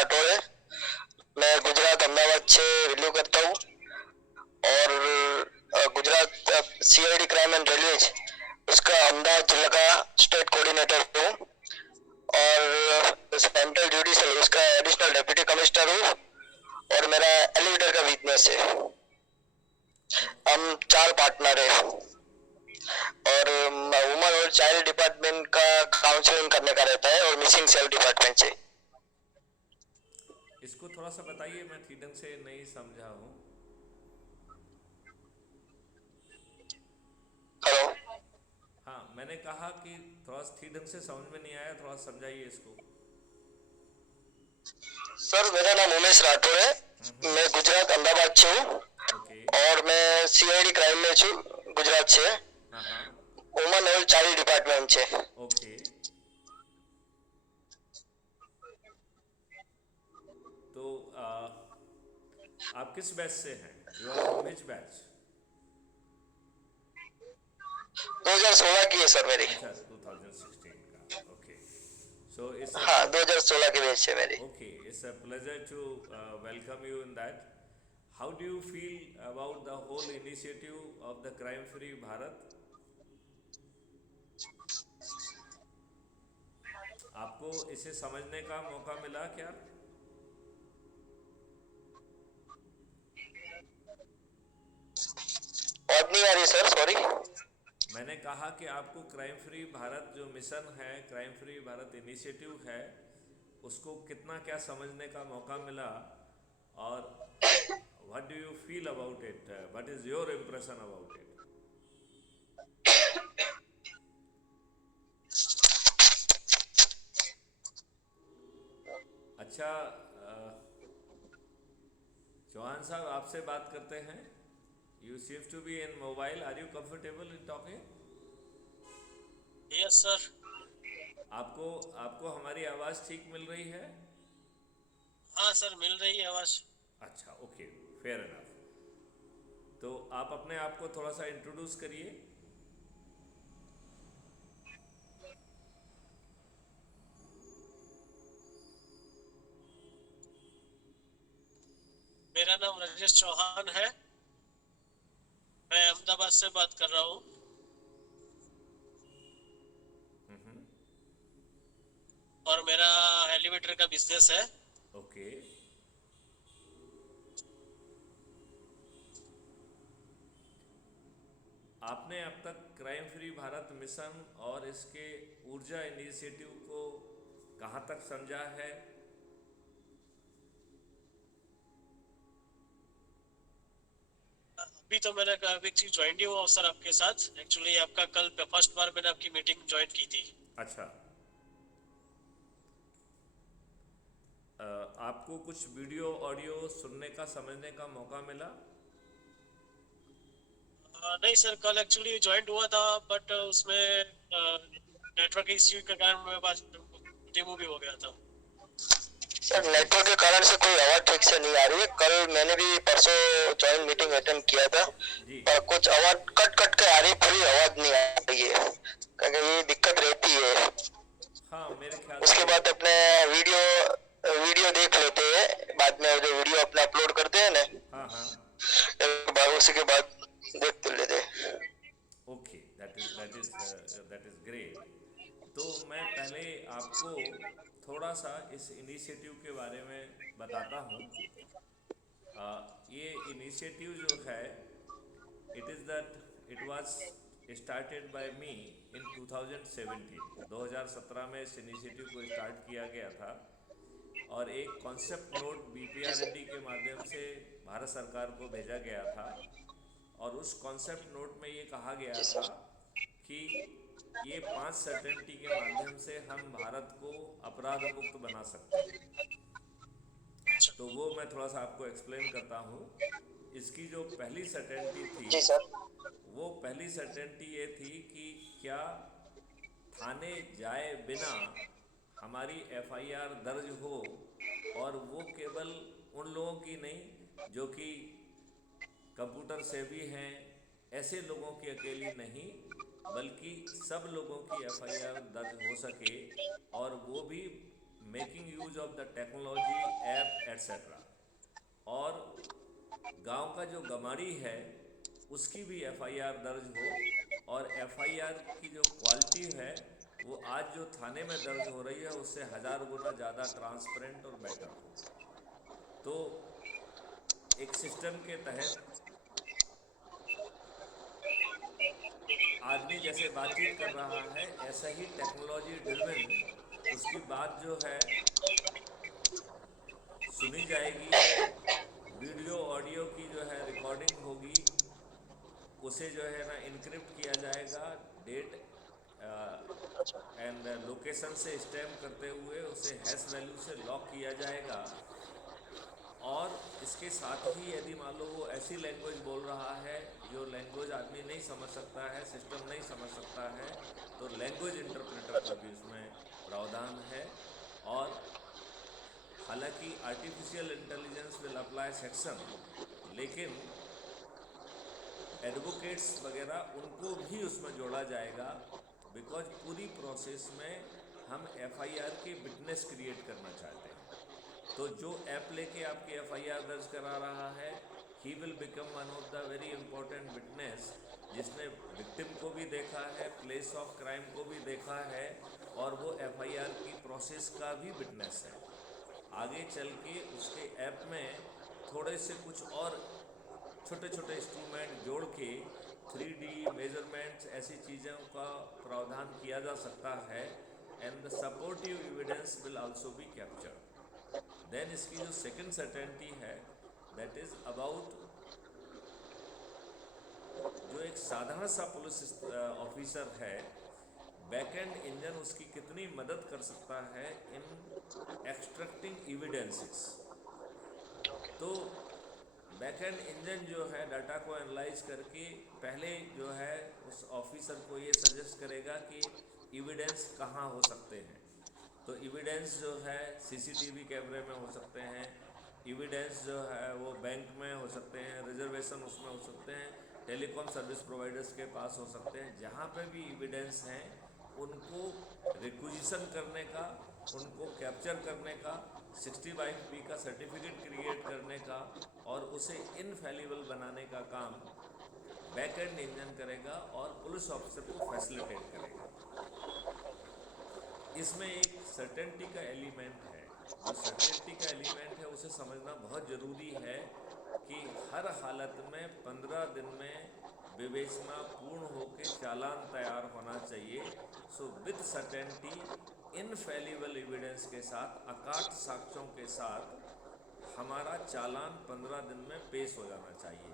राठौड़ है। मैं गुजरात अहमदाबाद से रिलीव करता हूँ और Gujarat CID crime and railways उसका अहमदाबाद जिला का स्टेट कोऑर्डिनेटर हूँ और सेंट्रल जुडिशल उसका एडिशनल डिप्टी कमिश्नर हूँ और मेरा एलिवेटर का बिजनेस है। हम 4 पार्टनर है और वुमन और चाइल्ड डिपार्टमेंट का काउंसलिंग करने का रहता है और मिसिंग सेल डिपार्टमेंट से। इसको थोड़ा सा बताइए, मैं ठीक ढंग से नहीं समझा हूँ। हेलो हाँ, मैंने कहा कि थोड़ा ठीक ढंग से समझ में नहीं आया, थोड़ा समझाइए इसको। सर, मेरा नाम उमेश राठौर है। मैं गुजरात अहमदाबाद से हूँ ओके। और मैं सीआईडी क्राइम में छू गुजरात से, हाँ हाँ। वुमन और चाइल्ड डिपार्टमेंट से। ओके, तो आप किस बैच से हैं? You are from which batch? 2016 की है सर मेरी। अच्छा, 2016 का। ओके, सो इट्स अ हाँ, 2016 की बैच है मेरी। okay, it's a pleasure to welcome you in that. How do you feel about the whole initiative of the Crime Free Bharat? आपको इसे समझने का मौका मिला क्या? और नहीं आ रही सर, सॉरी। मैंने कहा कि आपको क्राइम फ्री भारत जो मिशन है, क्राइम फ्री भारत इनिशिएटिव है, उसको कितना क्या समझने का मौका मिला और what do you feel about it? What is your impression about it? अच्छा, चौहान साहब आपसे बात करते हैं। You seem to be in mobile, are you comfortable in talking? Yes sir. आपको आपको हमारी आवाज़ ठीक मिल रही है? हाँ सर, मिल रही है आवाज। अच्छा, ओके, फेयर इनफ। तो आप अपने आप को थोड़ा सा इंट्रोड्यूस करिए। मेरा नाम राजेश चौहान है। मैं अहमदाबाद से बात कर रहा हूँ और मेरा एलिवेटर का बिजनेस है। ओके, आपने अब तक क्राइम फ्री भारत मिशन और इसके ऊर्जा इनिशिएटिव को कहाँ तक समझा है? अभी तो मैंने अभी ज्वाइन ही हुआ सर आपके साथ। एक्चुअली आपका कल फर्स्ट बार मैंने आपकी मीटिंग ज्वाइन की थी। अच्छा, आपको कुछ वीडियो ऑडियो सुनने का, समझने का मौका मिला? नहीं सर, कल एक्चुअली ज्वाइन हुआ था बट उसमें नेटवर्क इश्यू के कारण मेरे पास रिमूव भी हो गया था। Sir, okay. नेटवर्क के कारण से कोई आवाज ठीक से नहीं आ रही है। कल मैंने भी परसों जॉइंट मीटिंग अटेंड किया था जी। और कुछ आवाज कट कट के आ रही है, पूरी आवाज नहीं आ रही है, क्योंकि ये दिक्कत रहती है। हाँ, मेरे ख्याल उसके से। बाद अपने वीडियो वीडियो देख लेते हैं बाद में, जो वीडियो अपने अपलोड करते हैं ना, हाँ हाँ। उसी के बाद देख लेते हैं। Okay, that is great. तो मैं पहले आपको थोड़ा सा इस इनिशिएटिव के बारे में बताता हूँ। ये इनिशिएटिव जो है, it is that it was started by me in 2017। 2017 में इस इनिशिएटिव को स्टार्ट किया गया था और एक कॉन्सेप्ट नोट जी सर। बीपीआरडी के माध्यम से भारत सरकार को भेजा गया था और उस कॉन्सेप्ट नोट में ये कहा गया जी था सर। कि ये 5 सर्टेनिटी के माध्यम से हम भारत को अपराध मुक्त बना सकते हैं। अच्छा। तो वो मैं थोड़ा सा आपको एक्सप्लेन करता हूँ। इसकी जो पहली सर्टेनिटी थी, जी सर। वो पहली सर्टेनिटी ये थी कि क्या थाने जाए बिना हमारी एफआईआर दर्ज हो, और वो केवल उन लोगों की नहीं जो कि कंप्यूटर से भी हैं, ऐसे लोगों की अकेली नहीं, बल्कि सब लोगों की एफआईआर दर्ज हो सके और वो भी making use of the technology app etcetera. और गांव का जो गमारी है उसकी भी एफआईआर दर्ज हो, और एफआईआर की जो क्वालिटी है वो आज जो थाने में दर्ज हो रही है उससे 1000 गुना ज़्यादा ट्रांसपेरेंट और बेटर हो। तो एक सिस्टम के तहत आदमी जैसे बातचीत कर रहा है ऐसा ही टेक्नोलॉजी ड्रिवन उसकी बात जो है सुनी जाएगी, वीडियो ऑडियो की जो है रिकॉर्डिंग होगी, उसे जो है ना इनक्रिप्ट किया जाएगा, डेट एंड लोकेशन से स्टैम्प करते हुए उसे हैश वैल्यू से लॉक किया जाएगा। और इसके साथ ही यदि मान लो वो ऐसी लैंग्वेज बोल रहा है जो लैंग्वेज आदमी नहीं समझ सकता है, सिस्टम नहीं समझ सकता है, तो लैंग्वेज इंटरप्रेटर का भी उसमें प्रावधान है। और हालांकि artificial intelligence will apply section, लेकिन एडवोकेट्स वगैरह उनको भी उसमें जोड़ा जाएगा, बिकॉज पूरी प्रोसेस में हम एफआईआर के विटनेस क्रिएट करना चाहते हैं। तो जो ऐप लेके आपकी एफआईआर दर्ज करा रहा है he will become one of the very important witness, जिसने विक्टिम को भी देखा है, प्लेस ऑफ क्राइम को भी देखा है, और वो एफआईआर की प्रोसेस का भी विटनेस है। आगे चल के उसके ऐप में थोड़े से कुछ और छोटे छोटे इंस्ट्रूमेंट जोड़ के 3D मेजरमेंट्स ऐसी चीज़ों का प्रावधान किया जा सकता है, and the supportive evidence will also be captured. Then इसकी जो सेकंड सर्टेनिटी है दैट इज़ अबाउट जो एक साधारण सा पुलिस ऑफिसर है, बैकएंड इंजन उसकी कितनी मदद कर सकता है इन एक्सट्रैक्टिंग एविडेंसेस। तो बैकएंड इंजन जो है डाटा को एनालाइज करके पहले जो है उस ऑफिसर को ये सजेस्ट करेगा कि एविडेंस कहाँ हो सकते हैं। तो एविडेंस जो है सीसीटीवी कैमरे में हो सकते हैं, एविडेंस जो है वो बैंक में हो सकते हैं, रिजर्वेशन उसमें हो सकते हैं, टेलीकॉम सर्विस प्रोवाइडर्स के पास हो सकते हैं। जहाँ पे भी एविडेंस हैं उनको रिक्विजिशन करने का, उनको कैप्चर करने का, 65P का सर्टिफिकेट क्रिएट करने का और उसे इनफैलिबल बनाने का काम बैकएंड इंजन करेगा और पुलिस ऑफिसर को फैसिलिटेट करेगा। इसमें एक सर्टेनिटी का एलिमेंट है। जो सर्टेनिटी का एलिमेंट है उसे समझना बहुत ज़रूरी है कि हर हालत में 15 दिन में विवेचना पूर्ण होकर चालान तैयार होना चाहिए। सो विथ सर्टेनिटी इनफैलिबल एविडेंस के साथ, अकाट साक्ष्यों के साथ हमारा चालान 15 दिन में पेश हो जाना चाहिए।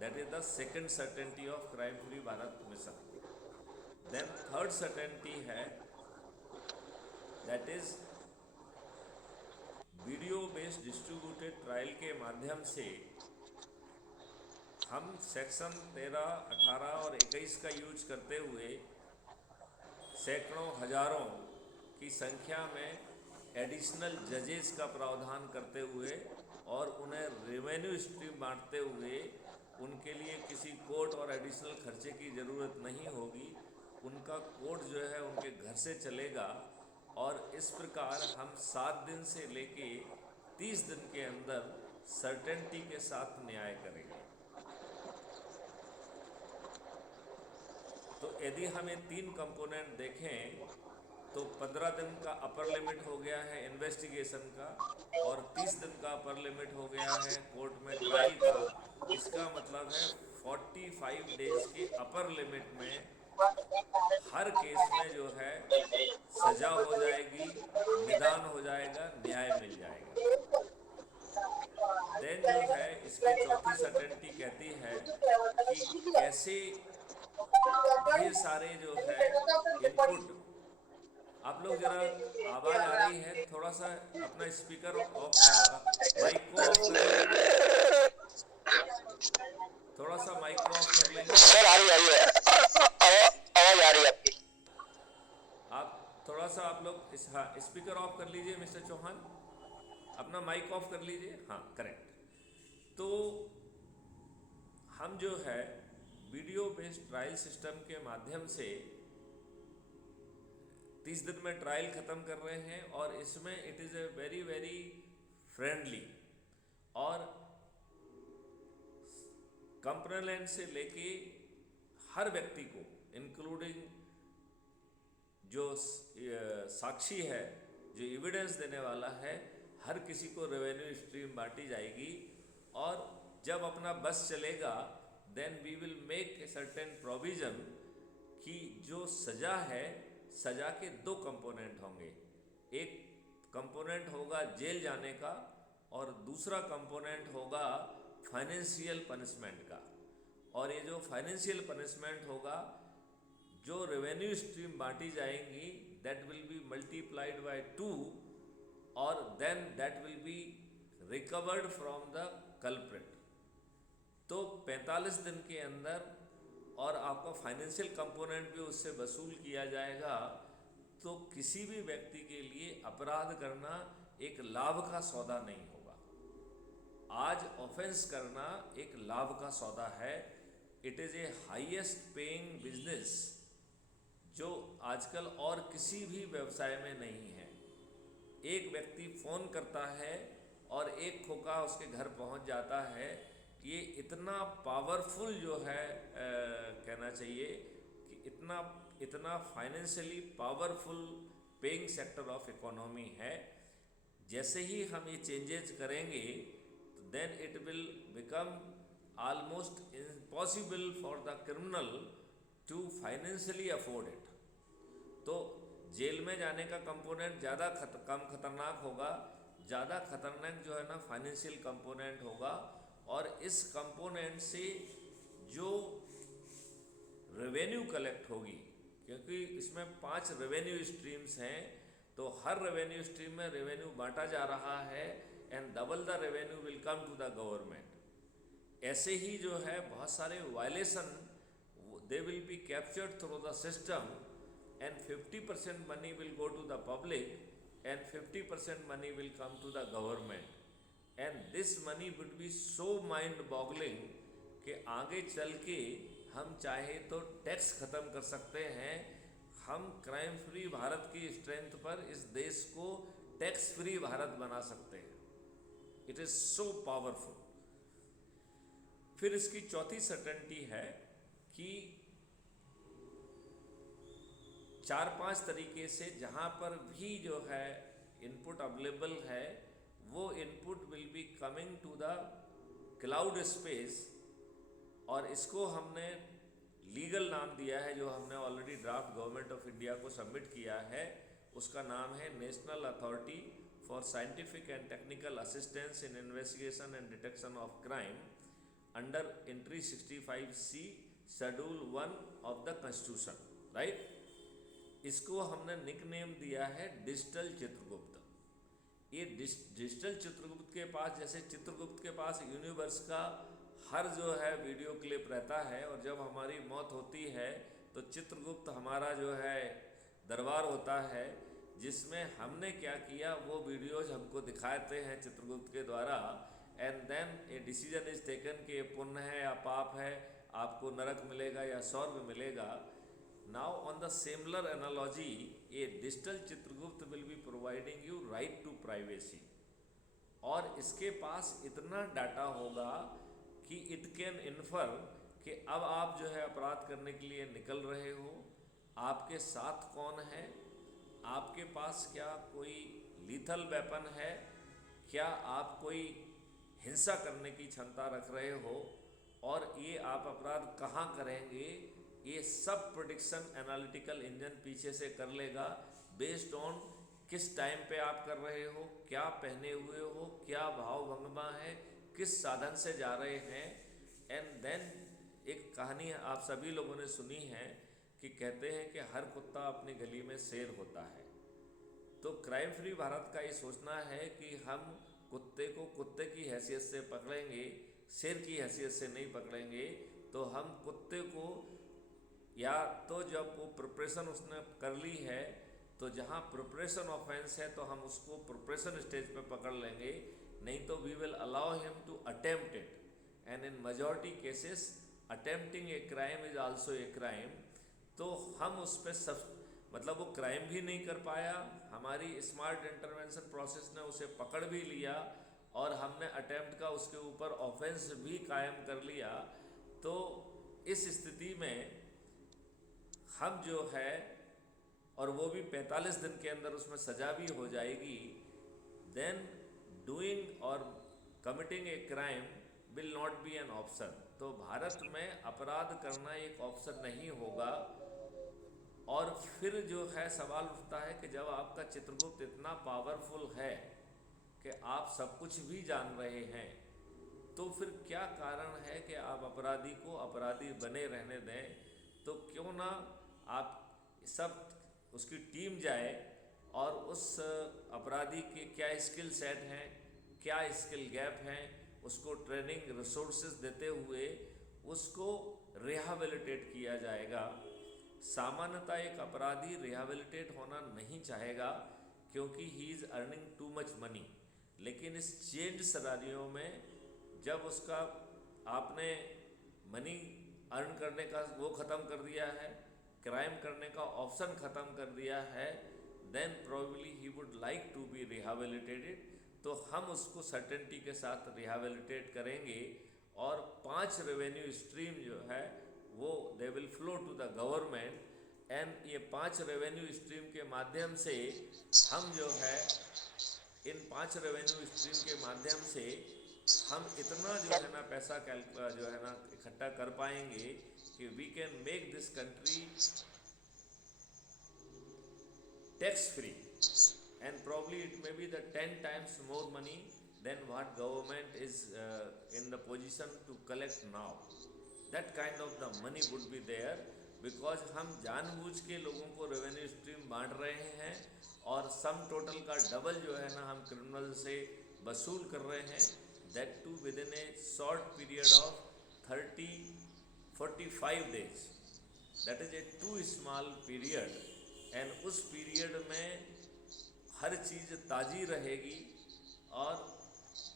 That is the second certainty of crime free Bharat mission. Then third certainty है that is video based distributed trial के माध्यम से हम सेक्शन 13, 18 और 21 का यूज करते हुए सैकड़ों हजारों की संख्या में एडिशनल जजेस का प्रावधान करते हुए और उन्हें रेवेन्यू स्ट्रीम बांटते हुए उनके लिए किसी कोर्ट और एडिशनल खर्चे की ज़रूरत नहीं होगी। उनका कोर्ट जो है उनके घर से चलेगा और इस प्रकार हम 7 दिन से लेके 30 दिन के अंदर सर्टेनिटी के साथ न्याय करेंगे। तो यदि हम ये 3 कंपोनेंट देखें तो 15 दिन का अपर लिमिट हो गया है इन्वेस्टिगेशन का और 30 दिन का अपर लिमिट हो गया है कोर्ट में ट्रायल का। इसका मतलब है 45 डेज के अपर लिमिट में हर केस में जो है सजा हो जाएगी, निदान हो जाएगा, न्याय मिल जाएगा। देन जो है इसकी चौथी सर्टेनिटी कहती है कि कैसे ढेर सारे जो है इनपुट। आप लोग जरा आवाज़ आ रही है, थोड़ा सा अपना स्पीकर ऑफ, माइक को ऑफ कर लेंगे, थोड़ा सा माइक को ऑफ कर लेंगे। सर आ रही है, आवाज आ रही है आपकी। आप थोड़ा सा आप लोग हाँ स्पीकर ऑफ कर लीजिए मिस्टर चौहान, अपना माइक ऑफ कर लीजिए। हाँ करेक्ट। तो हम जो है वीडियो बेस्ड ट्रायल सिस्टम के माध्यम से 30 दिन में ट्रायल ख़त्म कर रहे हैं और इसमें it is a very very friendly और कंप्लेनेंट से लेके हर व्यक्ति को इंक्लूडिंग जो साक्षी है, जो एविडेंस देने वाला है, हर किसी को रेवेन्यू स्ट्रीम बांटी जाएगी। और जब अपना बस चलेगा then we will make a certain provision कि जो सज़ा है, सज़ा के दो कंपोनेंट होंगे। एक कंपोनेंट होगा जेल जाने का और दूसरा कंपोनेंट होगा फाइनेंशियल पनिशमेंट का। और ये जो फाइनेंशियल पनिशमेंट होगा, जो रेवेन्यू स्ट्रीम बांटी जाएंगी that will be multiplied by 2 और then that will be recovered from the culprit. तो 45 दिन के अंदर और आपका फाइनेंशियल कंपोनेंट भी उससे वसूल किया जाएगा। तो किसी भी व्यक्ति के लिए अपराध करना एक लाभ का सौदा नहीं होगा। आज ऑफेंस करना एक लाभ का सौदा है। It is a highest paying business जो आजकल और किसी भी व्यवसाय में नहीं है। एक व्यक्ति फ़ोन करता है और एक खोखा उसके घर पहुंच जाता है। ये इतना पावरफुल जो है कहना चाहिए कि इतना financially powerful paying sector of economy है। जैसे ही हम ये चेंजेस करेंगे तो then it will become almost impossible for the criminal to financially afford it। तो जेल में जाने का कंपोनेंट ज़्यादा कम खतरनाक होगा। ज़्यादा खतरनाक जो है ना फाइनेंशियल कंपोनेंट होगा। और इस कंपोनेंट से जो रेवेन्यू कलेक्ट होगी, क्योंकि इसमें 5 रेवेन्यू स्ट्रीम्स हैं, तो हर रेवेन्यू स्ट्रीम में रेवेन्यू बांटा जा रहा है and double the revenue will come to the government. ऐसे ही जो है बहुत सारे violation they will be captured through the system and 50% money will go to the public and 50% money will come to the government and this money would be so mind boggling कि आगे चल के हम चाहे तो टैक्स ख़त्म कर सकते हैं। हम क्राइम फ्री भारत की स्ट्रेंथ पर इस देश को टैक्स फ्री भारत बना सकते हैं। It is so powerful. फिर इसकी चौथी सर्टेनिटी है कि 4-5 तरीके से जहाँ पर भी जो है इनपुट अवेलेबल है, वो input will be coming to the cloud space. और इसको हमने लीगल नाम दिया है, जो हमने already draft government of India को सबमिट किया है। उसका नाम है national authority for scientific and technical assistance in investigation and detection of crime under entry 65C schedule 1 of the constitution, right. इसको हमने निक नेम दिया है डिजिटल चित्रगुप्त। ये डिजिटल चित्रगुप्त के पास, जैसे चित्रगुप्त के पास यूनिवर्स का हर जो है वीडियो क्लिप रहता है, और जब हमारी मौत होती है तो चित्रगुप्त हमारा जो है दरबार होता है, जिसमें हमने क्या किया वो वीडियोज हमको दिखाते हैं चित्रगुप्त के द्वारा। And then a decision is taken कि ये पुण्य है या पाप है, आपको नरक मिलेगा या स्वर्ग मिलेगा। Now on the similar analogy, a digital Chitragupta will be providing you right to privacy. और इसके पास इतना डाटा होगा कि इट कैन इन्फर कि अब आप जो है अपराध करने के लिए निकल रहे हो, आपके साथ कौन है, आपके पास क्या कोई लीथल वेपन है, क्या आप कोई हिंसा करने की क्षमता रख रहे हो, और ये आप अपराध कहाँ करेंगे, ये सब प्रेडिक्शन एनालिटिकल इंजन पीछे से कर लेगा बेस्ड ऑन किस टाइम पे आप कर रहे हो, क्या पहने हुए हो, क्या भाव भंगिमा है, किस साधन से जा रहे हैं। एंड देन एक कहानी आप सभी लोगों ने सुनी है कि कहते हैं कि हर कुत्ता अपनी गली में शेर होता है। तो क्राइम फ्री भारत का ये सोचना है कि हम कुत्ते को कुत्ते की हैसियत से पकड़ेंगे, शेर की हैसियत से नहीं पकड़ेंगे। तो हम कुत्ते को या तो जब वो प्रिपरेशन उसने कर ली है, तो जहाँ प्रिपरेशन ऑफेंस है तो हम उसको प्रिपरेशन स्टेज पे पकड़ लेंगे, नहीं तो we will allow him to attempt it. And in majority cases attempting a crime is also a crime. तो हम उस पर सब मतलब वो क्राइम भी नहीं कर पाया, हमारी स्मार्ट इंटरवेंशन प्रोसेस ने उसे पकड़ भी लिया और हमने अटेम्प्ट का उसके ऊपर ऑफेंस भी कायम कर लिया। तो इस स्थिति में हम जो है, और वो भी 45 दिन के अंदर उसमें सज़ा भी हो जाएगी, देन डूइंग और committing a crime will not be an option. तो भारत में अपराध करना एक ऑप्शन नहीं होगा। और फिर जो है सवाल उठता है कि जब आपका चित्रगुप्त इतना पावरफुल है कि आप सब कुछ भी जान रहे हैं, तो फिर क्या कारण है कि आप अपराधी को अपराधी बने रहने दें? तो क्यों ना आप सब उसकी टीम जाए और उस अपराधी के क्या स्किल सेट हैं, क्या स्किल गैप हैं, उसको ट्रेनिंग रिसोर्सेज देते हुए उसको रिहैबिलिटेट किया जाएगा। सामान्यतः एक अपराधी रिहैबिलिटेट होना नहीं चाहेगा क्योंकि he is earning too much money. लेकिन इस चेंज सिनेरियो में जब उसका आपने मनी अर्न करने का वो ख़त्म कर दिया है, क्राइम करने का ऑप्शन ख़त्म कर दिया है, then probably he would like to be rehabilitated. तो हम उसको सर्टेनिटी के साथ रिहैबिलिटेट करेंगे और 5 रेवेन्यू स्ट्रीम जो है वो they will flow to the government. And ये 5 रेवेन्यू स्ट्रीम के माध्यम से हम जो है इन 5 रेवेन्यू स्ट्रीम के माध्यम से हम इतना जो है ना पैसा जो है ना इकट्ठा कर पाएंगे कि we can make this country tax free, and probably it may be the 10 times more money than what government is in the position to collect now. That kind of the money would be there, because हम जानबूझ के लोगों को revenue stream बांट रहे हैं और sum total का डबल जो है ना हम क्रिमिनल से वसूल कर रहे हैं, that too within a short period of 30-45 days. That is a too small period. And उस पीरियड में हर चीज़ ताज़ी रहेगी और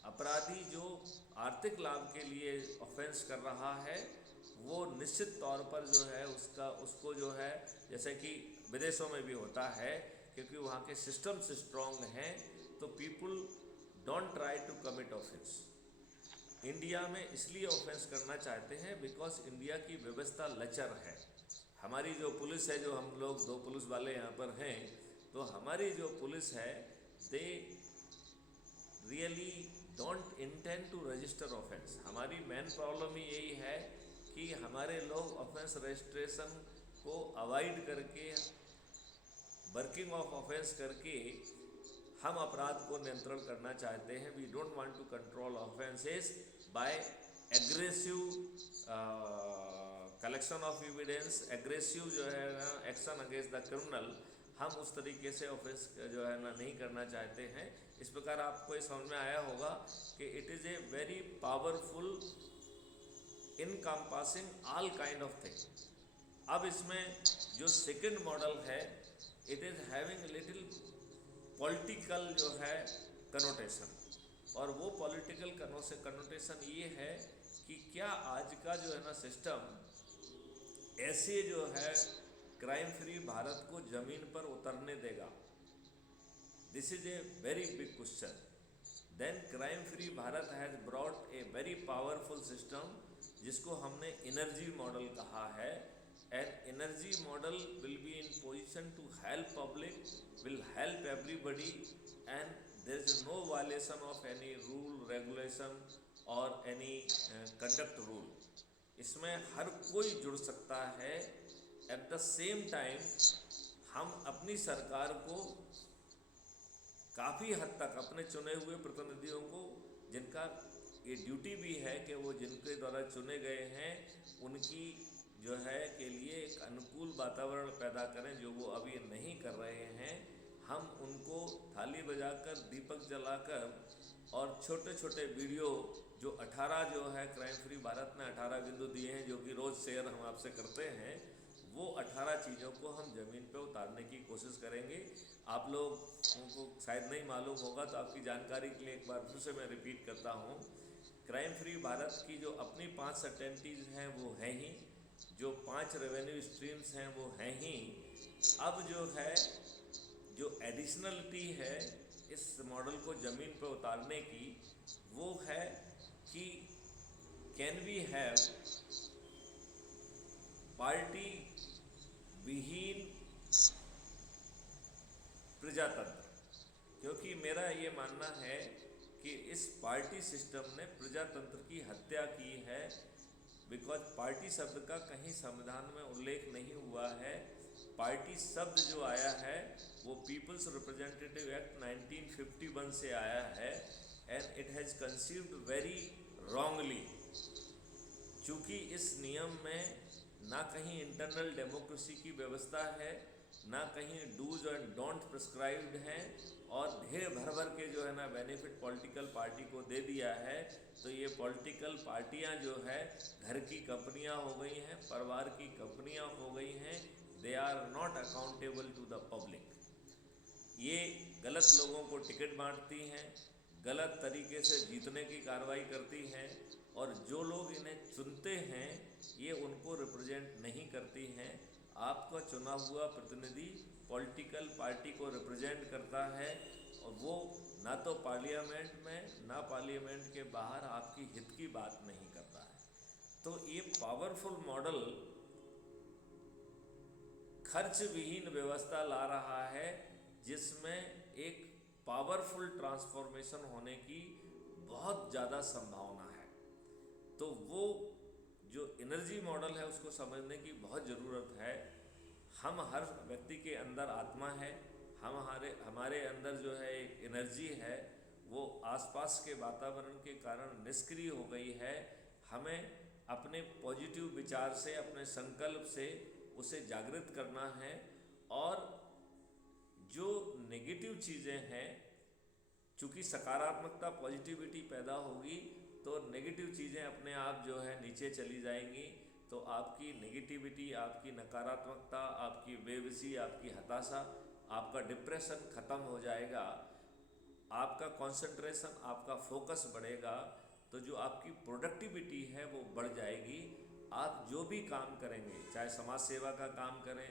अपराधी जो आर्थिक लाभ के लिए ऑफेंस कर रहा है वो निश्चित तौर पर जो है उसको जो है, जैसे कि विदेशों में भी होता है, क्योंकि वहाँ के सिस्टम्स स्ट्रॉन्ग हैं तो people don't try to commit offence. India में इसलिए ऑफेंस करना चाहते हैं बिकॉज इंडिया की व्यवस्था लचर है। हमारी जो पुलिस है, जो हम लोग 2 पुलिस वाले यहाँ पर हैं, तो हमारी जो पुलिस है they really don't intend to register offence. हमारी मेन प्रॉब्लम ही यही है कि हमारे लोग ऑफेंस रजिस्ट्रेशन को अवॉइड करके, वर्किंग ऑफ ऑफेंस करके हम अपराध को नियंत्रण करना चाहते हैं। We don't want to control offences by aggressive collection of evidence, aggressive जो है ना एक्शन अगेंस्ट द क्रिमिनल। हम उस तरीके से ऑफेंस जो है ना नहीं करना चाहते हैं। इस प्रकार आपको ये समझ में आया होगा कि it is a very powerful encompassing all kind of thing. अब इसमें जो सेकंड मॉडल है, it is having little political जो है कनोटेशन, और वो पॉलिटिकल कनोटेशन ये है कि क्या आज का जो है ना सिस्टम ऐसे जो है क्राइम फ्री भारत को जमीन पर उतरने देगा? This is a very big question. Then crime free Bharat has brought a very powerful system जिसको हमने एनर्जी मॉडल कहा है। And energy model will be in position to help public, will help everybody, and there is no violation of any rule regulation और any conduct rule. इसमें हर कोई जुड़ सकता है। एट द सेम टाइम हम अपनी सरकार को काफ़ी हद तक, अपने चुने हुए प्रतिनिधियों को, जिनका ये ड्यूटी भी है कि वो जिनके द्वारा चुने गए हैं उनकी जो है के लिए एक अनुकूल वातावरण पैदा करें, जो वो अभी नहीं कर रहे हैं। हम उनको थाली बजाकर, दीपक जलाकर और छोटे छोटे वीडियो जो 18 जो है क्राइम फ्री भारत ने 18 बिंदु दिए हैं, जो कि रोज़ शेयर हम आपसे करते हैं, वो 18 चीज़ों को हम ज़मीन पे उतारने की कोशिश करेंगे। आप लोगों को शायद नहीं मालूम होगा, तो आपकी जानकारी के लिए एक बार फिर से मैं रिपीट करता हूँ। क्राइम फ्री भारत की जो अपनी 5 सर्टेनिटीज़ हैं वो हैं ही, जो 5 रेवेन्यू स्ट्रीम्स हैं वो हैं ही, अब जो है, जो एडिशनलिटी है इस मॉडल को ज़मीन पर उतारने की, वो है कि कैन वी हैव पार्टी विहीन प्रजातंत्र। क्योंकि मेरा ये मानना है कि इस पार्टी सिस्टम ने प्रजातंत्र की हत्या की है, बिकॉज पार्टी शब्द का कहीं संविधान में उल्लेख नहीं हुआ है। पार्टी शब्द जो आया है वो पीपल्स रिप्रेजेंटेटिव एक्ट 1951 से आया है, and it has conceived very wrongly. चूँकि इस नियम में ना कहीं इंटरनल डेमोक्रेसी की व्यवस्था है, ना कहीं डूज एंड डोंट प्रिस्क्राइब्ड हैं, और ढेर भर भर के जो है ना बेनिफिट पॉलिटिकल पार्टी को दे दिया है। तो ये पॉलिटिकल पार्टियां जो है घर की कंपनियां हो गई हैं, परिवार की कंपनियां हो गई हैं। They are not accountable to the public. ये गलत लोगों को टिकट बांटती हैं, गलत तरीके से जीतने की कार्रवाई करती हैं, और जो लोग इन्हें चुनते हैं ये उनको रिप्रेजेंट नहीं करती हैं। आपका चुना हुआ प्रतिनिधि पॉलिटिकल पार्टी को रिप्रेजेंट करता है, और वो ना तो पार्लियामेंट में ना पार्लियामेंट के बाहर आपकी हित की बात नहीं करता है। तो ये पावरफुल मॉडल खर्च विहीन व्यवस्था ला रहा है, जिसमें एक पावरफुल ट्रांसफॉर्मेशन होने की बहुत ज़्यादा संभावना है। तो वो जो एनर्जी मॉडल है उसको समझने की बहुत ज़रूरत है। हम हर व्यक्ति के अंदर आत्मा है, हमारे अंदर जो है एक एनर्जी है, वो आसपास के वातावरण के कारण निष्क्रिय हो गई है। हमें अपने पॉजिटिव विचार से, अपने संकल्प से उसे जागृत करना है, और जो नेगेटिव चीज़ें हैं, चूँकि सकारात्मकता पॉजिटिविटी पैदा होगी तो नेगेटिव चीज़ें अपने आप जो है नीचे चली जाएंगी। तो आपकी नेगेटिविटी, आपकी नकारात्मकता, आपकी बेबसी, आपकी हताशा, आपका डिप्रेशन ख़त्म हो जाएगा, आपका कंसंट्रेशन, आपका फोकस बढ़ेगा। तो जो आपकी प्रोडक्टिविटी है वो बढ़ जाएगी। आप जो भी काम करेंगे, चाहे समाज सेवा का काम करें,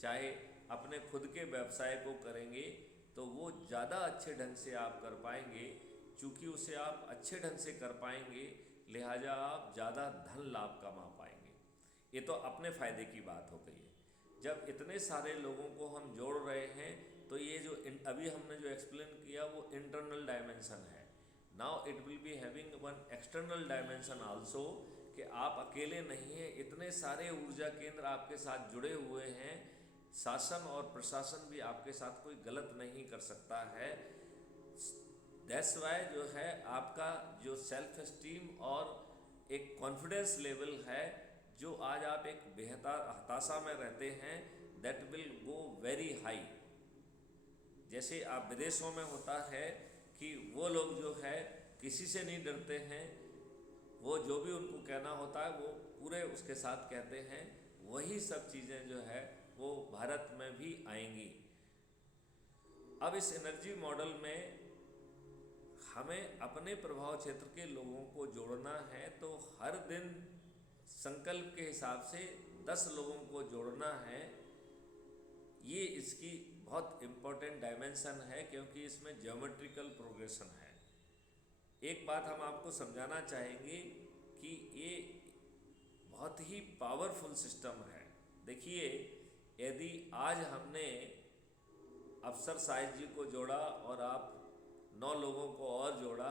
चाहे अपने खुद के व्यवसाय को करेंगे, तो वो ज़्यादा अच्छे ढंग से आप कर पाएंगे। चूँकि उसे आप अच्छे ढंग से कर पाएंगे, लिहाजा आप ज़्यादा धन लाभ कमा पाएंगे। ये तो अपने फ़ायदे की बात हो गई है। जब इतने सारे लोगों को हम जोड़ रहे हैं, तो ये जो अभी हमने जो एक्सप्लेन किया वो इंटरनल डायमेंशन है। Now it will be having one external dimension also, कि आप अकेले नहीं हैं, इतने सारे ऊर्जा केंद्र आपके साथ जुड़े हुए हैं। शासन और प्रशासन भी आपके साथ कोई गलत नहीं कर सकता है। दैट्स वाई जो है आपका जो सेल्फ एस्टीम और एक कॉन्फिडेंस लेवल है, जो आज आप एक बेहतर हताशा में रहते हैं, that will go very high. जैसे आप विदेशों में होता है कि वो लोग जो है किसी से नहीं डरते हैं, वो जो भी उनको कहना होता है वो पूरे उसके साथ कहते हैं। वही सब चीज़ें जो है वो भारत में भी आएंगी। अब इस एनर्जी मॉडल में हमें अपने प्रभाव क्षेत्र के लोगों को जोड़ना है। तो हर दिन संकल्प के हिसाब से 10 लोगों को जोड़ना है। ये इसकी बहुत इम्पोर्टेंट डायमेंशन है, क्योंकि इसमें ज्योमेट्रिकल प्रोग्रेशन है। एक बात हम आपको समझाना चाहेंगे कि ये बहुत ही पावरफुल सिस्टम है। देखिए, यदि आज हमने अफसर साहिब जी को जोड़ा और आप 9 लोगों को और जोड़ा,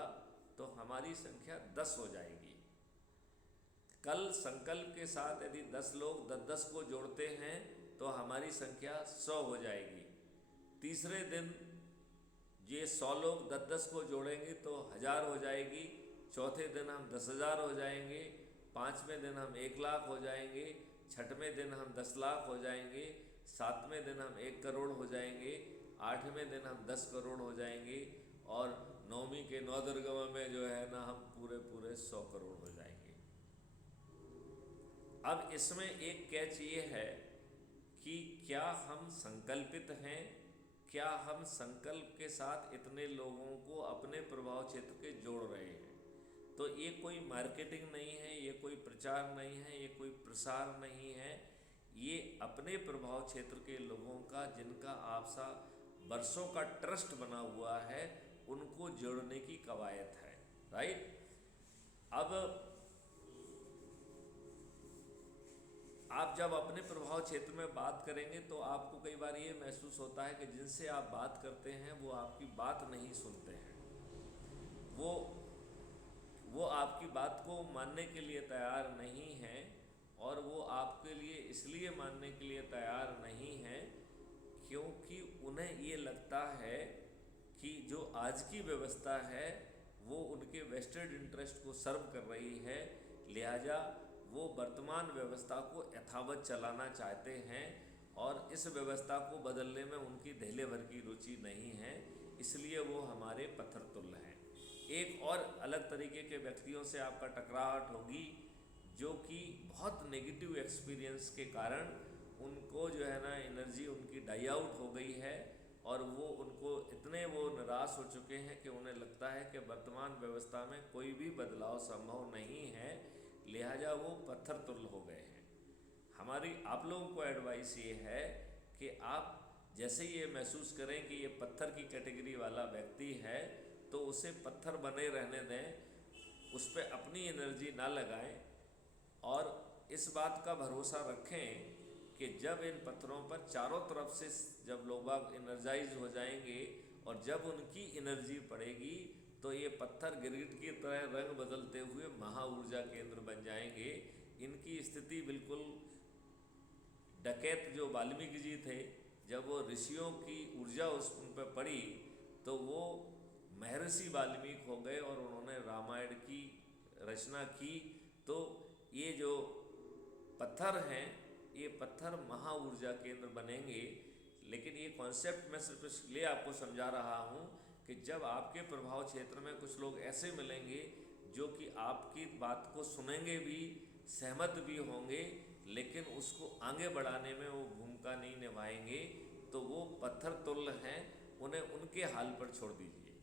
तो हमारी संख्या 10 हो जाएगी। कल संकल्प के साथ यदि 10 लोग 10-10 को जोड़ते हैं तो हमारी संख्या 100 हो जाएगी। तीसरे दिन ये 100 लोग 10-10 को जोड़ेंगे तो 1000 हो जाएगी। चौथे दिन हम 10,000 हो जाएंगे। पाँचवें दिन हम 1 लाख हो जाएंगे। छठवें दिन हम 10 लाख हो जाएंगे। सातवें दिन हम 1 करोड़ हो जाएंगे। आठवें दिन हम 10 करोड़ हो जाएंगे। और नौवीं के 9 दुर्गमा में जो है ना, हम पूरे 100 करोड़ हो जाएंगे। अब इसमें एक कैच ये है कि क्या हम संकल्पित हैं, क्या हम संकल्प के साथ इतने लोगों को अपने प्रभाव क्षेत्र के जोड़ रहे हैं। तो ये कोई मार्केटिंग नहीं है, ये कोई प्रचार नहीं है, ये कोई प्रसार नहीं है, ये अपने प्रभाव क्षेत्र के लोगों का, जिनका आपसा वर्षों का ट्रस्ट बना हुआ है, उनको जोड़ने की कवायद है। राइट। अब आप जब अपने प्रभाव क्षेत्र में बात करेंगे तो आपको कई बार ये महसूस होता है कि जिनसे आप बात करते हैं वो आपकी बात नहीं सुनते हैं, वो आपकी बात को मानने के लिए तैयार नहीं हैं, और वो आपके लिए इसलिए मानने के लिए तैयार नहीं हैं क्योंकि उन्हें ये लगता है कि जो आज की व्यवस्था है वो उनके वेस्टेड इंटरेस्ट को सर्व कर रही है, लिहाजा वो वर्तमान व्यवस्था को यथावत चलाना चाहते हैं और इस व्यवस्था को बदलने में उनकी धैर्य भर की रुचि नहीं है, इसलिए वो हमारे पत्थर तुल्य हैं। एक और अलग तरीके के व्यक्तियों से आपका टकराहट होगी जो कि बहुत नेगेटिव एक्सपीरियंस के कारण उनको जो है ना एनर्जी उनकी डाई आउट हो गई है, और वो उनको इतने वो निराश हो चुके हैं कि उन्हें लगता है कि वर्तमान व्यवस्था में कोई भी बदलाव संभव नहीं है, लिहाजा वो पत्थर तुल्य हो गए हैं। हमारी आप लोगों को एडवाइस ये है कि आप जैसे ये महसूस करें कि ये पत्थर की कैटेगरी वाला व्यक्ति है तो उसे पत्थर बने रहने दें, उस पर अपनी एनर्जी ना लगाएं, और इस बात का भरोसा रखें कि जब इन पत्थरों पर चारों तरफ से जब लोग बाग एनर्जाइज हो जाएंगे और जब उनकी एनर्जी पड़ेगी तो ये पत्थर गिरगिट की तरह रंग बदलते हुए महा ऊर्जा केंद्र बन जाएंगे। इनकी स्थिति बिल्कुल डकैत जो वाल्मीकि जी थे, जब वो ऋषियों की ऊर्जा उन पर पड़ी तो वो महर्षि वाल्मीकि हो गए और उन्होंने रामायण की रचना की। तो ये जो पत्थर हैं ये पत्थर महा ऊर्जा केंद्र बनेंगे। लेकिन ये कॉन्सेप्ट मैं सिर्फ इसलिए आपको समझा रहा हूँ कि जब आपके प्रभाव क्षेत्र में कुछ लोग ऐसे मिलेंगे जो कि आपकी बात को सुनेंगे भी, सहमत भी होंगे, लेकिन उसको आगे बढ़ाने में वो भूमिका नहीं निभाएंगे, तो वो पत्थर तुल्य हैं, उन्हें उनके हाल पर छोड़ दीजिए।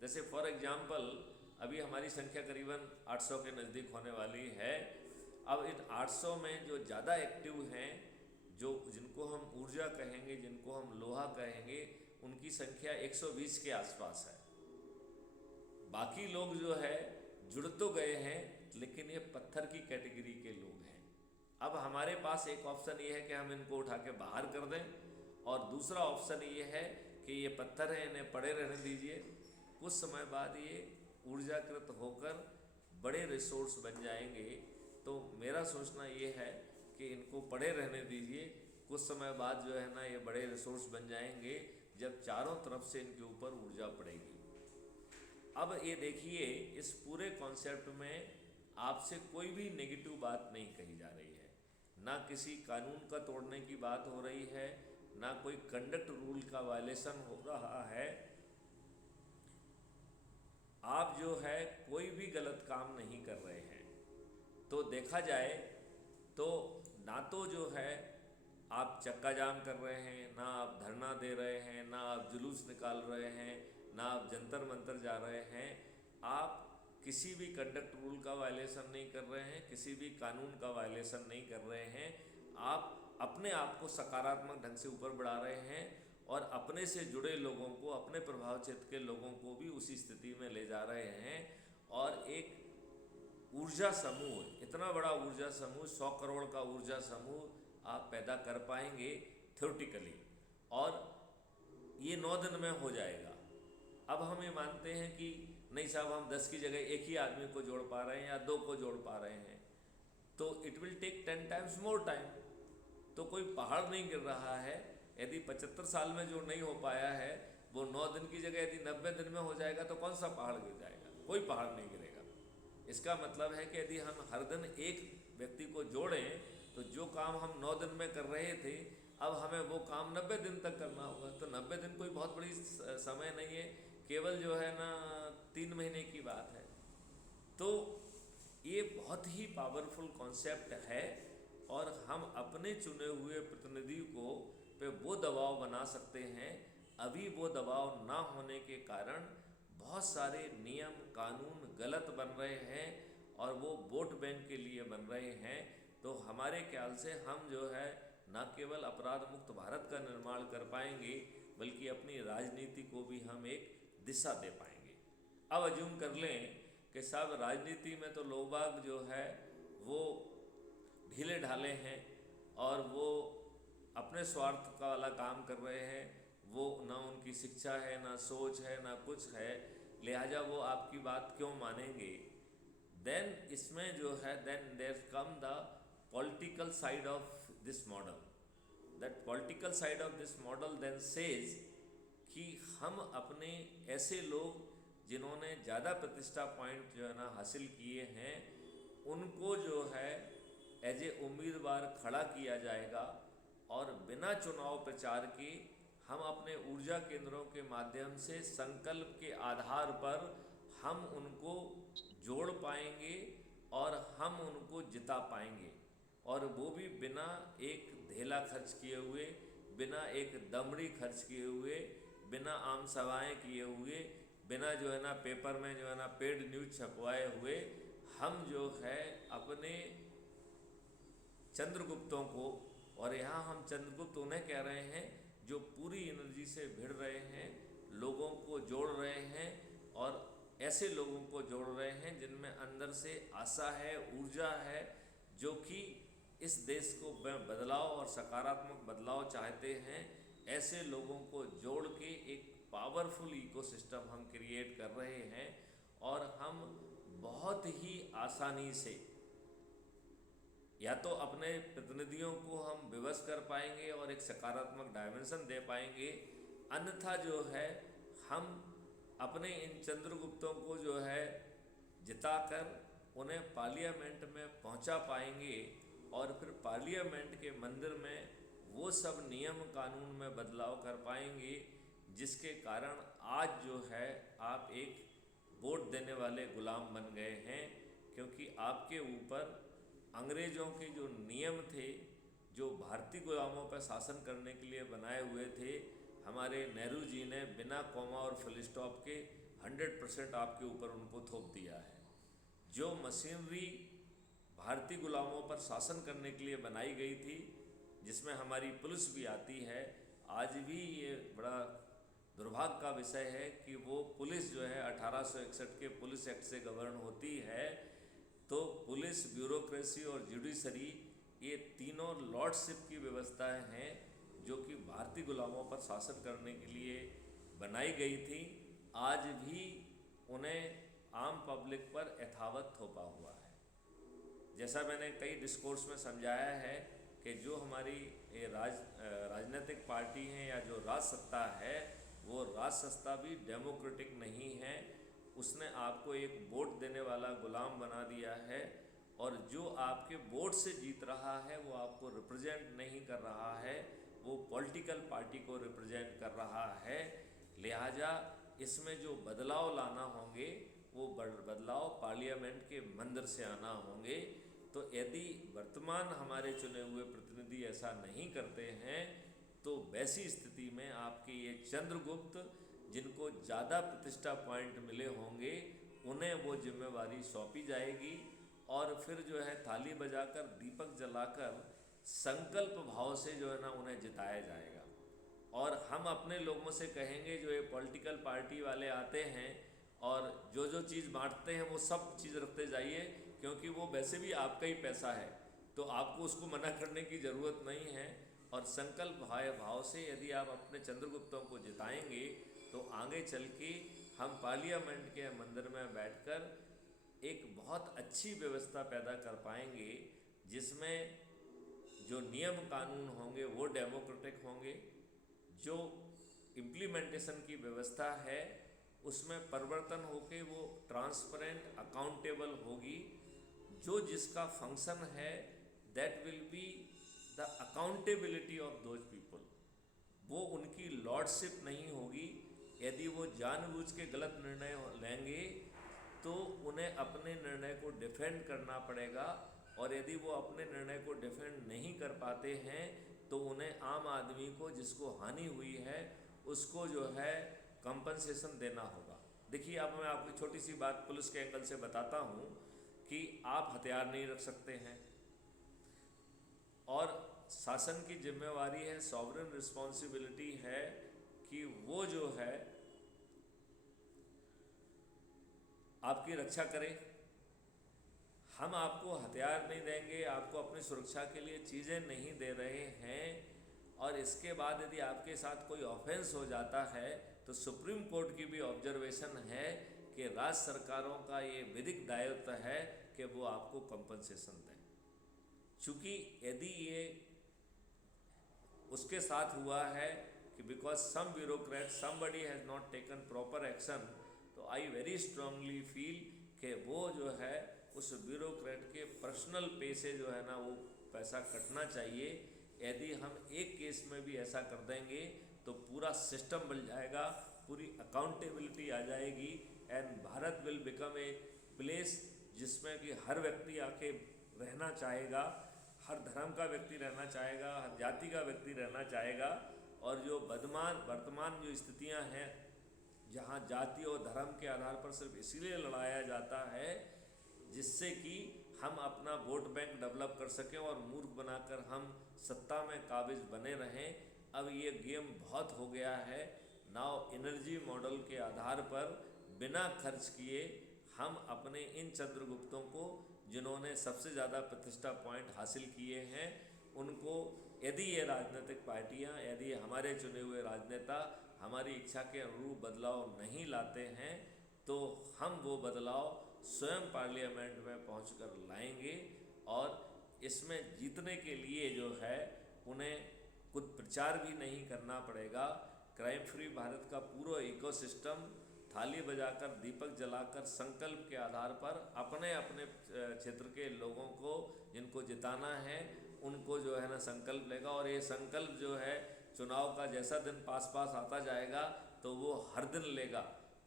जैसे फॉर एग्जांपल अभी हमारी संख्या करीबन 800 के नज़दीक होने वाली है। अब इन 800 में जो ज़्यादा एक्टिव हैं, जो जिनको हम ऊर्जा कहेंगे, जिनको हम लोहा कहेंगे, उनकी संख्या 120 के आसपास है। बाकी लोग जो है जुड़ तो गए हैं लेकिन ये पत्थर की कैटेगरी के लोग हैं। अब हमारे पास एक ऑप्शन ये है कि हम इनको उठा के बाहर कर दें, और दूसरा ऑप्शन ये है कि ये पत्थर हैं, इन्हें पड़े रहने दीजिए, कुछ समय बाद ये ऊर्जाकृत होकर बड़े रिसोर्स बन जाएंगे। तो मेरा सोचना ये है कि इनको पड़े रहने दीजिए, कुछ समय बाद जो है ना ये बड़े रिसोर्स बन जाएंगे जब चारों तरफ से इनके ऊपर ऊर्जा पड़ेगी। अब ये देखिए, इस पूरे कॉन्सेप्ट में आपसे कोई भी नेगेटिव बात नहीं कही जा रही है, ना किसी कानून का तोड़ने की बात हो रही है, ना कोई कंडक्ट रूल का वायलेशन हो रहा है। आप जो है कोई भी गलत काम नहीं कर रहे हैं। तो देखा जाए तो ना तो जो है आप चक्का जाम कर रहे हैं, ना आप धरना दे रहे हैं, ना आप जुलूस निकाल रहे हैं, ना आप जंतर मंतर जा रहे हैं। आप किसी भी कंडक्ट रूल का वायलेशन नहीं कर रहे हैं, किसी भी कानून का वायलेशन नहीं कर रहे हैं। आप अपने आप को सकारात्मक ढंग से ऊपर बढ़ा रहे हैं और अपने से जुड़े लोगों को, अपने प्रभाव क्षेत्र के लोगों को भी उसी स्थिति में ले जा रहे हैं। और एक ऊर्जा समूह, इतना बड़ा ऊर्जा समूह, 100 करोड़ का ऊर्जा समूह आप पैदा कर पाएंगे थ्योरेटिकली, और ये 9 दिन में हो जाएगा। अब हम ये मानते हैं कि नहीं साहब, हम 10 की जगह एक ही आदमी को जोड़ पा रहे हैं या 2 को जोड़ पा रहे हैं, तो it will take 10 times more time. तो कोई पहाड़ नहीं गिर रहा है। यदि 75 साल में जो नहीं हो पाया है वो 9 दिन की जगह यदि 90 दिन में हो जाएगा तो कौन सा पहाड़ गिर जाएगा? कोई पहाड़ नहीं गिरेगा। इसका मतलब है कि यदि हम हर दिन एक व्यक्ति को जोड़ें तो जो काम हम 9 दिन में कर रहे थे, अब हमें वो काम 90 दिन तक करना होगा। तो 90 दिन कोई बहुत बड़ी समय नहीं है, केवल जो है ना 3 महीने की बात है। तो ये बहुत ही पावरफुल कॉन्सेप्ट है, और हम अपने चुने हुए प्रतिनिधि को पे वो दबाव बना सकते हैं। अभी वो दबाव ना होने के कारण बहुत सारे नियम कानून गलत बन रहे हैं, और वो वोट बैंक के लिए बन रहे हैं। तो हमारे ख्याल से हम जो है न केवल अपराध मुक्त भारत का निर्माण कर पाएंगे, बल्कि अपनी राजनीति को भी हम एक दिशा दे पाएंगे। अब अज्यूम कर लें कि साहब राजनीति में तो लोग बाग जो है वो ढीले ढाले हैं और वो अपने स्वार्थ का वाला काम कर रहे हैं, वो ना उनकी शिक्षा है, ना सोच है, ना कुछ है, लिहाजा वो आपकी बात क्यों मानेंगे। देन इसमें जो है then there come the political side of this model. That political side of this model then says कि हम अपने ऐसे लोग जिन्होंने ज़्यादा प्रतिष्ठा पॉइंट जो है ना हासिल किए हैं, उनको जो है एज ए उम्मीदवार खड़ा किया जाएगा और बिना चुनाव प्रचार के हम अपने ऊर्जा केंद्रों के माध्यम से संकल्प के आधार पर हम उनको जोड़ पाएंगे और हम उनको जिता पाएंगे, और वो भी बिना एक धेला खर्च किए हुए, बिना एक दमड़ी खर्च किए हुए, बिना आम सभाएं किए हुए, बिना जो है ना पेपर में जो है ना पेड न्यूज छपवाए हुए हम जो है अपने चंद्रगुप्तों को, और यहाँ हम चंद्रगुप्त उन्हें कह रहे हैं जो पूरी एनर्जी से भिड़ रहे हैं, लोगों को जोड़ रहे हैं और ऐसे लोगों को जोड़ रहे हैं जिनमें अंदर से आशा है, ऊर्जा है, जो कि इस देश को बदलाव और सकारात्मक बदलाव चाहते हैं। ऐसे लोगों को जोड़ के एक पावरफुल इकोसिस्टम हम क्रिएट कर रहे हैं और हम बहुत ही आसानी से या तो अपने प्रतिनिधियों को हम विवश कर पाएंगे और एक सकारात्मक डायमेंशन दे पाएंगे, अन्यथा जो है हम अपने इन चंद्रगुप्तों को जो है जिताकर उन्हें पार्लियामेंट में पहुंचा पाएंगे और फिर पार्लियामेंट के मंदिर में वो सब नियम कानून में बदलाव कर पाएंगे जिसके कारण आज जो है आप एक वोट देने वाले गुलाम बन गए हैं, क्योंकि आपके ऊपर अंग्रेज़ों के जो नियम थे, जो भारतीय गुलामों पर शासन करने के लिए बनाए हुए थे, हमारे नेहरू जी ने बिना कॉमा और फुल स्टॉप के 100% आपके ऊपर उनको थोप दिया है। जो मशीनरी भारतीय गुलामों पर शासन करने के लिए बनाई गई थी, जिसमें हमारी पुलिस भी आती है, आज भी ये बड़ा दुर्भाग्य का विषय है कि वो पुलिस जो है 1861 के पुलिस एक्ट से गवर्न होती है। तो पुलिस, ब्यूरोक्रेसी और जुडिशरी, ये तीनों लॉर्डशिप की व्यवस्थाएं हैं जो कि भारतीय गुलामों पर शासन करने के लिए बनाई गई थी। आज भी उन्हें आम पब्लिक पर यथावत थोपा हुआ है। जैसा मैंने कई डिस्कोर्स में समझाया है कि जो हमारी राजनीतिक पार्टी हैं या जो राज सत्ता है, वो राज सत्ता भी डेमोक्रेटिक नहीं है। उसने आपको एक वोट देने वाला गुलाम बना दिया है और जो आपके वोट से जीत रहा है वो आपको रिप्रेजेंट नहीं कर रहा है, वो पॉलिटिकल पार्टी को रिप्रेजेंट कर रहा है। लिहाजा इसमें जो बदलाव लाना होंगे वो बदलाव पार्लियामेंट के मंदिर से आना होंगे। तो यदि वर्तमान हमारे चुने हुए प्रतिनिधि ऐसा नहीं करते हैं तो वैसी स्थिति में आपके ये चंद्रगुप्त, जिनको ज़्यादा प्रतिष्ठा पॉइंट मिले होंगे, उन्हें वो जिम्मेवारी सौंपी जाएगी और फिर जो है थाली बजाकर, दीपक जलाकर, संकल्प भाव से जो है ना उन्हें जिताया जाएगा। और हम अपने लोगों से कहेंगे, जो ये पॉलिटिकल पार्टी वाले आते हैं और जो चीज़ बांटते हैं वो सब चीज़ रखते जाइए, क्योंकि वो वैसे भी आपका ही पैसा है, तो आपको उसको मना करने की ज़रूरत नहीं है। और संकल्प भाव से यदि आप अपने चंद्रगुप्तों को जिताएंगे तो आगे चल के हम पार्लियामेंट के मंदिर में बैठकर एक बहुत अच्छी व्यवस्था पैदा कर पाएंगे, जिसमें जो नियम कानून होंगे वो डेमोक्रेटिक होंगे, जो इम्प्लीमेंटेशन की व्यवस्था है उसमें परिवर्तन होके वो ट्रांसपेरेंट, अकाउंटेबल होगी। जो जिसका फंक्शन है that will be the accountability of those people, वो उनकी लॉर्डशिप नहीं होगी। यदि वो जानबूझ के गलत निर्णय लेंगे तो उन्हें अपने निर्णय को डिफेंड करना पड़ेगा, और यदि वो अपने निर्णय को डिफेंड नहीं कर पाते हैं तो उन्हें आम आदमी को, जिसको हानि हुई है, उसको जो है कंपनसेशन देना होगा। देखिए, अब मैं आपको छोटी सी बात पुलिस के एंगल से बताता हूँ कि आप हथियार नहीं रख सकते हैं, और शासन की जिम्मेवारी है, सॉवरेन रिस्पॉन्सिबिलिटी है कि वो जो है आपकी रक्षा करे। हम आपको हथियार नहीं देंगे, आपको अपनी सुरक्षा के लिए चीज़ें नहीं दे रहे हैं, और इसके बाद यदि आपके साथ कोई ऑफेंस हो जाता है तो सुप्रीम कोर्ट की भी ऑब्जर्वेशन है कि राज्य सरकारों का ये विधिक दायित्व है कि वो आपको कंपनसेशन दें। चूँकि यदि ये उसके साथ हुआ है कि because some bureaucrat somebody has not taken proper action, तो आई वेरी स्ट्रांगली फील कि वो जो है उस ब्यूरोक्रेट के पर्सनल पे से जो है ना वो पैसा कटना चाहिए। यदि हम एक केस में भी ऐसा कर देंगे तो पूरा सिस्टम बन जाएगा, पूरी अकाउंटेबिलिटी आ जाएगी, and Bharat will become a place जिसमें कि हर व्यक्ति आके रहना चाहेगा, हर धर्म का व्यक्ति रहना चाहेगा, हर जाति का व्यक्ति रहना चाहेगा। और जो वर्तमान जो स्थितियां हैं जहां जाति और धर्म के आधार पर सिर्फ इसीलिए लड़ाया जाता है जिससे कि हम अपना वोट बैंक डेवलप कर सकें और मूर्ख बनाकर हम सत्ता में काबिज बने रहें, अब ये गेम बहुत हो गया है। नाउ एनर्जी मॉडल के आधार पर बिना खर्च किए हम अपने इन चंद्रगुप्तों को, जिन्होंने सबसे ज़्यादा प्रतिष्ठा पॉइंट हासिल किए हैं, उनको यदि ये राजनीतिक पार्टियां, यदि हमारे चुने हुए राजनेता हमारी इच्छा के अनुरूप बदलाव नहीं लाते हैं तो हम वो बदलाव स्वयं पार्लियामेंट में पहुंचकर लाएंगे। और इसमें जीतने के लिए जो है उन्हें कुछ प्रचार भी नहीं करना पड़ेगा। क्राइम फ्री भारत का पूरा इकोसिस्टम थाली बजाकर, दीपक जलाकर, संकल्प के आधार पर अपने अपने क्षेत्र के लोगों को जिनको जिताना है उनको जो है ना संकल्प लेगा। और ये संकल्प जो है चुनाव का जैसा दिन पास आता जाएगा तो वो हर दिन लेगा,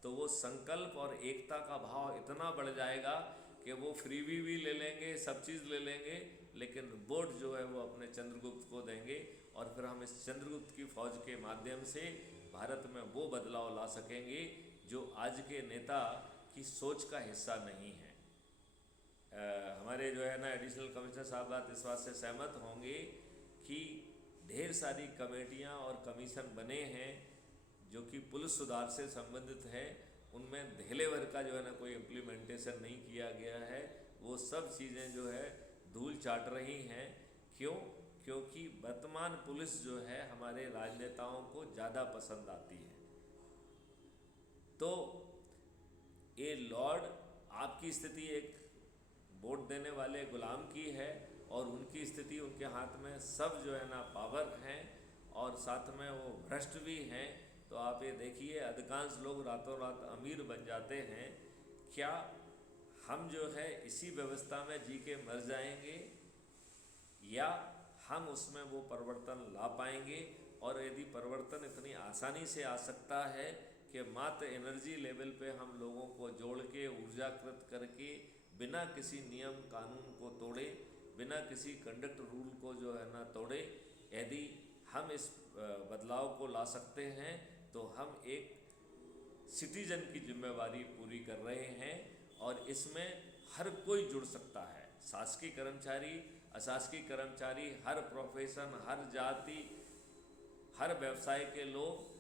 तो वो संकल्प और एकता का भाव इतना बढ़ जाएगा कि वो फ्रीबी भी ले लेंगे, सब चीज़ ले लेंगे, लेकिन वोट जो है वो अपने चंद्रगुप्त को देंगे। और फिर हम इस चंद्रगुप्त की फौज के माध्यम से भारत में वो बदलाव ला सकेंगे जो आज के नेता की सोच का हिस्सा नहीं है। हमारे जो है ना एडिशनल कमिश्नर साहब बात इस बात से सहमत होंगे कि ढेर सारी कमेटियां और कमीशन बने हैं जो कि पुलिस सुधार से संबंधित है, उनमें धेले भर का जो है ना कोई इम्प्लीमेंटेशन नहीं किया गया है। वो सब चीज़ें जो है धूल चाट रही हैं। क्यों? क्योंकि वर्तमान पुलिस जो है हमारे राजनेताओं को ज़्यादा पसंद आती है। तो ये लॉर्ड, आपकी स्थिति एक वोट देने वाले गुलाम की है और उनकी स्थिति, उनके हाथ में सब जो है ना पावर हैं और साथ में वो भ्रष्ट भी हैं। तो आप ये देखिए अधिकांश लोग रातों रात अमीर बन जाते हैं। क्या हम जो है इसी व्यवस्था में जी के मर जाएंगे या हम उसमें वो परिवर्तन ला पाएंगे? और यदि परिवर्तन इतनी आसानी से आ सकता है कि मात्र एनर्जी लेवल पे हम लोगों को जोड़ के ऊर्जाकृत करके बिना किसी नियम कानून को तोड़े, बिना किसी कंडक्ट रूल को जो है ना तोड़े, यदि हम इस बदलाव को ला सकते हैं तो हम एक सिटीजन की जिम्मेवारी पूरी कर रहे हैं। और इसमें हर कोई जुड़ सकता है, शासकीय कर्मचारी, अशासकीय कर्मचारी, हर प्रोफेशन, हर जाति, हर व्यवसाय के लोग,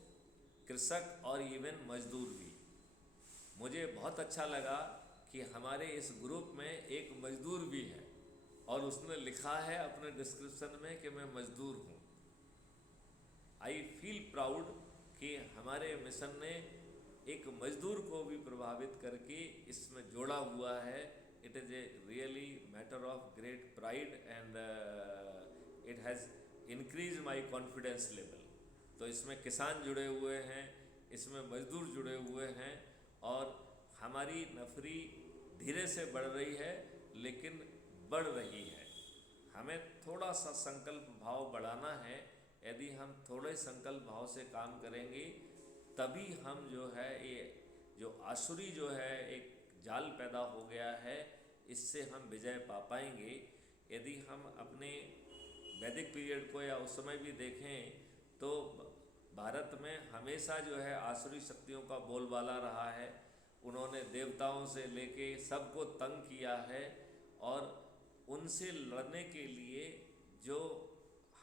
कृषक और इवन मजदूर भी। मुझे बहुत अच्छा लगा कि हमारे इस ग्रुप में एक मजदूर भी है और उसने लिखा है अपने डिस्क्रिप्शन में कि मैं मजदूर हूँ। आई फील प्राउड कि हमारे मिशन ने एक मजदूर को भी प्रभावित करके इसमें जोड़ा हुआ है। It is a really matter of great pride and it has increase my confidence level. तो इसमें किसान जुड़े हुए हैं, इसमें मजदूर जुड़े हुए हैं और हमारी नफरी धीरे से बढ़ रही है लेकिन बढ़ रही है। हमें थोड़ा सा संकल्प भाव बढ़ाना है। यदि हम थोड़े संकल्प भाव से काम करेंगे तभी हम जो है ये जो आसुरी जो है एक जाल पैदा हो गया है, इससे हम विजय पा पाएंगे। यदि हम अपने वैदिक पीरियड को या उस समय भी देखें तो भारत में हमेशा जो है आसुरी शक्तियों का बोलबाला रहा है। उन्होंने देवताओं से लेके सबको तंग किया है और उनसे लड़ने के लिए जो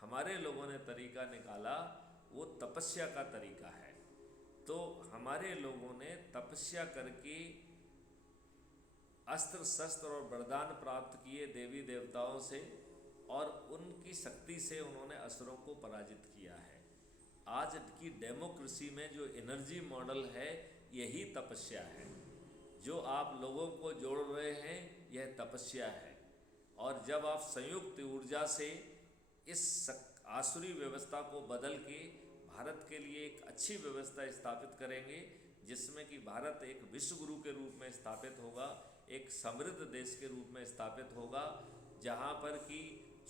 हमारे लोगों ने तरीका निकाला वो तपस्या का तरीका है। तो हमारे लोगों ने तपस्या करके अस्त्र शस्त्र और वरदान प्राप्त किए देवी देवताओं से, और उनकी शक्ति से उन्होंने असुरों को पराजित किया है। आज की डेमोक्रेसी में जो एनर्जी मॉडल है यही तपस्या है। जो आप लोगों को जोड़ रहे हैं यह तपस्या है। और जब आप संयुक्त ऊर्जा से इस आसुरी व्यवस्था को बदल के भारत के लिए एक अच्छी व्यवस्था स्थापित करेंगे, जिसमें कि भारत एक विश्व गुरु के रूप में स्थापित होगा, एक समृद्ध देश के रूप में स्थापित होगा, जहाँ पर कि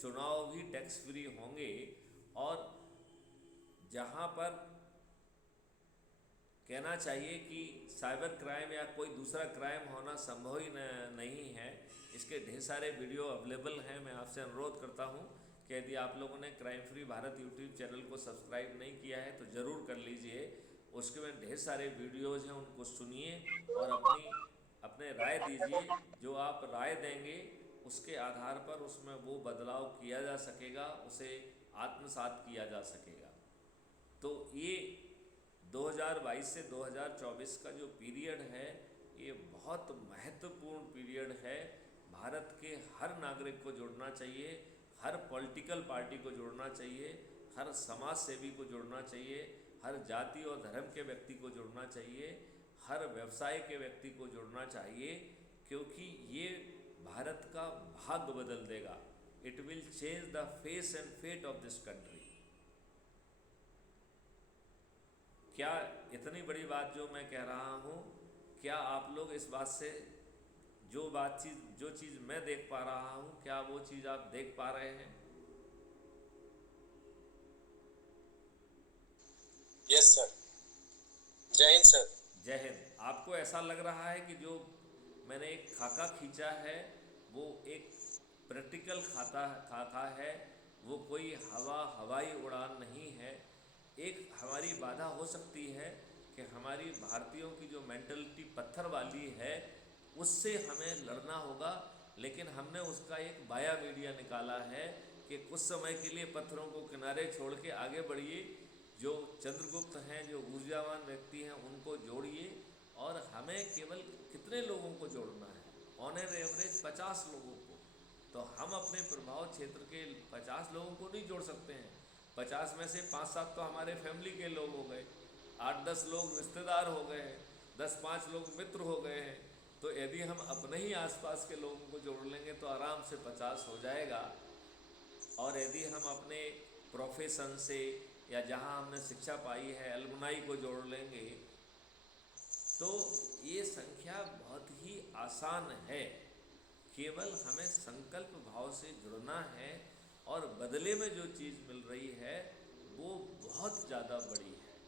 चुनाव भी टैक्स फ्री होंगे, और जहाँ पर कहना चाहिए कि साइबर क्राइम या कोई दूसरा क्राइम होना संभव ही नहीं है। इसके ढेर सारे वीडियो अवेलेबल हैं। मैं आपसे अनुरोध करता हूँ कि यदि आप लोगों ने crime free Bharat YouTube channel को सब्सक्राइब नहीं किया है तो ज़रूर कर लीजिए। उसके में ढेर सारे वीडियोज़ हैं, उनको सुनिए और अपने राय दीजिए। जो आप राय देंगे उसके आधार पर उसमें वो बदलाव किया जा सकेगा, उसे आत्मसात किया जा सकेगा। तो ये 2022 से 2024 का जो पीरियड है ये बहुत महत्वपूर्ण पीरियड है। भारत के हर नागरिक को जुड़ना चाहिए, हर पॉलिटिकल पार्टी को जुड़ना चाहिए, हर समाज सेवी को जुड़ना चाहिए, हर जाति और धर्म के व्यक्ति को जुड़ना चाहिए, हर व्यवसाय के व्यक्ति को जुड़ना चाहिए, क्योंकि ये भारत का भाग्य बदल देगा। It will change the face and fate of this country. क्या इतनी बड़ी बात जो मैं कह रहा हूँ, क्या आप लोग इस बात से जो चीज़ मैं देख पा रहा हूँ, क्या वो चीज़ आप देख पा रहे हैं? Yes sir. जय हिंद सर। जय हिंद। आपको ऐसा लग रहा है कि जो मैंने एक खाका खींचा है वो एक प्रैक्टिकल खाका है, वो कोई हवाई उड़ान नहीं है। एक हमारी बाधा हो सकती है कि हमारी भारतीयों की जो मेंटलिटी पत्थर वाली है उससे हमें लड़ना होगा, लेकिन हमने उसका एक बाया मीडिया निकाला है कि कुछ समय के लिए पत्थरों को किनारे छोड़ के आगे बढ़िए। जो चंद्रगुप्त हैं, जो ऊर्जावान व्यक्ति हैं, उनको जोड़िए। और हमें केवल कितने लोगों को जोड़ना है? ऑन एन एवरेज 50 लोगों को। तो हम अपने प्रभाव क्षेत्र के 50 लोगों को नहीं जोड़ सकते हैं। 50 में से 5-7 तो हमारे फैमिली के लोग हो गए, 8-10 लोग रिश्तेदार हो गए हैं, 10-5 लोग मित्र हो गए हैं। तो यदि हम अपने ही आसपास के लोगों को जोड़ लेंगे तो आराम से 50 हो जाएगा। और यदि हम अपने प्रोफेशन से या जहाँ हमने शिक्षा पाई है अलमुनाई को जोड़ लेंगे तो ये संख्या बहुत ही आसान है। केवल हमें संकल्प भाव से जुड़ना है, और बदले में जो चीज़ मिल रही है वो बहुत ज़्यादा बड़ी है।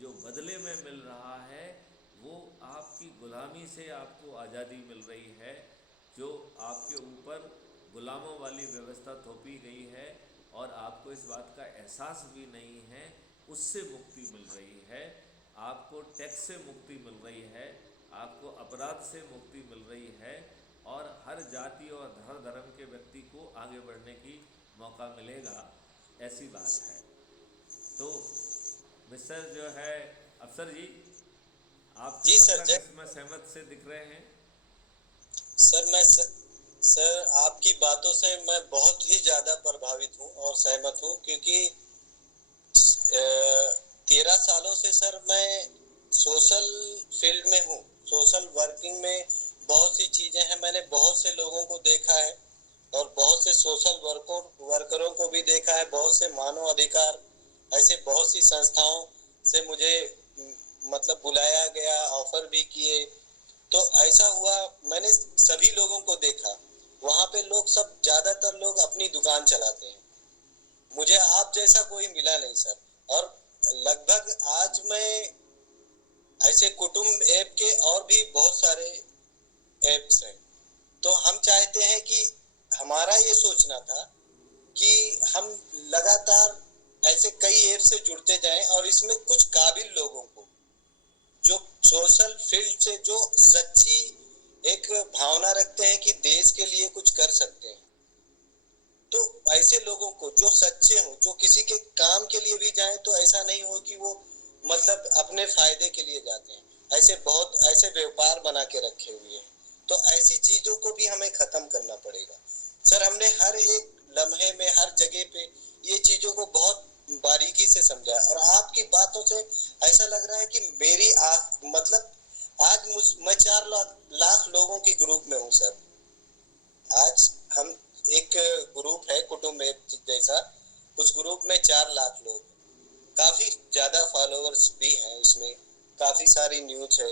जो बदले में मिल रहा है वो आपकी गुलामी से आपको आज़ादी मिल रही है। जो आपके ऊपर गुलामों वाली व्यवस्था थोपी गई है और आपको इस बात का एहसास भी नहीं है, उससे मुक्ति मिल रही है। आपको टैक्स से मुक्ति मिल रही है, आपको अपराध से मुक्ति मिल रही है, और हर जाति और हर धर्म के व्यक्ति को आगे बढ़ने की मौका मिलेगा। ऐसी बात है। तो मिस्टर जो है अफसर जी, आप जी सर, इसमें सहमत से दिख रहे हैं? सर आपकी बातों से मैं बहुत ही ज्यादा प्रभावित हूँ और सहमत हूँ, क्योंकि 13 सालों से सर मैं सोशल फील्ड में हूँ। सोशल वर्किंग में बहुत सी चीजें हैं। मैंने बहुत से लोगों को देखा है और बहुत से सोशल वर्करों को भी देखा है। बहुत से मानव अधिकार ऐसे बहुत सी संस्थाओं से मुझे मतलब बुलाया गया, ऑफर भी किए। तो ऐसा हुआ, मैंने सभी लोगों को देखा। वहाँ पे लोग सब, ज्यादातर लोग अपनी दुकान चलाते हैं। मुझे आप जैसा कोई मिला नहीं सर। और लगभग आज मैं ऐसे कुटुंब ऐप के और भी बहुत सारे ऐप्स हैं। तो हम चाहते हैं कि हमारा ये सोचना था कि हम लगातार ऐसे कई ऐप से जुड़ते जाएं और इसमें कुछ काबिल लोगों को, जो सोशल फील्ड से जो सच्ची एक भावना रखते हैं कि देश के लिए कुछ कर सकते हैं, तो ऐसे लोगों को जो सच्चे हो, जो किसी के काम के लिए भी जाए तो ऐसा नहीं हो कि वो मतलब अपने फायदे के लिए जाते हैं, ऐसे बहुत ऐसे व्यापार बना के रखे हुए हैं। तो ऐसी चीजों को भी हमें खत्म करना पड़ेगा सर। हमने हर एक लम्हे में हर जगह पे ये चीजों को बहुत बारीकी से समझा है, और आपकी बातों से ऐसा लग रहा है कि मेरी मतलब आज मैं 4 लाख लोगों की ग्रुप में हूँ सर। आज हम एक ग्रुप है कुटुंब जैसा, उस ग्रुप में 4 लाख लोग, काफी ज्यादा फॉलोअर्स भी हैं उसमें, काफी सारी न्यूज है।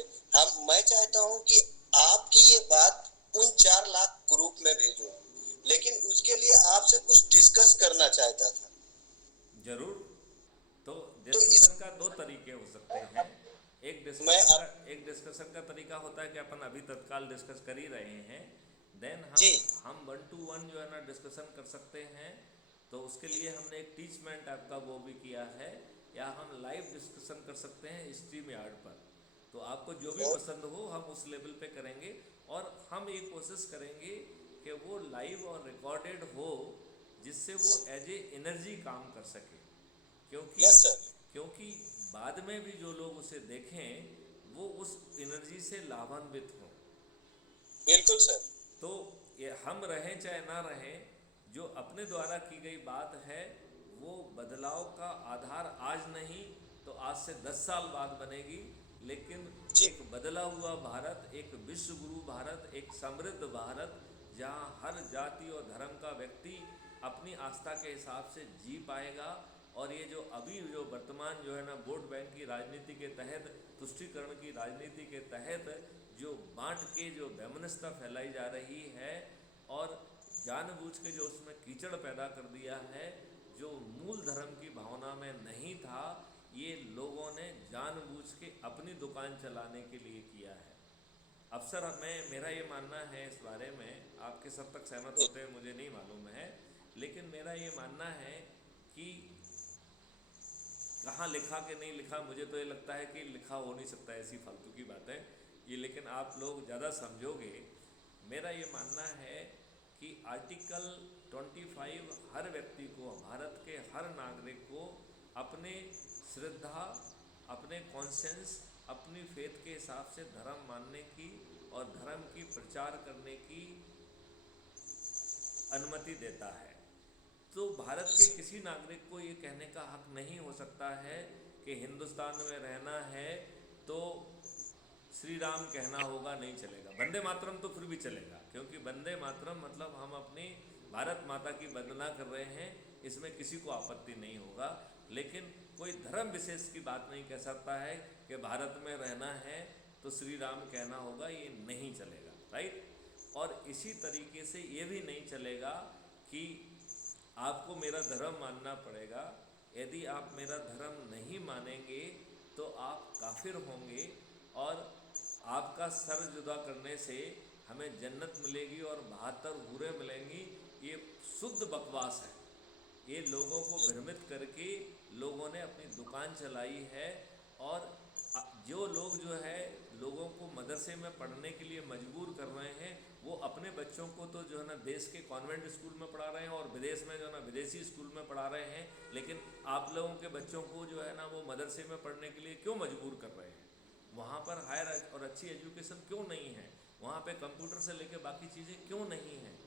मैं चाहता हूं कि आपकी ये बात उन 4 लाख ग्रुप में भेजूं, लेकिन उसके लिए आपसे कुछ डिस्कस करना चाहता था। जरूर। तो तो इस डिस्कशन का दो तरीके हो सकते हैं। एक मैं डिस्कशन का आप एक डिस्कशन का तरीका होता है कि अपन अभी तत्काल डिस्कस कर ही रहे हैं, देन जी हम 1 to 1 जो है ना डिस्कशन कर सकते हैं। तो उसके लिए हमने एक टीचमेंट ऐप का वो भी किया है, या हम लाइव डिस्कशन कर सकते हैं स्ट्रीम यार्ड पर। तो आपको जो भी बहुत पसंद हो हम उस लेवल पे करेंगे, और हम ये कोशिश करेंगे कि वो लाइव और रिकॉर्डेड हो, जिससे वो एज ए एनर्जी काम कर सके। क्योंकि यस सर। क्योंकि बाद में भी जो लोग उसे देखें वो उस एनर्जी से लाभान्वित हों। बिल्कुल सर। तो ये हम रहें चाहे ना रहें, जो अपने द्वारा की गई बात है वो बदलाव का आधार आज नहीं तो आज से 10 साल बाद बनेगी, लेकिन जी एक बदला हुआ भारत, एक विश्व गुरु भारत, एक समृद्ध भारत, जहाँ हर जाति और धर्म का व्यक्ति अपनी आस्था के हिसाब से जी पाएगा। और ये जो अभी जो वर्तमान जो है ना वोट बैंक की राजनीति के तहत, तुष्टीकरण की राजनीति के तहत जो बांट के जो वैमनस्यता फैलाई जा रही है, और जानबूझ के जो उसमें कीचड़ पैदा कर दिया है, जो मूल धर्म की भावना में नहीं था, ये लोगों ने जानबूझ के अपनी दुकान चलाने के लिए किया है। अफसर मेरा ये मानना है इस बारे में, आपके सब तक सहमत होते हैं मुझे नहीं मालूम है, लेकिन मेरा ये मानना है कि कहाँ लिखा कि नहीं लिखा, मुझे तो ये लगता है कि लिखा हो नहीं सकता, ऐसी फालतू की बातें ये, लेकिन आप लोग ज़्यादा समझोगे। मेरा ये मानना है कि आर्टिकल 25 हर व्यक्ति को, भारत के हर नागरिक को अपने श्रद्धा, अपने कॉन्सेंस, अपनी फेथ के हिसाब से धर्म मानने की और धर्म की प्रचार करने की अनुमति देता है। तो भारत के किसी नागरिक को ये कहने का हक नहीं हो सकता है कि हिंदुस्तान में रहना है तो श्री राम कहना होगा, नहीं चलेगा। वंदे मातरम तो फिर भी चलेगा, क्योंकि वंदे मातरम मतलब हम अपनी भारत माता की वंदना कर रहे हैं, इसमें किसी को आपत्ति नहीं होगा। लेकिन कोई धर्म विशेष की बात नहीं कह सकता है कि भारत में रहना है तो श्री राम कहना होगा, ये नहीं चलेगा, राइट। और इसी तरीके से ये भी नहीं चलेगा कि आपको मेरा धर्म मानना पड़ेगा, यदि आप मेरा धर्म नहीं मानेंगे तो आप काफिर होंगे, और आपका सर जुदा करने से हमें जन्नत मिलेगी और 72 हूरें मिलेंगी। ये शुद्ध बकवास है। ये लोगों को भ्रमित करके लोगों ने अपनी दुकान चलाई है, और जो लोग जो है लोगों को मदरसे में पढ़ने के लिए मजबूर कर रहे हैं, वो अपने बच्चों को तो जो है ना देश के कॉन्वेंट स्कूल में पढ़ा रहे हैं और विदेश में जो है ना विदेशी स्कूल में पढ़ा रहे हैं, लेकिन आप लोगों के बच्चों को जो है ना वो मदरसे में पढ़ने के लिए क्यों मजबूर कर रहे हैं? वहाँ पर हायर और अच्छी एजुकेशन क्यों नहीं है? वहाँ पे कंप्यूटर से लेकर बाकी चीज़ें क्यों नहीं हैं?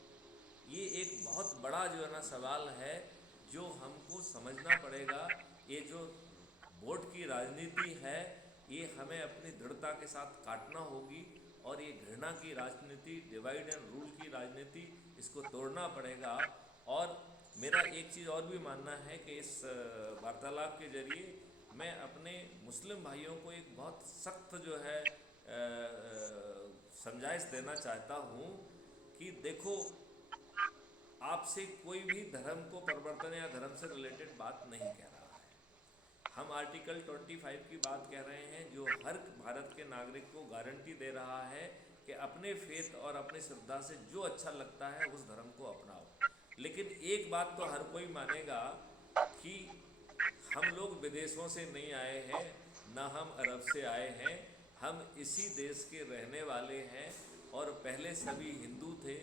ये एक बहुत बड़ा जो है ना सवाल है जो हमको समझना पड़ेगा। ये जो वोट की राजनीति है, ये हमें अपनी दृढ़ता के साथ काटना होगी, और ये घृणा की राजनीति, डिवाइड एंड रूल की राजनीति, इसको तोड़ना पड़ेगा। और मेरा एक चीज़ और भी मानना है कि इस वार्तालाप के जरिए मैं अपने मुस्लिम भाइयों को एक बहुत सख्त जो है समझाइश देना चाहता हूँ कि देखो, आपसे कोई भी धर्म को परिवर्तन या धर्म से रिलेटेड बात नहीं कह रहा है। हम आर्टिकल 25 की बात कह रहे हैं, जो हर भारत के नागरिक को गारंटी दे रहा है कि अपने फेथ और अपनी श्रद्धा से जो अच्छा लगता है उस धर्म को अपनाओ। लेकिन एक बात तो हर कोई मानेगा कि हम लोग विदेशों से नहीं आए हैं, ना हम अरब से आए हैं, हम इसी देश के रहने वाले हैं, और पहले सभी हिंदू थे,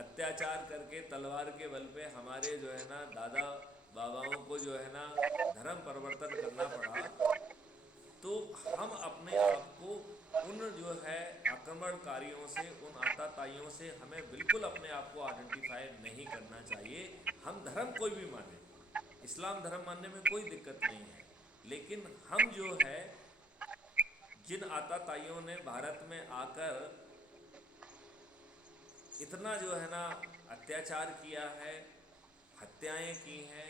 अत्याचार करके तलवार के बल पे हमारे जो है ना दादा बाबाओं को जो है ना धर्म परिवर्तन करना पड़ा, तो हम अपने आप को उन जो है आक्रमणकारियों से, उन आताताइयों से हमें बिल्कुल अपने आप को आइडेंटिफाई नहीं करना चाहिए। हम धर्म कोई भी माने, इस्लाम धर्म मानने में कोई दिक्कत नहीं है, लेकिन हम जो है जिन आताताइयों ने भारत में आकर इतना जो है ना अत्याचार किया है, हत्याएं की हैं,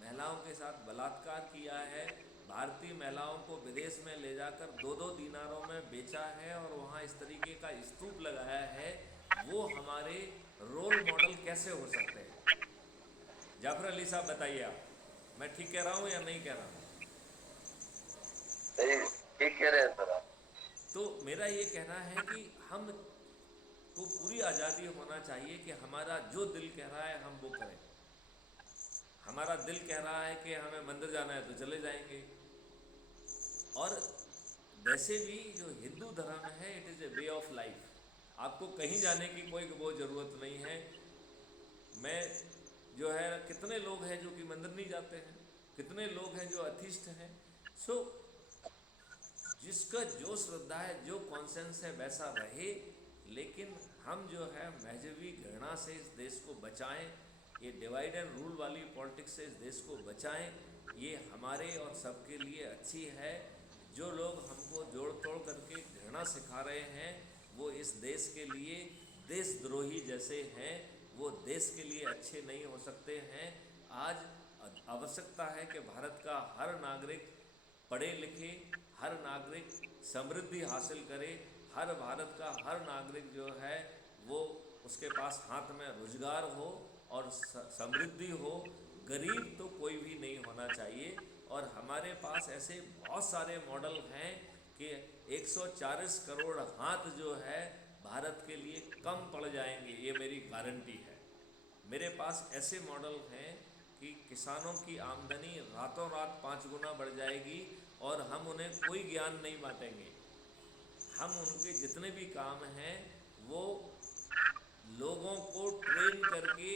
महिलाओं के साथ बलात्कार किया है, भारतीय महिलाओं को विदेश में ले जाकर 2-2 दीनारों में बेचा है और वहाँ इस तरीके का स्तूप लगाया है, वो हमारे रोल मॉडल कैसे हो सकते हैं? जाफर अली साहब बताइए आप, मैं ठीक कह रहा हूँ या नहीं कह रहा हूँ? ठीक कह रहे हैं सर आप। तो मेरा ये कहना है कि हम को पूरी आज़ादी होना चाहिए कि हमारा जो दिल कह रहा है हम वो करें। हमारा दिल कह रहा है कि हमें मंदिर जाना है तो चले जाएंगे। और वैसे भी जो हिंदू धर्म है, it is a way of life. आपको कहीं जाने की कोई वो ज़रूरत नहीं है। मैं जो है कितने लोग हैं जो कि मंदिर नहीं जाते हैं, कितने लोग हैं जो अथिष्ट हैं। सो जिसका जो श्रद्धा है, जो कॉन्सेंस है वैसा रहे, लेकिन हम जो है मजहबी घृणा से इस देश को बचाएं, ये डिवाइड एंड रूल वाली पॉलिटिक्स से इस देश को बचाएं। ये हमारे और सबके लिए अच्छी है। जो लोग हमको जोड़ तोड़ करके घृणा सिखा रहे हैं वो इस देश के लिए देशद्रोही जैसे हैं, वो देश के लिए अच्छे नहीं हो सकते हैं। आज आवश्यकता है कि भारत का हर नागरिक पढ़े लिखे, हर नागरिक समृद्धि हासिल करे, हर भारत का हर नागरिक जो है वो उसके पास हाथ में रोजगार हो और समृद्धि हो। गरीब तो कोई भी नहीं होना चाहिए। और हमारे पास ऐसे बहुत सारे मॉडल हैं कि 140 करोड़ हाथ जो है भारत के लिए कम पड़ जाएंगे, ये मेरी गारंटी है। मेरे पास ऐसे मॉडल हैं कि किसानों की आमदनी रातों रात 5 गुना बढ़ जाएगी और हम उन्हें कोई ज्ञान नहीं बांटेंगे। हम उनके जितने भी काम हैं वो लोगों को ट्रेन करके,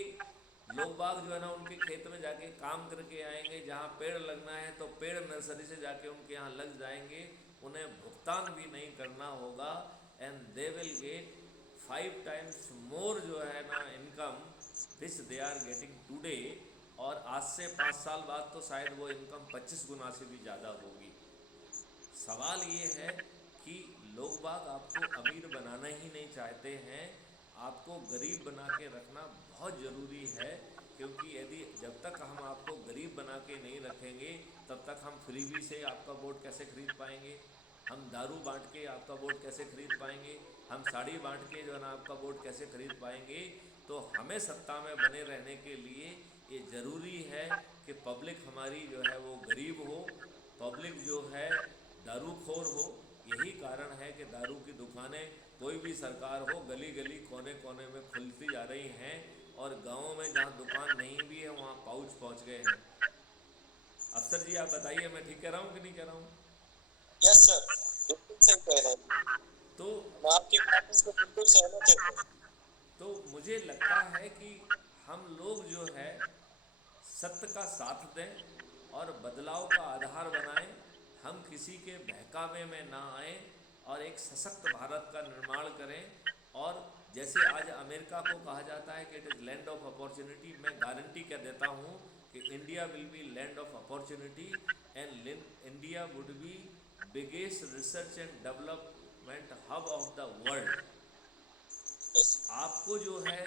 लोग बाग जो है ना उनके खेत में जाके काम करके आएंगे। जहाँ पेड़ लगना है तो पेड़ नर्सरी से जाके उनके यहाँ लग जाएंगे, उन्हें भुगतान भी नहीं करना होगा। And they will get 5 times more जो है ना income which they are getting today. और आज से 5 साल बाद तो शायद वो इनकम 25 गुना से भी ज़्यादा होगी। सवाल ये है कि लोग बाग आपको अमीर बनाना ही नहीं चाहते हैं, आपको गरीब बना के रखना बहुत ज़रूरी है। क्योंकि यदि जब तक हम आपको गरीब बना के नहीं रखेंगे तब तक हम फ्रीबी से आपका वोट कैसे खरीद पाएंगे, हम दारू बांट के आपका वोट कैसे खरीद पाएंगे, हम साड़ी बांट के जो है ना आपका वोट कैसे खरीद पाएंगे। तो हमें सत्ता में बने रहने के लिए ये ज़रूरी है कि पब्लिक हमारी जो है वो गरीब हो, पब्लिक जो है दारूखोर हो। यही कारण है कि दारू की दुकानें कोई भी सरकार हो गली गली कोने कोने में खुलती जा रही हैं और गाँवों में जहाँ दुकान नहीं भी है वहाँ पाउच पहुँच गए हैं। अफसर जी आप बताइए, मैं ठीक कह रहा हूँ कि नहीं कह रहा हूँ? यस सर, बिल्कुल सही कह रहे हैं। तो मैं आपकी बात से बिल्कुल सहमत हूँ। तो मुझे लगता है कि हम लोग जो है सत्य का साथ दें और बदलाव का आधार बनाएं। हम किसी के बहकावे में ना आए और एक सशक्त भारत का निर्माण करें। और जैसे आज अमेरिका को कहा जाता है कि it is land of opportunity, मैं गारंटी क्या देता हूँ कि India will be land of opportunity and India would be biggest research and development hub of the world. आपको जो है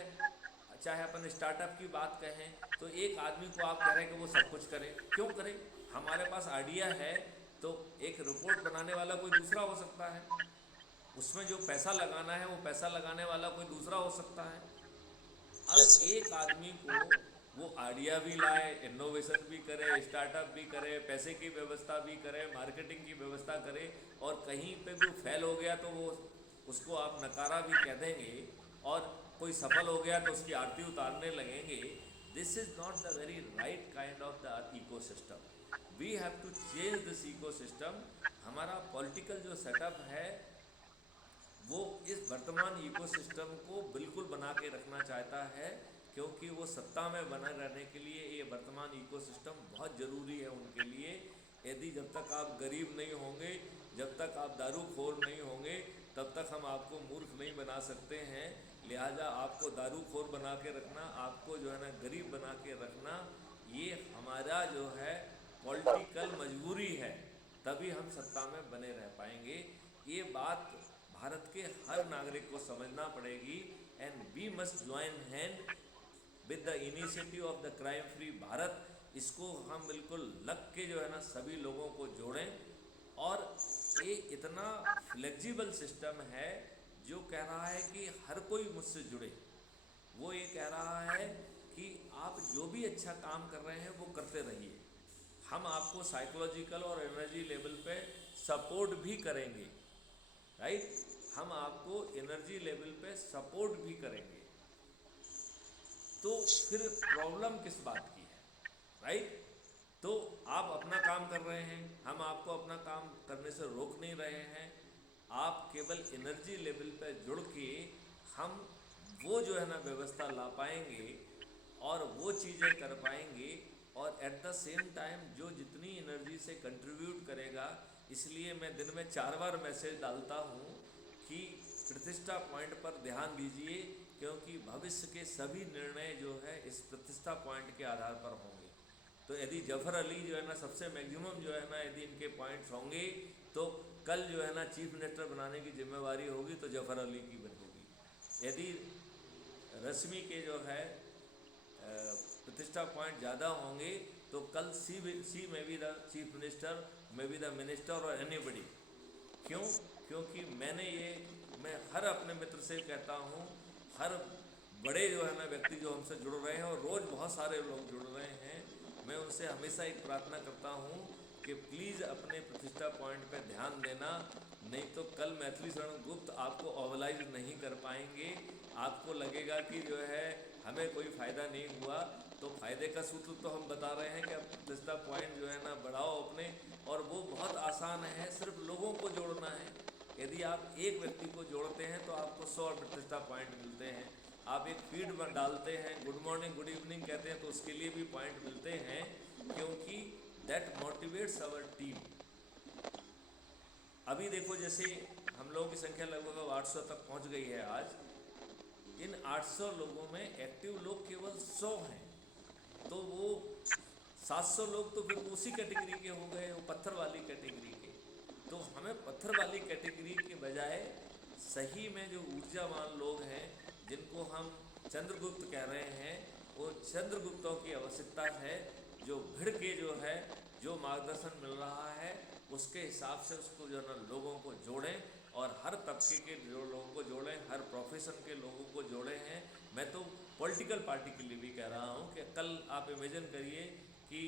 चाहे अपन स्टार्टअप की बात कहें तो एक आदमी को आप कह रहे हैं कि वो सब कुछ करे, क्यों करे? हमारे पास आइडिया है तो एक रिपोर्ट बनाने वाला कोई दूसरा हो सकता है, उसमें जो पैसा लगाना है वो पैसा लगाने वाला कोई दूसरा हो सकता है। अब एक आदमी को वो आइडिया भी लाए, इनोवेशन भी करे, स्टार्टअप भी करे, पैसे की व्यवस्था भी करे, मार्केटिंग की व्यवस्था करे, और कहीं पे भी फेल हो गया तो वो उसको आप नकारा भी कह देंगे, और कोई सफल हो गया तो उसकी आरती उतारने लगेंगे। This is not the very right kind of the ecosystem. We have to change this ecosystem. हमारा पॉलिटिकल जो सेटअप है वो इस वर्तमान इको सिस्टम को बिल्कुल बना बना के रखना चाहता है, क्योंकि वो सत्ता में बना रहने के लिए ये वर्तमान इकोसिस्टम बहुत ज़रूरी है उनके लिए। यदि जब तक आप गरीब नहीं होंगे, जब तक आप दारूखोर नहीं होंगे, तब तक हम आपको मूर्ख नहीं बना सकते हैं। लिहाजा आपको दारूखोर बना के रखना, आपको जो है ना गरीब बना के रखना, ये हमारा जो है पॉलिटिकल मजबूरी है, तभी हम सत्ता में बने रह पाएंगे। ये बात भारत के हर नागरिक को समझना पड़ेगी। And we must join hand with the initiative of the crime free Bharat. इसको हम बिल्कुल लग के जो है ना सभी लोगों को जोड़ें। और ये इतना फ्लेक्सिबल सिस्टम है जो कह रहा है कि हर कोई मुझसे जुड़े। वो ये कह रहा है कि आप जो भी अच्छा काम कर रहे हैं वो करते रहिए, हम आपको साइकोलॉजिकल और एनर्जी लेवल पे सपोर्ट भी करेंगे, राइट। हम आपको एनर्जी लेवल पे सपोर्ट भी करेंगे। तो फिर प्रॉब्लम किस बात की है, राइट। तो आप अपना काम कर रहे हैं, हम आपको अपना काम करने से रोक नहीं रहे हैं। आप केवल एनर्जी लेवल पे जुड़ के हम वो जो है ना व्यवस्था ला पाएंगे और वो चीज़ें कर पाएंगे। और एट द सेम टाइम जो जितनी एनर्जी से कंट्रीब्यूट करेगा, इसलिए मैं दिन में 4 बार मैसेज डालता हूँ कि प्रतिष्ठा पॉइंट पर ध्यान दीजिए, क्योंकि भविष्य के सभी निर्णय जो है इस प्रतिष्ठा पॉइंट के आधार पर होंगे। तो यदि जफर अली जो है ना सबसे मैक्सिमम जो है ना यदि इनके पॉइंट्स होंगे, तो कल जो है ना चीफ मिनिस्टर बनाने की जिम्मेवारी होगी तो जफर अली की बनेगी। यदि रश्मि के जो है प्रतिष्ठा पॉइंट ज़्यादा होंगे, तो कल सी में बी द चीफ मिनिस्टर, में बी द मिनिस्टर और एनीबडी। क्यों? क्योंकि मैं हर अपने मित्र से कहता हूँ, हर बड़े जो है ना व्यक्ति जो हमसे जुड़ रहे हैं, और रोज़ बहुत सारे लोग जुड़ रहे हैं, मैं उनसे हमेशा एक प्रार्थना करता हूँ कि प्लीज़ अपने प्रतिष्ठा पॉइंट पे ध्यान देना, नहीं तो कल मैथिली शरण गुप्त आपको ओवलाइज नहीं कर पाएंगे। आपको लगेगा कि जो है हमें कोई फ़ायदा नहीं हुआ। तो फ़ायदे का सूत्र तो हम बता रहे हैं कि आप प्रतिष्ठा पॉइंट जो है ना बढ़ाओ अपने, और वो बहुत आसान है, सिर्फ लोगों को जोड़ना है। यदि आप एक व्यक्ति को जोड़ते हैं तो आपको 100 प्रतिष्ठा पॉइंट मिलते हैं। आप एक फीड में डालते हैं, गुड मॉर्निंग गुड इवनिंग कहते हैं, तो उसके लिए भी पॉइंट मिलते हैं, क्योंकि दैट मोटिवेट्स आवर टीम। अभी देखो, जैसे हम लोगों की संख्या लगभग 800 तक पहुंच गई है आज। इन 800 लोगों में एक्टिव लोग केवल 100 हैं, तो वो 700 लोग तो फिर उसी कैटेगरी के हो गए, वो पत्थर वाली कैटेगरी के। तो हमें पत्थर वाली कैटेगरी के बजाय सही में जो ऊर्जावान लोग हैं, जिनको हम चंद्रगुप्त कह रहे हैं, वो चंद्रगुप्तों की आवश्यकता है, जो भिड़ के जो है जो मार्गदर्शन मिल रहा है उसके हिसाब से उसको जो है ना लोगों को जोड़ें, और हर तबके के जो लोगों को जोड़ें, हर प्रोफेशन के लोगों को जोड़े हैं। मैं तो पॉलिटिकल पार्टी के लिए भी कह रहा हूँ कि कल आप इमेजिन करिए कि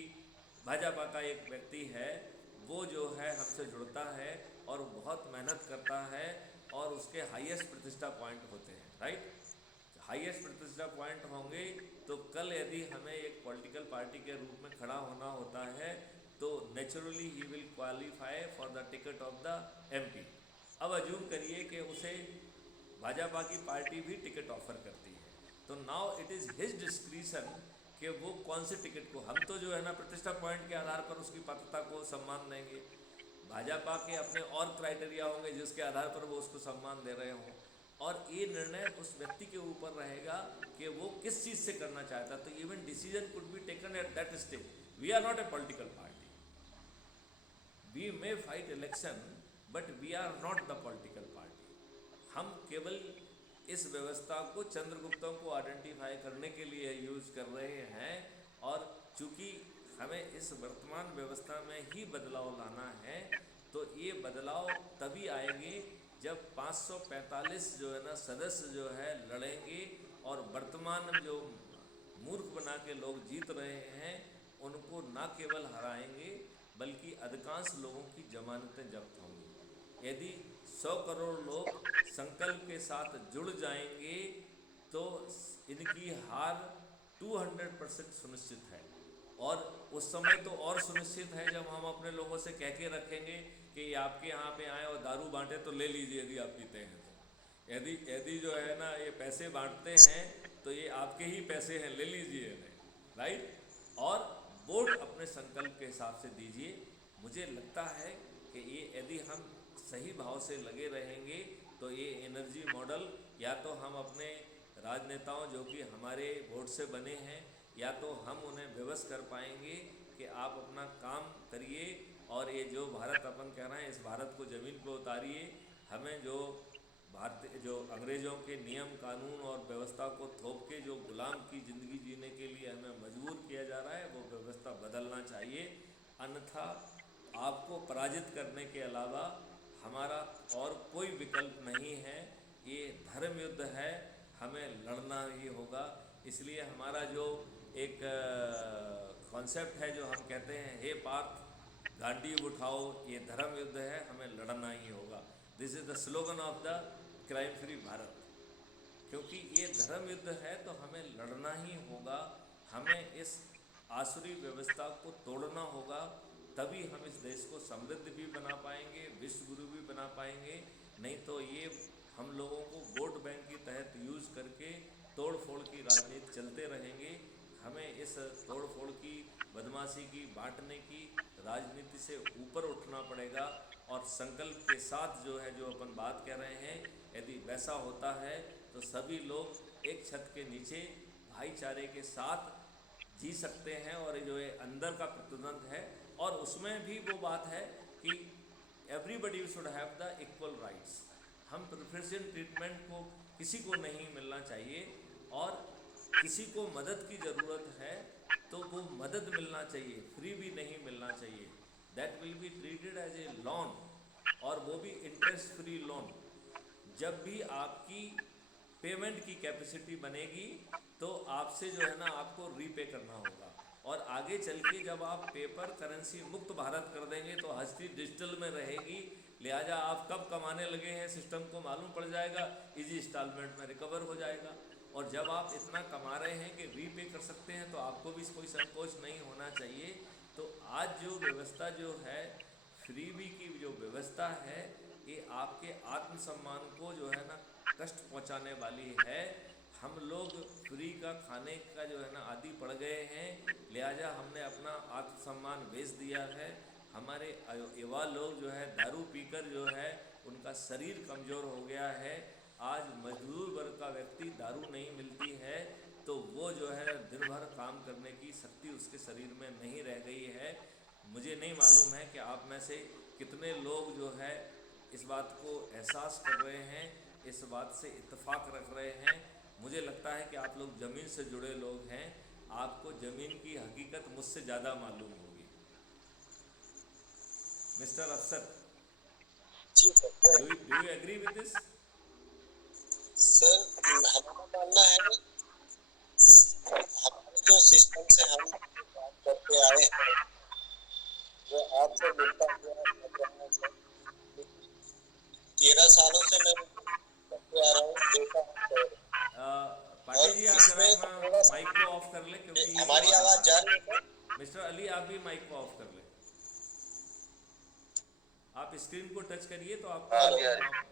भाजपा का एक व्यक्ति है, वो जो है हमसे जुड़ता है और बहुत मेहनत करता है, और उसके हाईएस्ट प्रतिष्ठा पॉइंट होते हैं, राइट। हाईएस्ट प्रतिष्ठा पॉइंट होंगे, तो कल यदि हमें एक पॉलिटिकल पार्टी के रूप में खड़ा होना होता है, तो naturally he will qualify for the ticket of the MP. अब अज्यूम करिए कि उसे भाजपा की पार्टी भी टिकट ऑफर करती है, तो now it is his discretion कि वो कौन से टिकट को, हम तो जो है ना प्रतिष्ठा पॉइंट के आधार पर उसकी पात्रता को सम्मान देंगे। भाजपा के अपने और क्राइटेरिया होंगे जिसके आधार पर वो उसको सम्मान दे रहे हों, और ये निर्णय उस व्यक्ति के ऊपर रहेगा कि वो किस चीज़ से करना चाहता है। तो even decision could be taken at that stage. We are not a political party, we may fight election, but we are not the political party. हम केवल इस व्यवस्था को चंद्रगुप्तों को आइडेंटिफाई करने के लिए यूज़ कर रहे हैं, और चूँकि हमें इस वर्तमान व्यवस्था में ही बदलाव लाना है, तो ये बदलाव तभी आएंगे जब 545 जो है ना सदस्य जो है लड़ेंगे, और वर्तमान जो मूर्ख बना के लोग जीत रहे हैं उनको ना केवल हराएंगे, बल्कि अधिकांश लोगों की जमानतें जब्त होंगी। यदि 100 करोड़ लोग संकल्प के साथ जुड़ जाएंगे, तो इनकी हार 200% सुनिश्चित है। और उस समय तो और सुनिश्चित है जब हम अपने लोगों से कह के रखेंगे कि आपके यहाँ पे आए और दारू बांटे तो ले लीजिए यदि आप पीते हैं तो। यदि यदि जो है ना ये पैसे बांटते हैं तो ये आपके ही पैसे हैं, ले लीजिए इन्हें, राइट। और वोट अपने संकल्प के हिसाब से दीजिए। मुझे लगता है कि ये यदि हम सही भाव से लगे रहेंगे तो ये एनर्जी मॉडल या तो हम अपने राजनेताओं जो कि हमारे वोट से बने हैं, या तो हम उन्हें विवश कर पाएंगे कि आप अपना काम करिए और ये जो भारत अपन कह रहे हैं इस भारत को ज़मीन पर उतारिए। हमें जो भारतीय जो अंग्रेज़ों के नियम कानून और व्यवस्था को थोप के जो गुलाम की ज़िंदगी जीने के लिए हमें मजबूर किया जा रहा है वो व्यवस्था बदलना चाहिए। अन्यथा आपको पराजित करने के अलावा हमारा और कोई विकल्प नहीं है। ये धर्म युद्ध है, हमें लड़ना ही होगा। इसलिए हमारा जो एक कॉन्सेप्ट है जो हम कहते हैं हे पार्थ गांडी उठाओ, ये धर्म युद्ध है, हमें लड़ना ही होगा। This is the slogan of the crime free Bharat. क्योंकि ये धर्म युद्ध है तो हमें लड़ना ही होगा, हमें इस आसुरी व्यवस्था को तोड़ना होगा, तभी हम इस देश को समृद्ध भी बना पाएंगे, विश्व गुरु भी बना पाएंगे। नहीं तो ये हम लोगों को वोट बैंक की तहत यूज़ करके तोड़ फोड़ की राजनीति चलते रहेंगे। हमें इस तोड़ फोड़ की, बदमाशी की, बांटने की राजनीति से ऊपर उठना पड़ेगा और संकल्प के साथ जो है जो अपन बात कह रहे हैं, यदि वैसा होता है तो सभी लोग एक छत के नीचे भाईचारे के साथ जी सकते हैं। और जो ये अंदर का प्रतिद्वंद है, और उसमें भी वो बात है कि everybody should have the equal rights. हम प्रेफरेंशियल ट्रीटमेंट को किसी को नहीं मिलना चाहिए, और किसी को मदद की ज़रूरत है तो वो मदद मिलना चाहिए, फ्री भी नहीं मिलना चाहिए। That will be treated as a loan, और वो भी इंटरेस्ट फ्री लोन। जब भी आपकी पेमेंट की कैपेसिटी बनेगी तो आपसे जो है ना आपको रीपे करना होगा। और आगे चल के जब आप पेपर करेंसी मुक्त भारत कर देंगे तो हस्ती डिजिटल में रहेगी, लिहाजा आप कब कमाने लगे हैं सिस्टम को मालूम पड़ जाएगा, इजी इंस्टॉलमेंट में रिकवर हो जाएगा। और जब आप इतना कमा रहे हैं कि रीपे कर सकते हैं तो आपको भी कोई संकोच नहीं होना चाहिए। तो आज जो व्यवस्था जो है फ्रीबी की जो व्यवस्था है, ये आपके आत्मसम्मान को जो है ना कष्ट पहुंचाने वाली है। हम लोग फ्री का खाने का जो है ना आदी पड़ गए हैं, लिहाजा हमने अपना आत्मसम्मान बेच दिया है। हमारे युवा लोग जो है दारू पीकर जो है उनका शरीर कमज़ोर हो गया है। आज मजदूर वर्ग का व्यक्ति दारू नहीं मिलती है तो वो जो है दिन भर काम करने की शक्ति उसके शरीर में नहीं रह गई है। मुझे नहीं मालूम है कि आप में से कितने लोग जो है इस बात को एहसास कर रहे हैं, इस बात से इत्तेफाक रख रहे हैं। मुझे लगता है कि आप लोग ज़मीन से जुड़े लोग हैं, आपको ज़मीन की हकीकत मुझसे ज़्यादा मालूम होगी। Mister Afsar, do you agree with this? Sir, हमारा मानना है हमारे जो सिस्टम से हम बात करते आए हैं वो आपसे मिलता हुआ 13 सालों से मैं करते आ रहा हूँ, देखा है। पांडे जी आप जरा अपना माइक को ऑफ कर लें क्योंकि हमारी आवाज जा रही है। मिस्टर अली आप भी माइक को ऑफ कर लें। आप स्क्रीन को टच करिए तो आपको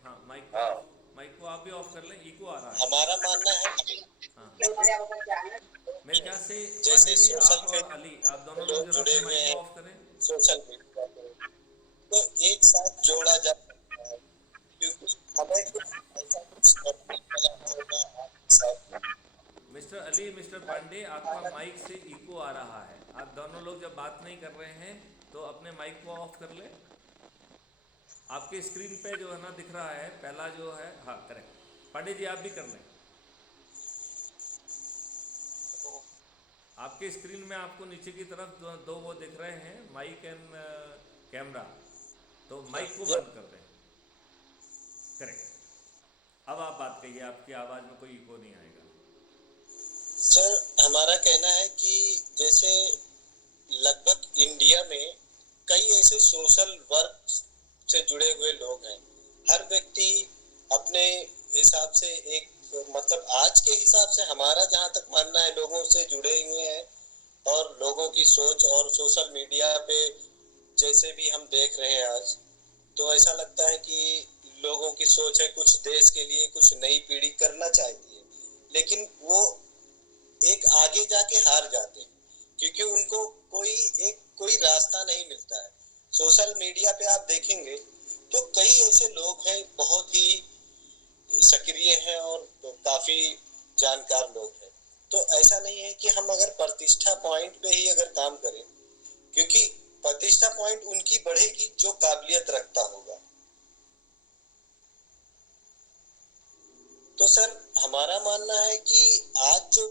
हाँ माइक को आप भी ऑफ कर लें, इको आ रहा है। हमारा मानना है हाँ, मेरे ख्याल से जैसे सोशल आप और अली आप दोनों लोग जुड़े जरा हुए माइक हैं को ऑफ करें। सोशल मीडिया पे, तो एक साथ जोड़ा जा सकता है, क्योंकि हमें कुछ ऐसा कुछ करना होगा आपके साथ। मिस्टर अली, मिस्टर पांडे, आपका माइक से इको आ रहा है। आप दोनों लोग जब बात नहीं कर रहे हैं तो अपने माइक को ऑफ कर लें। आपके स्क्रीन पे जो है ना दिख रहा है पहला जो है, हाँ करेक्ट। पांडे जी आप भी कर लें। आपके स्क्रीन में आपको नीचे की तरफ दो वो दिख रहे हैं, माइक एंड कैमरा, तो माइक को बंद कर दें। करेक्ट। अब आप बात कहिए, आपकी आवाज़ में कोई इको नहीं आएगा। सर, हमारा कहना है कि जैसे लगभग इंडिया में कई ऐसे सोशल वर्क से जुड़े हुए लोग हैं। हर व्यक्ति अपने हिसाब से एक मतलब आज के हिसाब से हमारा जहाँ तक मानना है लोगों से जुड़े हुए हैं, और लोगों की सोच और सोशल मीडिया पे जैसे भी हम देख रहे हैं आज, तो ऐसा लगता है कि लोगों की सोच है, कुछ देश के लिए कुछ नई पीढ़ी करना चाहती है, लेकिन वो एक आगे जाके हार जाते हैं क्योंकि उनको कोई रास्ता नहीं मिलता है। सोशल मीडिया पे आप देखेंगे तो कई ऐसे लोग हैं, बहुत ही सक्रिय हैं और काफी जानकार लोग हैं। तो ऐसा नहीं है कि हम अगर प्रतिष्ठा पॉइंट पे ही अगर काम करें, क्योंकि प्रतिष्ठा पॉइंट उनकी बढ़ेगी जो काबिलियत रखता होगा। तो सर हमारा मानना है कि आज जो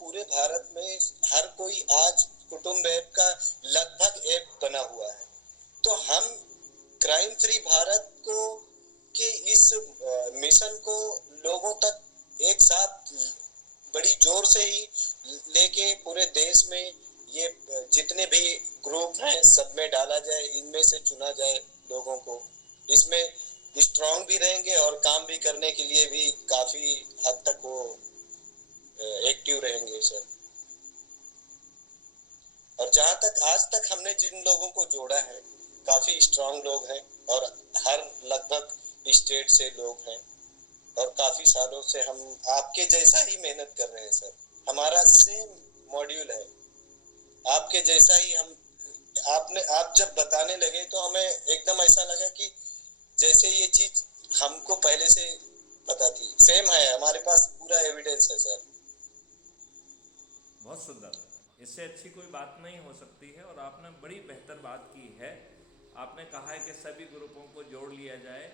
पूरे भारत में हर कोई आज कुटुंब ऐप का लगभग ऐप बना हुआ है। तो हम क्राइम फ्री भारत को के इस मिशन को लोगों तक एक साथ बड़ी जोर से ही लेके पूरे देश में ये जितने भी ग्रुप हैं सब में डाला जाए, इनमें से चुना जाए लोगों को। इसमें स्ट्रांग भी रहेंगे और काम भी करने के लिए भी काफी हद तक वो एक्टिव रहेंगे सर। और जहां तक आज तक हमने जिन लोगों को जोड़ा है, काफी स्ट्रांग लोग हैं और हर लगभग स्टेट से लोग हैं और काफी सालों से हम आपके जैसा ही मेहनत कर रहे हैं सर। हमारा सेम मॉड्यूल है, आपके जैसा ही हम आप जब बताने लगे तो हमें एकदम ऐसा लगा कि जैसे ये चीज हमको पहले से पता थी। सेम है, हमारे पास पूरा एविडेंस है सर। बहुत सुंदर। इससे अच्छी कोई बात नहीं हो सकती है और आपने बड़ी बेहतर बात की है। आपने कहा है कि सभी ग्रुपों को जोड़ लिया जाए।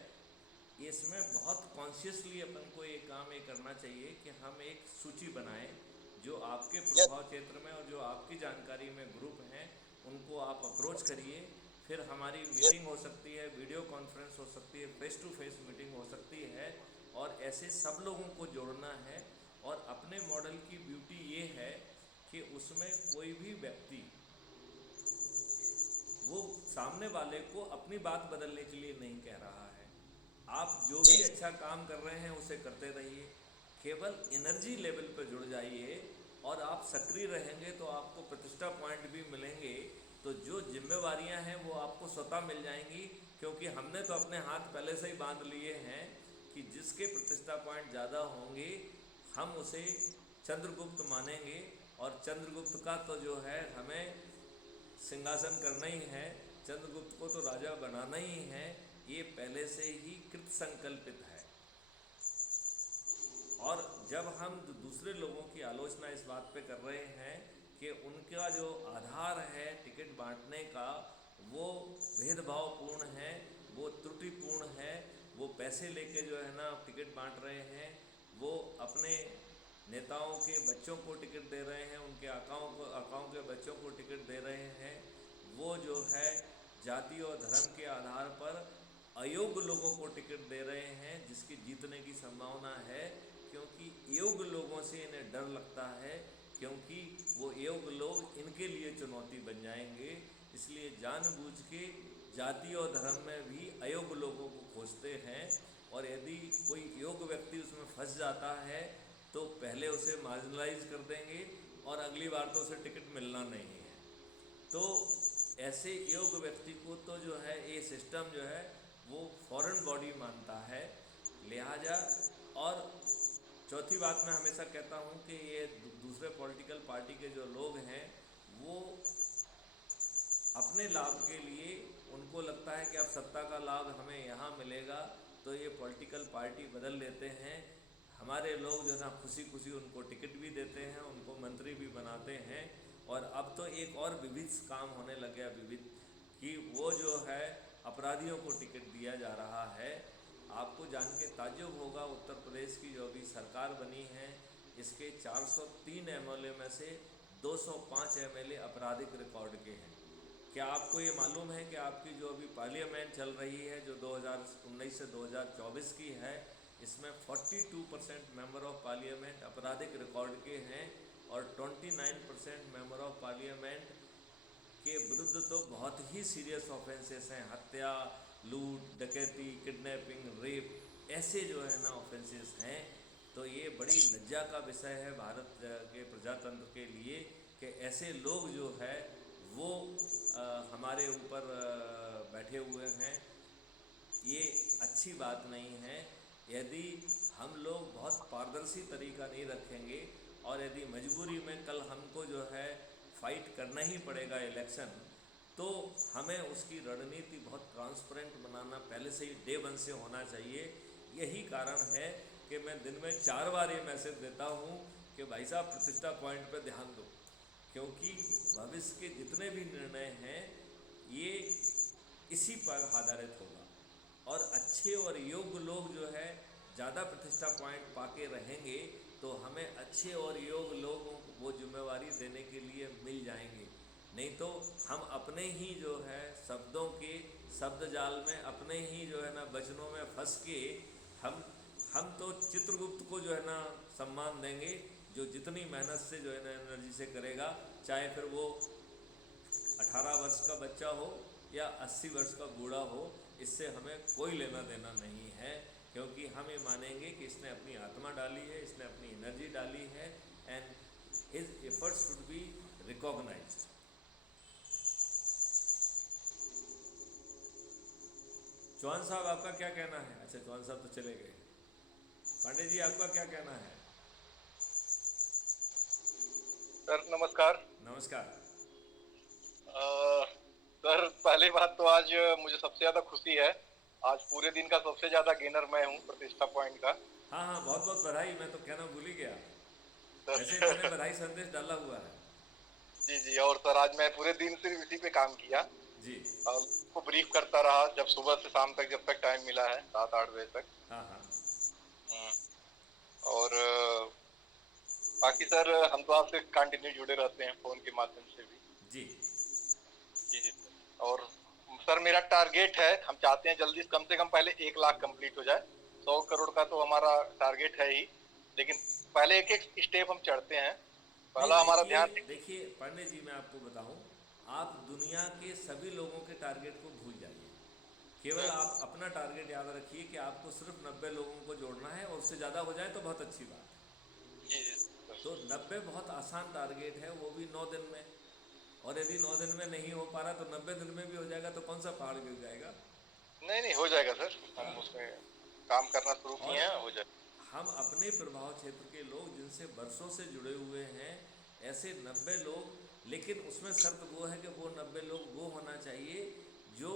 इसमें बहुत कॉन्शियसली अपन को ये काम ये करना चाहिए कि हम एक सूची बनाएं जो आपके प्रभाव क्षेत्र में और जो आपकी जानकारी में ग्रुप हैं उनको आप अप्रोच करिए। फिर हमारी मीटिंग हो सकती है, वीडियो कॉन्फ्रेंस हो सकती है, फेस टू फेस मीटिंग हो सकती है और ऐसे सब लोगों को जोड़ना है। और अपने मॉडल की ब्यूटी ये है कि उसमें कोई भी व्यक्ति वो सामने वाले को अपनी बात बदलने के लिए नहीं कह रहा है। आप जो भी अच्छा काम कर रहे हैं उसे करते रहिए, केवल एनर्जी लेवल पर जुड़ जाइए और आप सक्रिय रहेंगे तो आपको प्रतिष्ठा पॉइंट भी मिलेंगे। तो जो जिम्मेवारियां हैं वो आपको स्वतः मिल जाएंगी, क्योंकि हमने तो अपने हाथ पहले से ही बांध लिए हैं कि जिसके प्रतिष्ठा पॉइंट ज़्यादा होंगे हम उसे चंद्रगुप्त मानेंगे। और चंद्रगुप्त का तो जो है हमें सिंहासन करना ही है, चंद्रगुप्त को तो राजा बनाना ही है, ये पहले से ही कृत संकल्पित है। और जब हम दूसरे लोगों की आलोचना इस बात पे कर रहे हैं कि उनका जो आधार है टिकट बांटने का वो भेदभावपूर्ण है, वो त्रुटिपूर्ण है, वो पैसे लेके जो है ना टिकट बांट रहे हैं, वो अपने नेताओं के बच्चों को टिकट दे रहे हैं, उनके आकाओं के बच्चों को टिकट दे रहे हैं, वो जो है जाति और धर्म के आधार पर अयोग्य लोगों को टिकट दे रहे हैं जिसकी जीतने की संभावना है। क्योंकि योग्य लोगों से इन्हें डर लगता है, क्योंकि वो योग्य लोग इनके लिए चुनौती बन जाएंगे। इसलिए जानबूझ के जाति और धर्म में भी अयोग्य लोगों को खोजते हैं। और यदि कोई योग्य व्यक्ति उसमें फंस जाता है तो पहले उसे मार्जिनलाइज कर देंगे और अगली बार तो उसे टिकट मिलना नहीं है। तो ऐसे योग्य व्यक्ति को तो जो है ये सिस्टम जो है वो फॉरेन बॉडी मानता है। लिहाजा और चौथी बात मैं हमेशा कहता हूँ कि ये दूसरे पॉलिटिकल पार्टी के जो लोग हैं वो अपने लाभ के लिए उनको लगता है कि अब सत्ता का लाभ हमें यहाँ मिलेगा तो ये पॉलिटिकल पार्टी बदल लेते हैं। हमारे लोग जो ना खुशी खुशी उनको टिकट भी देते हैं, उनको मंत्री भी बनाते हैं। और अब तो एक और विविध काम होने लग गया, विविध कि वो जो है अपराधियों को टिकट दिया जा रहा है। आपको जान के ताज्जुब होगा, उत्तर प्रदेश की जो अभी सरकार बनी है इसके 403 एमएलए में से 205 एमएलए आपराधिक रिकॉर्ड के हैं। क्या आपको ये मालूम है कि आपकी जो अभी पार्लियामेंट चल रही है जो 2019 से 2024 की है, इसमें 42% मेंबर ऑफ पार्लियामेंट आपराधिक रिकॉर्ड के हैं और 29% मेंबर ऑफ पार्लियामेंट के विरुद्ध तो बहुत ही सीरियस ऑफेंसेस हैं। हत्या, लूट, डकैती, किडनैपिंग, रेप, ऐसे जो है ना ऑफेंसेस हैं। तो ये बड़ी लज्जा का विषय है भारत के प्रजातंत्र के लिए कि ऐसे लोग जो है वो हमारे ऊपर बैठे हुए हैं। ये अच्छी बात नहीं है। यदि हम लोग बहुत पारदर्शी तरीका नहीं रखेंगे और यदि मजबूरी में कल हमको जो है फाइट करना ही पड़ेगा इलेक्शन, तो हमें उसकी रणनीति बहुत ट्रांसपेरेंट बनाना पहले से ही डे वन से होना चाहिए। यही कारण है कि मैं दिन में 4 बार ये मैसेज देता हूँ कि भाई साहब प्रतिष्ठा पॉइंट पे ध्यान दो, क्योंकि भविष्य के जितने भी निर्णय हैं ये इसी पर आधारित होगा। और अच्छे और योग्य लोग जो है ज़्यादा प्रतिष्ठा पॉइंट पाके रहेंगे तो हमें अच्छे और योग्य लोगों को वो जिम्मेवारी देने के लिए मिल जाएंगे। नहीं तो हम अपने ही जो है शब्दों के शब्द जाल में, अपने ही जो है ना वचनों में फंस के हम तो चित्रगुप्त को जो है ना सम्मान देंगे, जो जितनी मेहनत से जो है ना एनर्जी से करेगा, चाहे फिर वो 18 वर्ष का बच्चा हो या 80 वर्ष का बूढ़ा हो, इससे हमें कोई लेना देना नहीं है। क्योंकि हम ये मानेंगे कि इसने अपनी आत्मा डाली है, इसने अपनी एनर्जी डाली है, and his efforts should be recognised. Chauhan साहब आपका क्या कहना है? अच्छा, चौहान साहब तो चले गए। पांडे जी आपका क्या कहना है? सर नमस्कार। नमस्कार। सर पहली बात तो आज मुझे सबसे ज्यादा खुशी है, आज पूरे दिन का सबसे ज्यादा गेनर मैं हूँ प्रतिष्ठा पॉइंट का। हाँ हाँ, बहुत बहुत बधाई। मैं तो कहना भूल ही गया, वैसे मैंने बधाई संदेश डाला हुआ है। जी जी, और सर आज मैं पूरे दिन सिर्फ इसी पे काम किया जी। और उसको ब्रीफ करता रहा, जब सुबह से शाम तक, जब तक टाइम मिला है, 7-8 बजे तक। हाँ हाँ। और बाकी सर हम तो आपसे कंटिन्यू जुड़े रहते हैं फोन के माध्यम से भी। जी जी जी। और सर मेरा टारगेट है, हम चाहते हैं जल्दी कम से कम पहले 1 लाख कंप्लीट हो जाए। 100 करोड़ का तो हमारा टारगेट है ही, लेकिन पहले एक एक स्टेप हम चढ़ते हैं। पहला हमारा ध्यान। देखिए पांडे जी, मैं आपको बताऊं, आप दुनिया के सभी लोगों के टारगेट को भूल जाइए। केवल आप अपना टारगेट याद रखिए कि आपको सिर्फ 90 लोगों को जोड़ना है, और उससे ज़्यादा हो जाए तो बहुत अच्छी बात है। जी जी। तो 90 बहुत आसान टारगेट है, वो भी 9 दिन में। और यदि 9 दिन में नहीं हो पा रहा तो 90 दिन में भी हो जाएगा, तो कौन सा पहाड़ गिर जाएगा? नहीं नहीं, हो जाएगा सर, हम उसमें काम करना शुरू किए हैं, हो जाएगा। हम अपने प्रभाव क्षेत्र के लोग जिनसे बरसों से जुड़े हुए हैं, ऐसे 90 लोग, लेकिन उसमें शर्त वो है कि वो 90 लोग वो होना चाहिए जो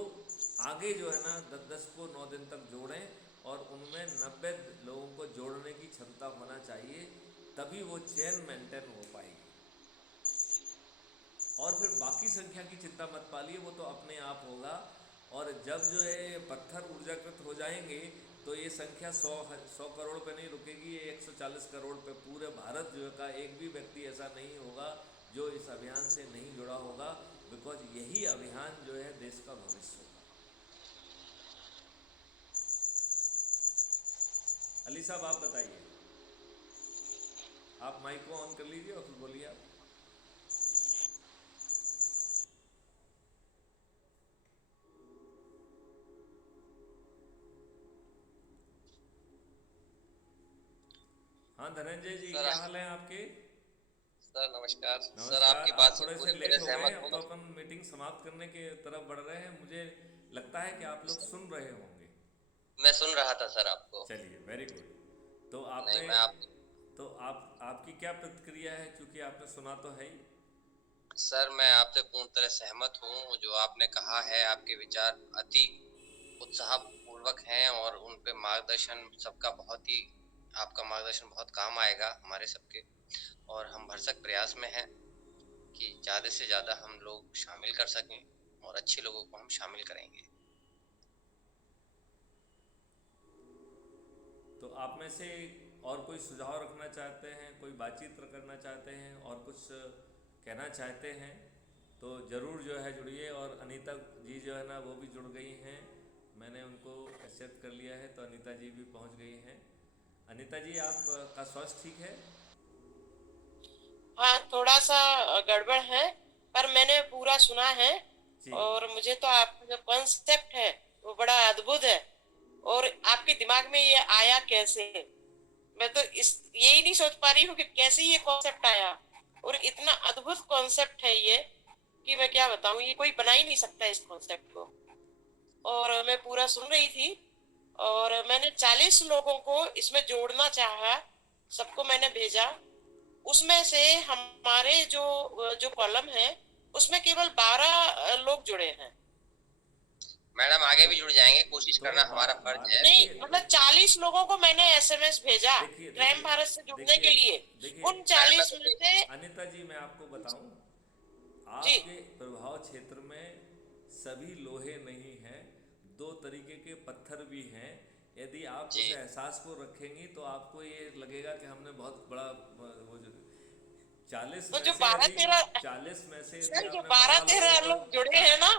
आगे जो है ना 10-10 को 9 दिन तक जोड़ें, और उनमें 90 लोगों को जोड़ने की क्षमता होना चाहिए, तभी वो चेन मेंटेन हो पाएगी। और फिर बाकी संख्या की चिंता मत पालिए, वो तो अपने आप होगा। और जब जो है पत्थर ऊर्जाकृत हो जाएंगे तो ये संख्या 100 करोड़ पे नहीं रुकेगी, ये 140 करोड़ पे पूरे भारत जो का एक भी व्यक्ति ऐसा नहीं होगा जो इस अभियान से नहीं जुड़ा होगा, बिकॉज यही अभियान जो है देश का भविष्य होगा। अली साहब आप बताइए, आप माइक को ऑन कर लीजिए और फिर बोलिए आप। हाँ धनंजय जी, क्या हाल है आपके? सर नमस्कार। नमस्कार। सर आपकी बात आप से थोड़े पूरी से लेट तरह हो गए, सहमत अब हूँ। तो अपन मीटिंग समाप्त करने के तरफ बढ़ रहे हैं। मुझे लगता है कि आप लोग सुन रहे होंगे। मैं सुन रहा था सर आपको। चलिए, वेरी गुड। तो नहीं, आपने मैं आप तो आपकी क्या प्रतिक्रिया है, क्योंकि आपने सुना तो है ही। सर मैं आपसे पूर्ण तरह सहमत हूँ। जो आपने कहा है, आपके विचार अति उत्साहपूर्वक हैं और उन पे मार्गदर्शन सबका बहुत ही, आपका मार्गदर्शन बहुत काम आएगा हमारे सबके। और हम भरसक प्रयास में हैं कि ज़्यादा से ज़्यादा हम लोग शामिल कर सकें और अच्छे लोगों को हम शामिल करेंगे। तो आप में से और कोई सुझाव रखना चाहते हैं, कोई बातचीत करना चाहते हैं और कुछ कहना चाहते हैं तो ज़रूर जो है जुड़िए। और अनीता जी जो है ना वो भी जुड़ गई हैं, मैंने उनको एक्सेप्ट कर लिया है, तो अनीता जी भी पहुंच गई हैं। अनीता जी, आपका स्वास्थ्य ठीक है? हाँ, थोड़ा सा गड़बड़ है, पर मैंने पूरा सुना है। जी। और मुझे तो आपका जो कॉन्सेप्ट है वो बड़ा अद्भुत है। और आपके दिमाग में ये आया कैसे? मैं तो यही नहीं सोच पा रही हूँ कि कैसे ये कॉन्सेप्ट आया। और इतना अद्भुत कॉन्सेप्ट है ये कि मैं क्या बताऊँ, ये कोई बना ही नहीं सकता इस कॉन्सेप्ट को। और मैं पूरा सुन रही थी, और मैंने 40 लोगों को इसमें जोड़ना चाहा, सबको मैंने भेजा। उसमें से हमारे जो जो कॉलम है उसमें केवल 12 लोग जुड़े हैं। मैडम आगे भी जुड़ जाएंगे, कोशिश तो करना हमारा फर्ज है। नहीं, देखिए मतलब 40 लोगों को मैंने एसएमएस भेजा देखिए क्राइम देखिए भारत से जुड़ने के देखिए लिए। देखिए उन 40 में से अनिता जी, मैं आपको बताऊं, जी आपके प्रभाव क्षेत्र में सभी लोहे नहीं हैं, दो तरीके के पत्थर भी हैं। यदि आप जी उस एहसास को रखेंगी तो आपको ये लगेगा कि हमने बहुत बड़ा वो जो 40 तो में जो से बारह यदि तेरह 40 में से यदि सर, जो आपने 12-13 12 लोगों लोग जुड़े को हैं ना,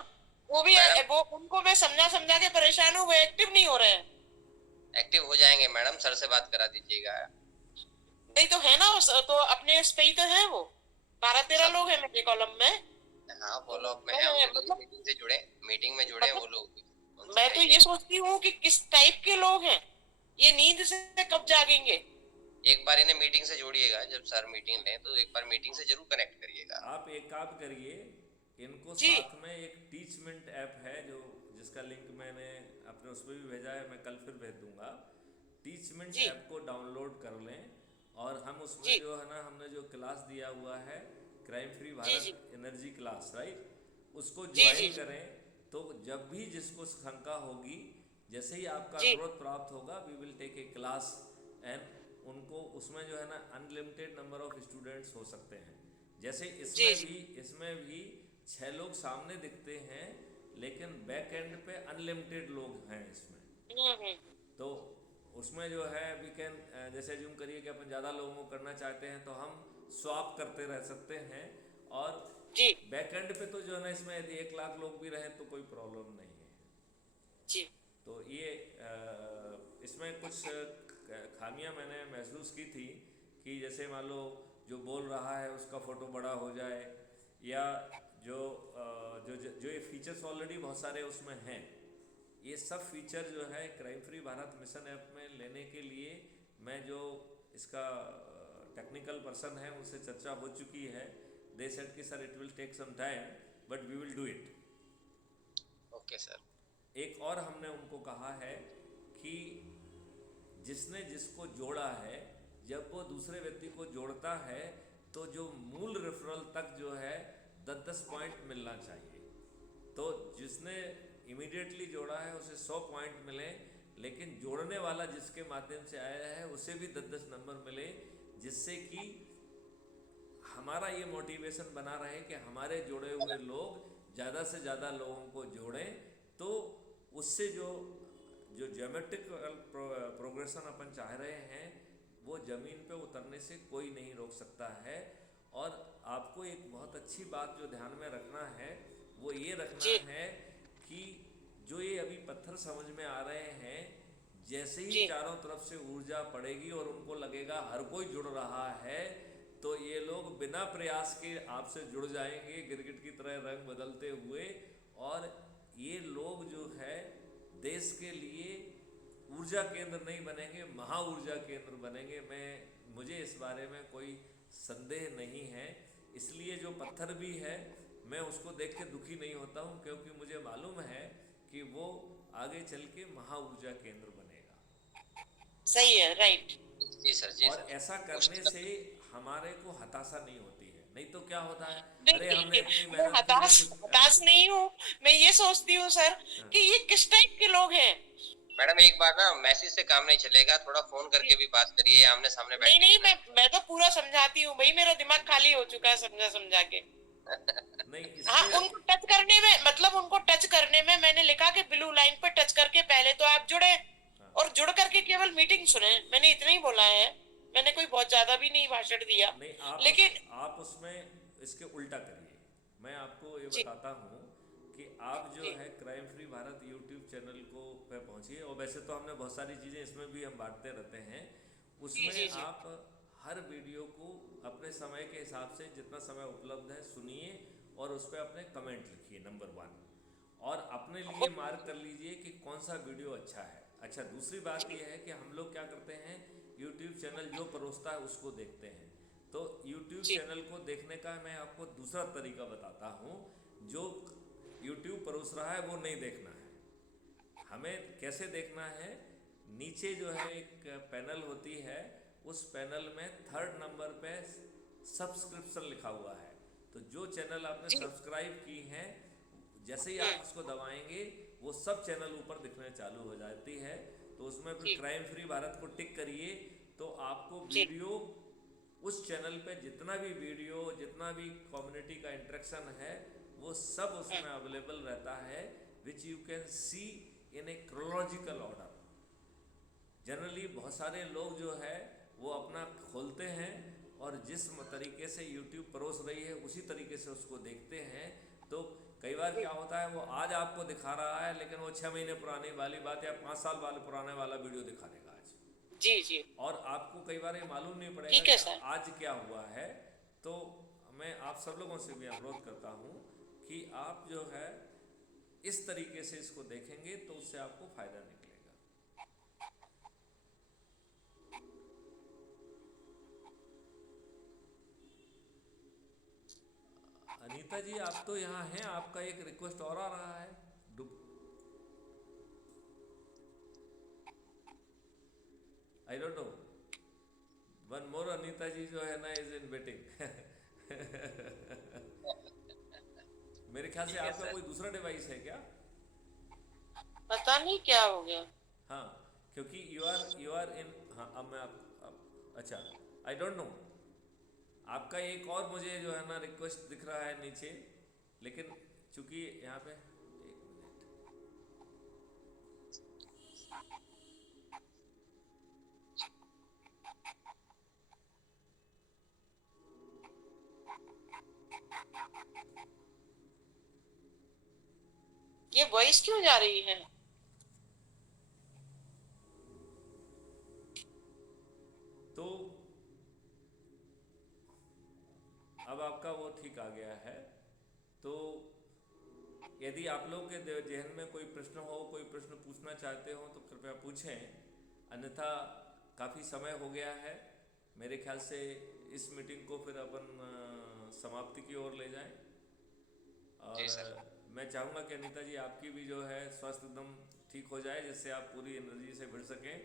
वो भी मैडम वो उनको मैं समझा समझा के परेशान हूँ, वो एक्टिव नहीं हो रहे हैं। एक्टिव हो जाएंगे मैडम, सर से बात करा दीजिएगा। नहीं तो है ना तो अपने इस पे ही तो है वो 12-13 सब लोग हैं मेरे कॉलम में। हाँ तो फॉलो अप में है, मैं वो लोग मतलब मीटिंग से जुड़े, मीटिंग में जुड़े वो मतलब लोग, उनसे मैं तो कहिए। ये सोचती हूँ कि किस टाइप के लोग हैं, ये नींद से कब जागेंगे। एक बार इन्हें मीटिंग से जोड़िएगा, जब सर मीटिंग लें तो एक बार मीटिंग से जरूर कनेक्ट करिएगा। आप एक काम करिए, इनको जी साथ में एक टीचमेंट ऐप है जो जिसका लिंक मैंने अपने उसमें भी भेजा है, मैं कल फिर भेज दूंगा। टीचमेंट जी ऐप को डाउनलोड कर लें, और हम उसमें जी जो है ना, हमने जो क्लास दिया हुआ है क्राइम फ्री जी जी भारत एनर्जी क्लास, राइट, उसको जी जी ज्वाइन करें। तो जब भी जिसको शंका होगी, जैसे ही आपका जी अनुरोध प्राप्त होगा, we will take a class, and उनको उसमें जो है ना अनलिमिटेड नंबर ऑफ स्टूडेंट्स हो सकते हैं। जैसे जी जी इसमें भी 6 लोग सामने दिखते हैं, लेकिन बैक एंड पे अनलिमिटेड लोग हैं इसमें। हम्म। तो उसमें जो है वी कैन, जैसे जूम करिए कि अपन ज़्यादा लोगों को करना चाहते हैं तो हम स्वैप करते रह सकते हैं। और जी बैक एंड पे तो जो है ना, इसमें यदि 1 लाख लोग भी रहें तो कोई प्रॉब्लम नहीं है। जी तो ये इसमें कुछ खामियां मैंने महसूस की थी, कि जैसे मान लो जो बोल रहा है उसका फ़ोटो बड़ा हो जाए, या जो जो ये फीचर्स ऑलरेडी बहुत सारे उसमें हैं, ये सब फीचर जो है crime free Bharat mission app में लेने के लिए, मैं जो इसका टेक्निकल पर्सन है उनसे चर्चा हो चुकी है। दे सेड कि sir it will take some time but we will do it. Okay sir. एक और हमने उनको कहा है कि जिसने जिसको जोड़ा है, जब वो दूसरे व्यक्ति को जोड़ता है तो जो मूल रेफरल तक जो है 10-10 पॉइंट मिलना चाहिए। तो जिसने इमीडिएटली जोड़ा है उसे 100 पॉइंट मिले, लेकिन जोड़ने वाला जिसके माध्यम से आया है उसे भी 10-10 नंबर मिले, जिससे कि हमारा ये मोटिवेशन बना रहे कि हमारे जुड़े हुए लोग ज़्यादा से ज़्यादा लोगों को जोड़ें। तो उससे जो जो ज्योमेट्रिकल प्रोग्रेशन अपन चाह रहे हैं, वो ज़मीन पे उतरने से कोई नहीं रोक सकता है। और आपको एक बहुत अच्छी बात जो ध्यान में रखना है, वो ये रखना जी है कि जो ये अभी पत्थर समझ में आ रहे हैं, जैसे ही जी चारों तरफ से ऊर्जा पड़ेगी और उनको लगेगा हर कोई जुड़ रहा है, तो ये लोग बिना प्रयास के आपसे जुड़ जाएंगे, गिरगिट की तरह रंग बदलते हुए। और ये लोग जो है देश के लिए ऊर्जा केंद्र नहीं बनेंगे, महा ऊर्जा केंद्र बनेंगे। मुझे इस बारे में कोई संदेह नहीं है। इसलिए जो पत्थर भी है, मैं उसको देख के दुखी नहीं होता हूँ, क्योंकि मुझे मालूम है कि वो आगे चल के महा ऊर्जा केंद्र बनेगा। सही है, राइट। जी सर, जी और सर। ऐसा करने से हमारे को हताशा नहीं होती है। नहीं तो क्या होता है, अरे नहीं, हमने इतनी मैं मेहनत की, हताश ये कुछ हताश नहीं हूँ। मैं ये सोचती हूँ सर कि ये किस टाइप के लोग हैं। मैडम एक बार ना मैसेज से काम नहीं चलेगा, थोड़ा फोन करके भी बात करिए, आमने सामने बैठ नहीं के नहीं, नहीं। मैं तो पूरा समझाती हूँ भाई, मेरा दिमाग खाली हो चुका है समझा समझा के। नहीं हाँ, इससे उनको टच करने में, मतलब उनको टच करने में मैंने लिखा कि ब्लू लाइन पर टच करके पहले तो आप जुड़े, और जुड़ करके केवल मीटिंग सुने, मैंने इतना ही बोला है। मैंने कोई बहुत ज्यादा भी नहीं भाषण दिया। नहीं, लेकिन आप उसमें इसके उल्टा करिए। मैं आपको ये जी बताता हूँ कि आप जो जी है crime free Bharat YouTube channel को पे पहुँचिए, और वैसे तो हमने बहुत सारी चीज़ें इसमें भी हम बांटते रहते हैं। जी उसमें जी जी आप हर वीडियो को अपने समय के हिसाब से जितना समय उपलब्ध है सुनिए, और उस पर अपने कमेंट लिखिए, नंबर 1। और अपने लिए मार्क कर लीजिए कि कौन सा वीडियो अच्छा है। अच्छा, दूसरी बात यह है कि हम लोग क्या करते हैं, यूट्यूब चैनल जो परोसता है उसको देखते हैं। तो यूट्यूब जी चैनल को देखने का मैं आपको दूसरा तरीका बताता हूँ। जो यूट्यूब परोस रहा है वो नहीं देखना है, हमें कैसे देखना है, नीचे जो है एक पैनल होती है, उस पैनल में 3rd नंबर पे सब्सक्रिप्शन लिखा हुआ है। तो जो चैनल आपने जी। सब्सक्राइब की हैं, जैसे ही आप उसको दबाएंगे वो सब चैनल ऊपर दिखने चालू हो जाती है। तो उसमें फिर जी। क्राइम फ्री भारत को टिक करिए, तो आपको जी। वीडियो उस चैनल पे जितना भी वीडियो, जितना भी कम्युनिटी का इंटरेक्शन है, वो सब उसमें अवेलेबल रहता है, which you can see in A chronological order. Generally बहुत सारे लोग जो है वो अपना खोलते हैं और जिस तरीके से YouTube परोस रही है उसी तरीके से उसको देखते हैं। तो कई बार क्या होता है, वो आज आपको दिखा रहा है लेकिन वो 6 महीने पुरानी वाली बात या 5 साल वाले पुराने वाला वीडियो दिखा देगा आज, जी। जी। और आपको कई बार ये मालूम नहीं पड़ेगा ठीक है कि सर। आज क्या हुआ है। तो मैं आप सब लोगों से भी अनुरोध करता हूँ कि आप जो है इस तरीके से इसको देखेंगे तो उससे आपको फायदा निकलेगा। अनीता जी, आप तो यहाँ हैं, आपका एक रिक्वेस्ट और आ रहा है। I don't know, one more Anita ji जो है ना इज इन वेटिंग। मेरे ख्याल से ठीक है आपका सर। कोई दूसरा डिवाइस है क्या? पता नहीं क्या हो गया। हाँ, क्योंकि यू आर इन, हाँ अब मैं अच्छा, आई डोंट नो, आपका एक और मुझे जो है ना रिक्वेस्ट दिख रहा है नीचे, लेकिन चूंकि यहाँ पे एक मिनट, ये वॉइस क्यों जा रही है? तो अब आपका वो ठीक आ गया है। तो यदि आप लोग के जहन में कोई प्रश्न हो, कोई प्रश्न पूछना चाहते हो तो कृपया पूछें, अन्यथा काफ़ी समय हो गया है। मेरे ख्याल से इस मीटिंग को फिर अपन समाप्ति की ओर ले जाएं। जी और सर। मैं चाहूँगा कि अनीता जी आपकी भी जो है स्वास्थ्य एकदम ठीक हो जाए, जिससे आप पूरी एनर्जी से भिड़ सकें।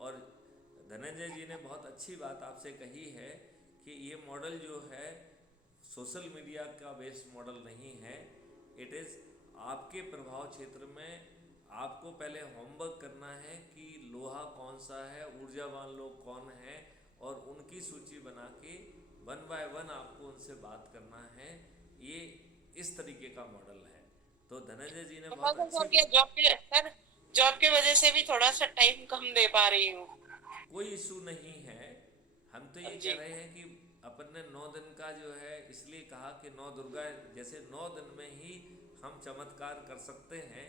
और धनंजय जी ने बहुत अच्छी बात आपसे कही है कि ये मॉडल जो है सोशल मीडिया का बेस्ड मॉडल नहीं है, इट इज़ आपके प्रभाव क्षेत्र में आपको पहले होमवर्क करना है कि लोहा कौन सा है, ऊर्जावान लोग कौन हैं, और उनकी सूची बना के 1 बाय 1 आपको उनसे बात करना है। ये इस तरीके का मॉडल है। तो धनंजय जी ने बहुत अच्छी, जॉब के वजह से भी थोड़ा सा टाइम कम दे पा रही हूँ। कोई इशू नहीं है। हम तो ये जी। कह रहे हैं कि अपन ने 9 दिन का जो है इसलिए कहा कि 9 दुर्गा, जैसे 9 दिन में ही हम चमत्कार कर सकते हैं,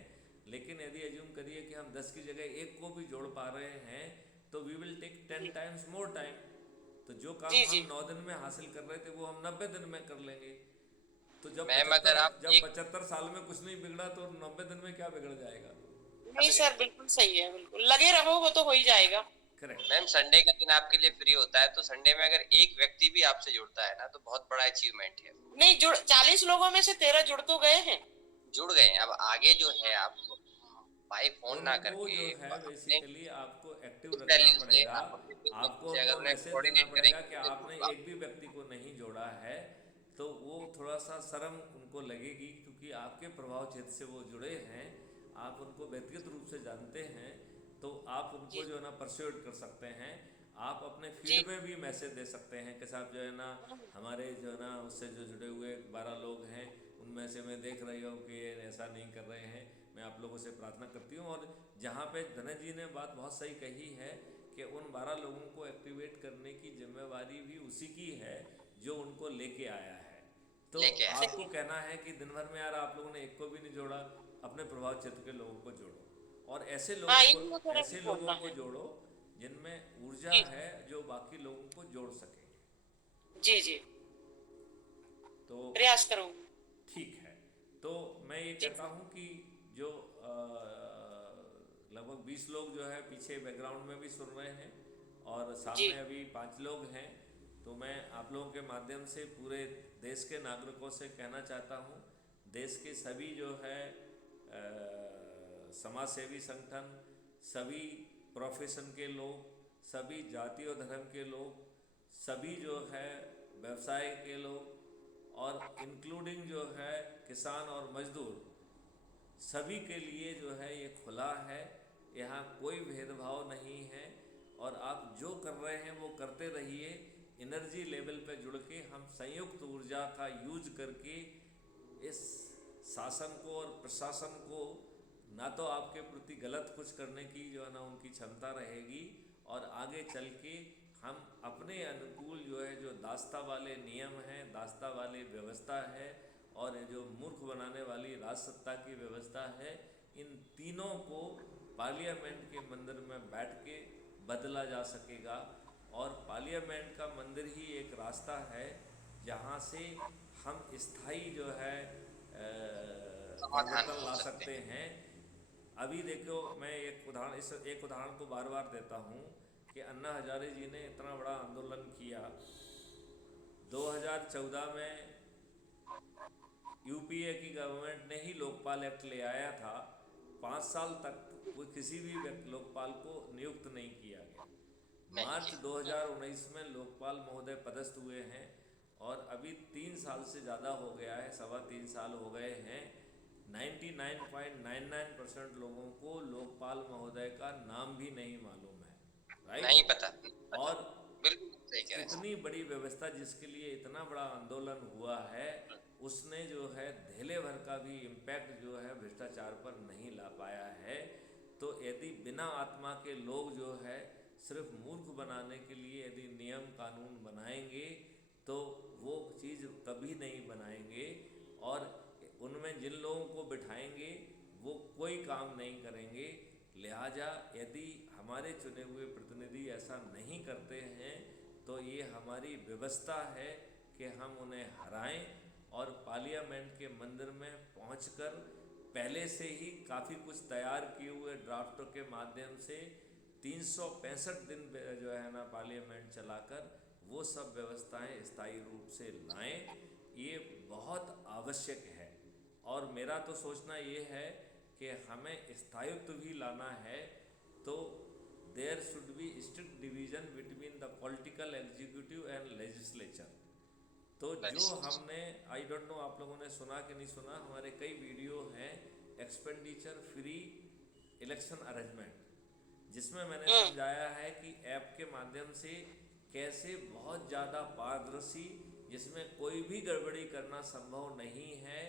लेकिन यदि एज्यूम करिए कि हम 10 की जगह 1 को भी जोड़ पा रहे हैं तो we will take 10 times more time. तो जो काम जी। हम जी। 9 दिन में हासिल कर रहे थे वो हम 90 दिन में कर लेंगे। तो जब मैम अगर आप 75 साल में कुछ नहीं बिगड़ा तो 90 दिन में क्या बिगड़ जाएगा? नहीं सर, बिल्कुल सही है, बिल्कुल लगे रहो, वो तो हो ही जाएगा। करेक्ट। मैम संडे का दिन आपके लिए फ्री होता है, तो संडे में अगर एक व्यक्ति भी आपसे जुड़ता है ना तो बहुत बड़ा अचीवमेंट है। नहीं, 40 लोगों में से 13 जुड़ तो गए हैं। जुड़ गए हैं। अब आगे जो है आप बाई फोन ना उनको करके जो है अपने बेसिकली आपको एक्टिव उस रखना वैल्यू से पड़ेगा। आप अपने business आपको से अगर उनको उन्हें मैसेज देना कोऑर्डिनेट पड़ेगा कि करेंगे आपने तो एक भी व्यक्ति को नहीं जोड़ा है, तो वो थोड़ा सा शर्म उनको लगेगी, क्योंकि आपके प्रभाव क्षेत्र से वो जुड़े हैं, आप उनको व्यक्तिगत रूप से जानते हैं, तो आप उनको जो है ना परस्यूड कर सकते हैं। आप अपने फीड में भी मैसेज दे सकते हैं कि साहब जो है ना हमारे जो है ना उससे जो जुड़े हुए 12 लोग हैं उनमें से मैं देख रही हूँ कि ये ऐसा नहीं कर रहे हैं, मैं आप लोगों से प्रार्थना करती हूँ। और जहाँ पे धनंजय जी ने बात बहुत सही कही है कि उन 12 लोगों को एक्टिवेट करने की जिम्मेवारी भी उसी की है जो उनको लेके आया है। तो लेके आया। आपको कहना है कि दिन भर में यार आप लोगों ने एक को भी नहीं जोड़ा, अपने प्रभाव क्षेत्र के लोगों को जोड़ो, और ऐसे हाँ, लोगों इनको को थोड़ा ऐसे भी लोगों बोलना को है। जोड़ो जिनमें ऊर्जा जी। है, जो बाकी लोगों को जोड़ सके। जी। जी, तो प्रयास करूंगी। ठीक है। तो मैं ये जी। कहता हूँ कि जो लगभग 20 लोग जो है पीछे बैकग्राउंड में भी सुन रहे हैं और जी। सामने अभी 5 लोग हैं, तो मैं आप लोगों के माध्यम से पूरे देश के नागरिकों से कहना चाहता हूँ, देश के सभी जो है समाजसेवी संगठन, सभी प्रोफेशन के लोग, सभी जाति और धर्म के लोग, सभी जो है व्यवसाय के लोग, और इंक्लूडिंग जो है किसान और मजदूर, सभी के लिए जो है ये खुला है। यहाँ कोई भेदभाव नहीं है और आप जो कर रहे हैं वो करते रहिए। एनर्जी लेवल पे जुड़ के हम संयुक्त ऊर्जा का यूज करके इस शासन को और प्रशासन को, ना तो आपके प्रति गलत कुछ करने की जो है ना उनकी क्षमता रहेगी, और आगे चल के हम अपने अनुकूल जो है, जो दास्ता वाले नियम हैं, दास्ता वाली व्यवस्था है और जो मूर्ख बनाने वाली राज सत्ता की व्यवस्था है, इन तीनों को पार्लियामेंट के मंदिर में बैठ के बदला जा सकेगा। और पार्लियामेंट का मंदिर ही एक रास्ता है जहाँ से हम स्थायी जो है परिवर्तन ला सकते हैं। अभी देखो, मैं एक उदाहरण को बार बार देता हूँ कि अन्ना हजारे जी ने इतना बड़ा आंदोलन किया। 2014 में यूपीए की गवर्नमेंट ने ही लोकपाल एक्ट ले आया था। 5 साल तक कोई किसी भी लोकपाल को नियुक्त नहीं किया गया। मार्च 2019 में लोकपाल महोदय पदस्थ हुए हैं और अभी 3 साल से ज़्यादा हो गया है, 3.25 साल हो गए हैं। 99.99% लोगों को लोकपाल महोदय का नाम भी नहीं मालूम है, राइट? नहीं पता। और बिल्कुल सही कह रहे हैं। इतनी बड़ी व्यवस्था जिसके लिए इतना बड़ा आंदोलन हुआ है, उसने जो है धेले भर का भी इम्पैक्ट जो है भ्रष्टाचार पर नहीं ला पाया है। तो यदि बिना आत्मा के लोग जो है सिर्फ मूर्ख बनाने के लिए यदि नियम कानून बनाएंगे तो वो चीज़ कभी नहीं बनाएंगे, और उनमें जिन लोगों को बिठाएंगे वो कोई काम नहीं करेंगे। लिहाजा यदि हमारे चुने हुए प्रतिनिधि ऐसा नहीं करते हैं तो ये हमारी व्यवस्था है कि हम उन्हें हराएं, और पार्लियामेंट के मंदिर में पहुंचकर पहले से ही काफ़ी कुछ तैयार किए हुए ड्राफ्टों के माध्यम से 365 दिन जो है ना पार्लियामेंट चलाकर वो सब व्यवस्थाएं स्थायी रूप से लाएं। ये बहुत आवश्यक है। और मेरा तो सोचना ये है कि हमें स्थायित्व भी लाना है, तो there should be strict division between the political executive and legislature. तो जो हमने, आई डोंट नो आप लोगों ने सुना कि नहीं सुना, हमारे कई वीडियो हैं एक्सपेंडिचर फ्री इलेक्शन अरेंजमेंट, जिसमें मैंने समझाया है कि ऐप के माध्यम से कैसे बहुत ज़्यादा पारदर्शी, जिसमें कोई भी गड़बड़ी करना संभव नहीं है,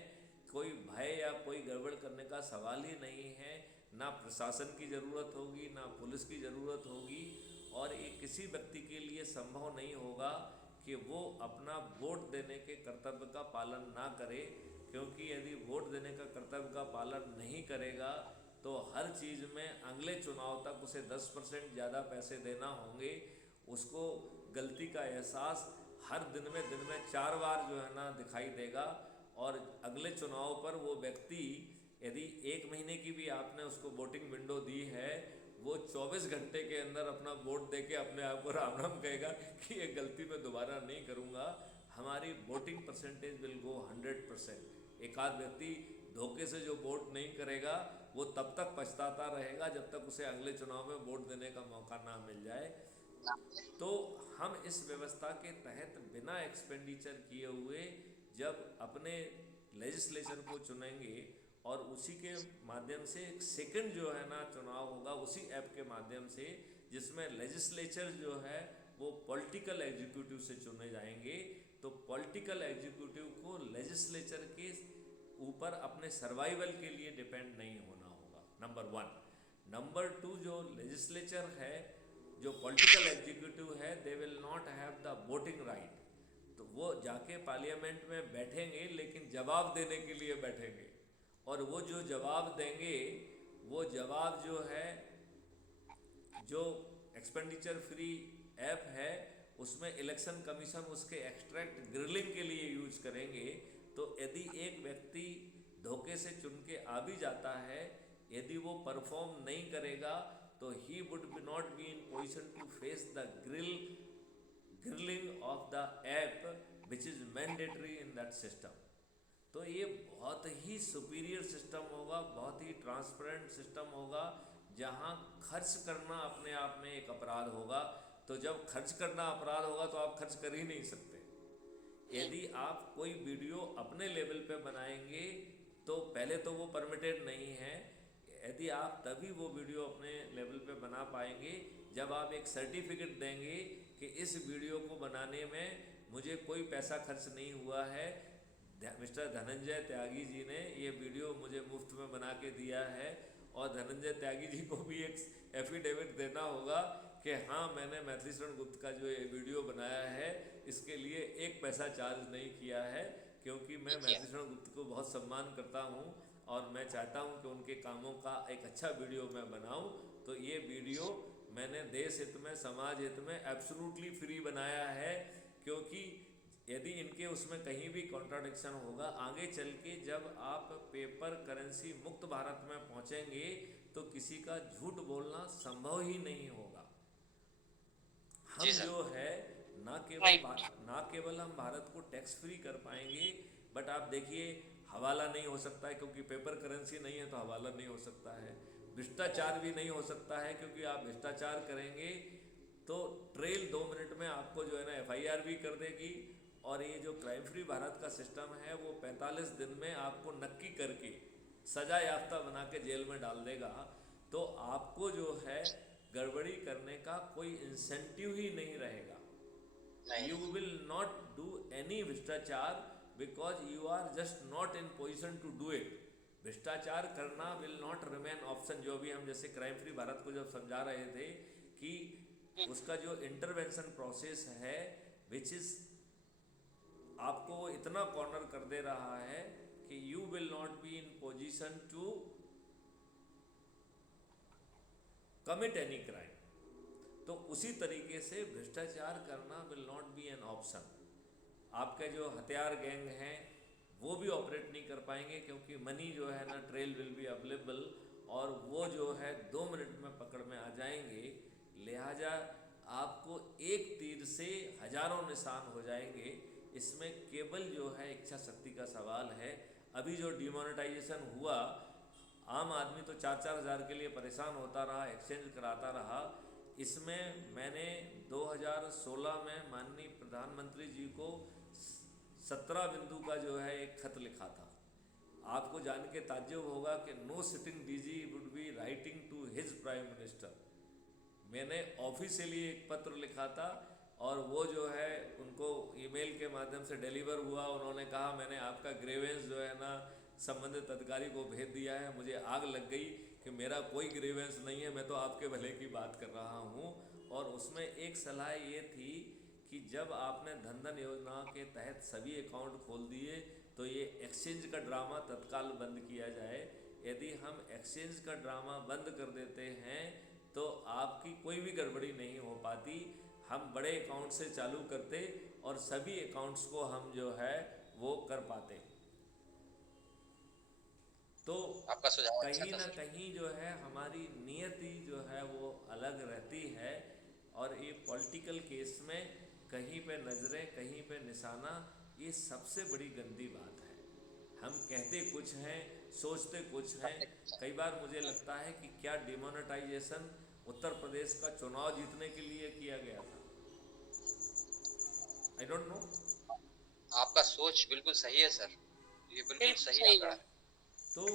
कोई भय या कोई गड़बड़ करने का सवाल ही नहीं है, ना प्रशासन की ज़रूरत होगी ना पुलिस की ज़रूरत होगी, और ये किसी व्यक्ति के लिए संभव नहीं होगा कि वो अपना वोट देने के कर्तव्य का पालन ना करे, क्योंकि यदि वोट देने का कर्तव्य का पालन नहीं करेगा तो हर चीज़ में अगले चुनाव तक उसे 10% ज़्यादा पैसे देना होंगे। उसको गलती का एहसास हर दिन में 4 बार जो है ना दिखाई देगा, और अगले चुनाव पर वो व्यक्ति यदि 1 महीने की भी आपने उसको वोटिंग विंडो दी है, वो 24 घंटे के अंदर अपना वोट दे के अपने आप को राम राम कहेगा कि ये गलती मैं दोबारा नहीं करूँगा। हमारी वोटिंग परसेंटेज विल गो 100%। एक आध व्यक्ति धोखे से जो वोट नहीं करेगा वो तब तक पछताता रहेगा जब तक उसे अगले चुनाव में वोट देने का मौका ना मिल जाए। तो हम इस व्यवस्था के तहत बिना एक्सपेंडिचर किए हुए जब अपने लेजिस्लेचर को चुनेंगे और उसी के माध्यम से एक सेकंड जो है ना चुनाव होगा उसी ऐप के माध्यम से, जिसमें लेजिस्लेचर जो है वो पॉलिटिकल एग्जीक्यूटिव से चुने जाएंगे, तो पॉलिटिकल एग्जीक्यूटिव को लेजिस्लेचर के ऊपर अपने सर्वाइवल के लिए डिपेंड नहीं होना होगा, नंबर 1। नंबर 2, जो लेजिस्लेचर है, जो पॉलिटिकल एग्जीक्यूटिव है, they will not have the voting right. तो वो जाके पार्लियामेंट में बैठेंगे लेकिन जवाब देने के लिए बैठेंगे, और वो जो जवाब देंगे वो जवाब जो है, जो एक्सपेंडिचर फ्री ऐप है उसमें इलेक्शन कमीशन उसके एक्सट्रैक्ट ग्रिलिंग के लिए यूज करेंगे। तो यदि एक व्यक्ति धोखे से चुन के आ भी जाता है, यदि वो परफॉर्म नहीं करेगा तो he would be not be in position to face the grilling of the app which is mandatory in that system. तो ये बहुत ही सुपीरियर सिस्टम होगा, बहुत ही ट्रांसपेरेंट सिस्टम होगा, जहाँ खर्च करना अपने आप में एक अपराध होगा। तो जब खर्च करना अपराध होगा तो आप खर्च कर ही नहीं सकते। यदि आप कोई वीडियो अपने लेवल पे बनाएंगे तो पहले तो वो परमिटेड नहीं है। यदि आप तभी वो वीडियो अपने लेवल पे बना पाएंगे जब आप एक सर्टिफिकेट देंगे कि इस वीडियो को बनाने में मुझे कोई पैसा खर्च नहीं हुआ है, मिस्टर धनंजय त्यागी जी ने ये वीडियो मुझे मुफ्त में बना के दिया है। और धनंजय त्यागी जी को भी एक एफिडेविट देना होगा कि हाँ, मैंने मैथिली शरण गुप्त का जो ये वीडियो बनाया है इसके लिए एक पैसा चार्ज नहीं किया है, क्योंकि मैं मैथिली शरण गुप्त को बहुत सम्मान करता हूँ और मैं चाहता हूँ कि उनके कामों का एक अच्छा वीडियो मैं बनाऊँ। तो ये वीडियो मैंने देश हित में, समाज हित में एब्सोल्युटली फ्री बनाया है, क्योंकि यदि इनके उसमें कहीं भी कॉन्ट्राडिक्शन होगा आगे चल के, जब आप पेपर करेंसी मुक्त भारत में पहुंचेंगे तो किसी का झूठ बोलना संभव ही नहीं होगा। हम जो है ना केवल हम भारत को टैक्स फ्री कर पाएंगे, बट आप देखिए हवाला नहीं हो सकता है, क्योंकि पेपर करेंसी नहीं है तो हवाला नहीं हो सकता है। भ्रष्टाचार भी नहीं हो सकता है, क्योंकि आप भ्रष्टाचार करेंगे तो ट्रेल 2 मिनट में आपको जो है ना FIR भी कर देगी। और ये जो क्राइम फ्री भारत का सिस्टम है वो 45 दिन में आपको नक्की करके सजा याफ्ता बना के जेल में डाल देगा। तो आपको जो है गड़बड़ी करने का कोई इंसेंटिव ही नहीं रहेगा। You will not do any भ्रष्टाचार because you are just not in position to do it. भ्रष्टाचार करना विल नॉट रिमेन ऑप्शन। जो भी हम जैसे क्राइम फ्री भारत को जब समझा रहे थे कि उसका जो इंटरवेंशन प्रोसेस है विच इज़ आपको वो इतना कॉर्नर कर दे रहा है कि you will not be in position to commit any crime. तो उसी तरीके से भ्रष्टाचार करना will not be an option. आपके जो हथियार गैंग हैं वो भी ऑपरेट नहीं कर पाएंगे, क्योंकि मनी जो है ना ट्रेल विल बी अवेलेबल, और वो जो है 2 मिनट में पकड़ में आ जाएंगे। लिहाजा आपको एक तीर से हजारों निशान हो जाएंगे। इसमें केवल जो है इच्छा शक्ति का सवाल है। अभी जो डिमोनेटाइजेशन हुआ, आम आदमी तो 4-4 हज़ार के लिए परेशान होता रहा, एक्सचेंज कराता रहा। इसमें मैंने 2016 में माननीय प्रधानमंत्री जी को 17 बिंदु का जो है एक खत लिखा था। आपको जान के ताज्जुब होगा कि no sitting DG would be writing to his prime minister. मैंने ऑफिशियली एक पत्र लिखा था और वो जो है उनको ईमेल के माध्यम से डिलीवर हुआ। उन्होंने कहा मैंने आपका ग्रीवेंस जो है ना संबंधित अधिकारी को भेज दिया है। मुझे आग लग गई कि मेरा कोई ग्रीवेंस नहीं है, मैं तो आपके भले की बात कर रहा हूँ। और उसमें एक सलाह ये थी कि जब आपने धन धन योजना के तहत सभी अकाउंट खोल दिए तो ये एक्सचेंज का ड्रामा तत्काल बंद किया जाए। यदि हम एक्सचेंज का ड्रामा बंद कर देते हैं तो आपकी कोई भी गड़बड़ी नहीं हो पाती। हम बड़े अकाउंट से चालू करते और सभी अकाउंट्स को हम जो है वो कर पाते। तो आपका सुझाव कहीं ना कहीं जो है हमारी नियति जो है वो अलग रहती है। और ये पॉलिटिकल केस में कहीं पे नज़रें कहीं पे निशाना, ये सबसे बड़ी गंदी बात है। हम कहते कुछ हैं, सोचते कुछ हैं। कई बार मुझे लगता है कि क्या डिमोनेटाइजेशन उत्तर प्रदेश का चुनाव जीतने के लिए किया गया था? आई डोंट नो। आपका सोच बिल्कुल सही है सर, ये बिल्कुल सही आंकड़ा है। तो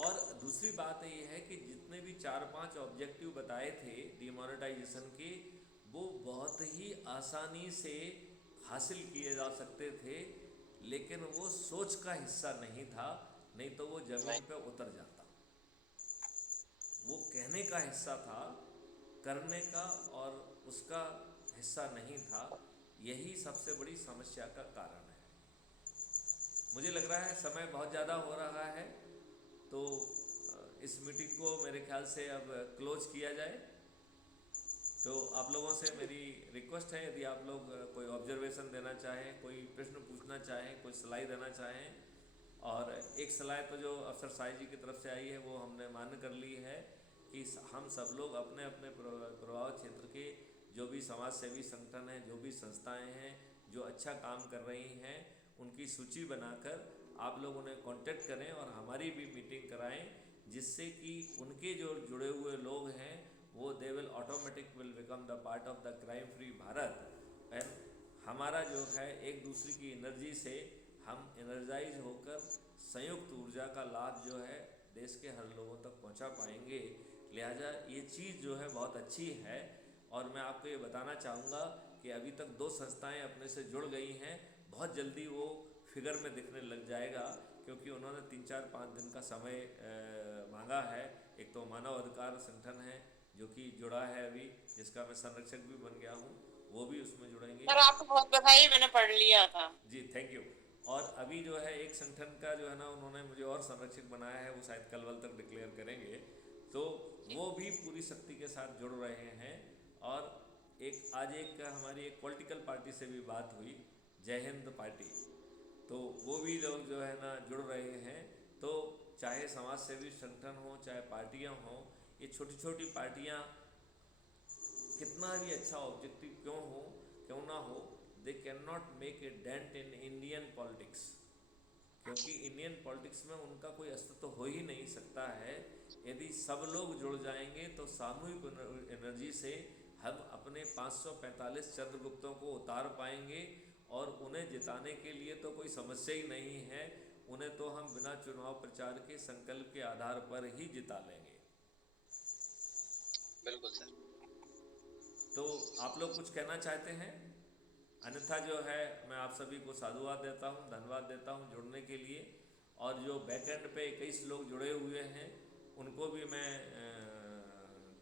और दूसरी बात ये है कि जितने भी 4-5 ऑब्जेक्टिव बताए थे डिमोनेटाइजेशन के, वो बहुत ही आसानी से हासिल किए जा सकते थे, लेकिन वो सोच का हिस्सा नहीं था, नहीं तो वो जमीन पे उतर जाता। वो कहने का हिस्सा था, करने का और उसका हिस्सा नहीं था। यही सबसे बड़ी समस्या का कारण है। मुझे लग रहा है समय बहुत ज़्यादा हो रहा है, तो इस मीटिंग को मेरे ख्याल से अब क्लोज किया जाए। तो आप लोगों से मेरी रिक्वेस्ट है, यदि आप लोग कोई ऑब्जर्वेशन देना चाहें, कोई प्रश्न पूछना चाहें, कोई सलाह देना चाहें। और एक सलाह तो जो अफसर साहिब जी की तरफ से आई है वो हमने मान्य कर ली है कि हम सब लोग अपने अपने प्रभाव क्षेत्र के जो भी समाज सेवी संगठन हैं, जो भी संस्थाएं हैं जो अच्छा काम कर रही हैं, उनकी सूची बनाकर आप लोग उन्हें कांटेक्ट करें और हमारी भी मीटिंग कराएं, जिससे कि उनके जो जुड़े हुए लोग हैं वो they will automatic will become the part of the crime free Bharat. And हमारा जो है एक दूसरे की एनर्जी से हम एनर्जाइज होकर संयुक्त ऊर्जा का लाभ जो है देश के हर लोगों तक पहुंचा पाएंगे। लिहाजा ये चीज़ जो है बहुत अच्छी है। और मैं आपको ये बताना चाहूँगा कि अभी तक 2 संस्थाएं अपने से जुड़ गई हैं, बहुत जल्दी वो फिगर में दिखने लग जाएगा, क्योंकि उन्होंने 3-4-5 दिन का समय मांगा है। एक तो मानव अधिकार संगठन है जो कि जुड़ा है अभी, जिसका मैं संरक्षक भी बन गया हूँ, वो भी उसमें जुड़ेंगे। सर आपको बहुत बधाई, मैंने पढ़ लिया था। जी थैंक यू। और अभी जो है एक संगठन का जो है ना उन्होंने मुझे और संरक्षक बनाया है, वो शायद कल तक डिक्लेयर करेंगे, तो वो भी पूरी शक्ति के साथ जुड़ रहे हैं। और आज हमारी एक पॉलिटिकल पार्टी से भी बात हुई, जय हिंद पार्टी, तो वो भी लोग जो है ना जुड़ रहे हैं। तो चाहे समाज सेवी संगठन हो, चाहे पार्टियां हों, ये छोटी छोटी पार्टियां कितना भी अच्छा ऑब्जेक्टिव क्यों ना हो, they can not make a dent in Indian politics, क्योंकि इंडियन पॉलिटिक्स में उनका कोई अस्तित्व हो ही नहीं सकता है। यदि सब लोग जुड़ जाएंगे तो सामूहिक एनर्जी से हम अपने 545 चंद्रगुप्तों को उतार पाएंगे, और उन्हें जिताने के लिए तो कोई समस्या ही नहीं है। उन्हें तो हम बिना चुनाव प्रचार के संकल्प के आधार पर ही जिता लेंगे। बिल्कुल सर। तो आप लोग कुछ कहना चाहते हैं? अन्यथा जो है मैं आप सभी को साधुवाद देता हूँ, धन्यवाद देता हूँ जुड़ने के लिए। और जो बैकएंड पे 21 लोग जुड़े हुए हैं उनको भी मैं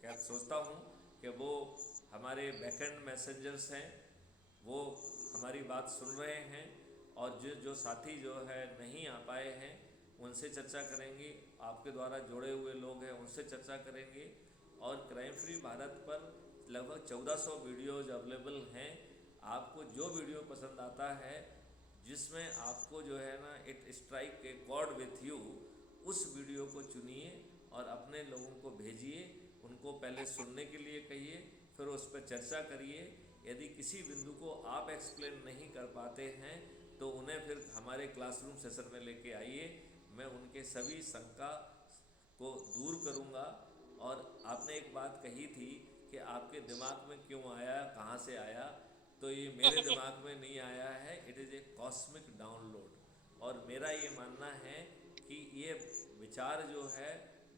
क्या सोचता हूँ कि वो हमारे बैकएंड मैसेंजर्स हैं, वो हमारी बात सुन रहे हैं, और जो साथी जो है नहीं आ पाए हैं उनसे चर्चा करेंगे, आपके द्वारा जुड़े हुए लोग हैं उनसे चर्चा करेंगे। और क्राइम फ्री भारत पर लगभग 1400 वीडियोज़ अवेलेबल हैं। आपको जो वीडियो पसंद आता है, जिसमें आपको जो है ना it strike a chord with you, उस वीडियो को चुनिए और अपने लोगों को भेजिए। उनको पहले सुनने के लिए कहिए, फिर उस पर चर्चा करिए। यदि किसी बिंदु को आप एक्सप्लेन नहीं कर पाते हैं तो उन्हें फिर हमारे क्लासरूम सेशन में लेके आइए, मैं उनके सभी शंका को दूर करूंगा। और आपने एक बात कही थी कि आपके दिमाग में क्यों आया, कहाँ से आया, तो ये मेरे दिमाग में नहीं आया है, it is a cosmic download. और मेरा ये मानना है कि ये विचार जो है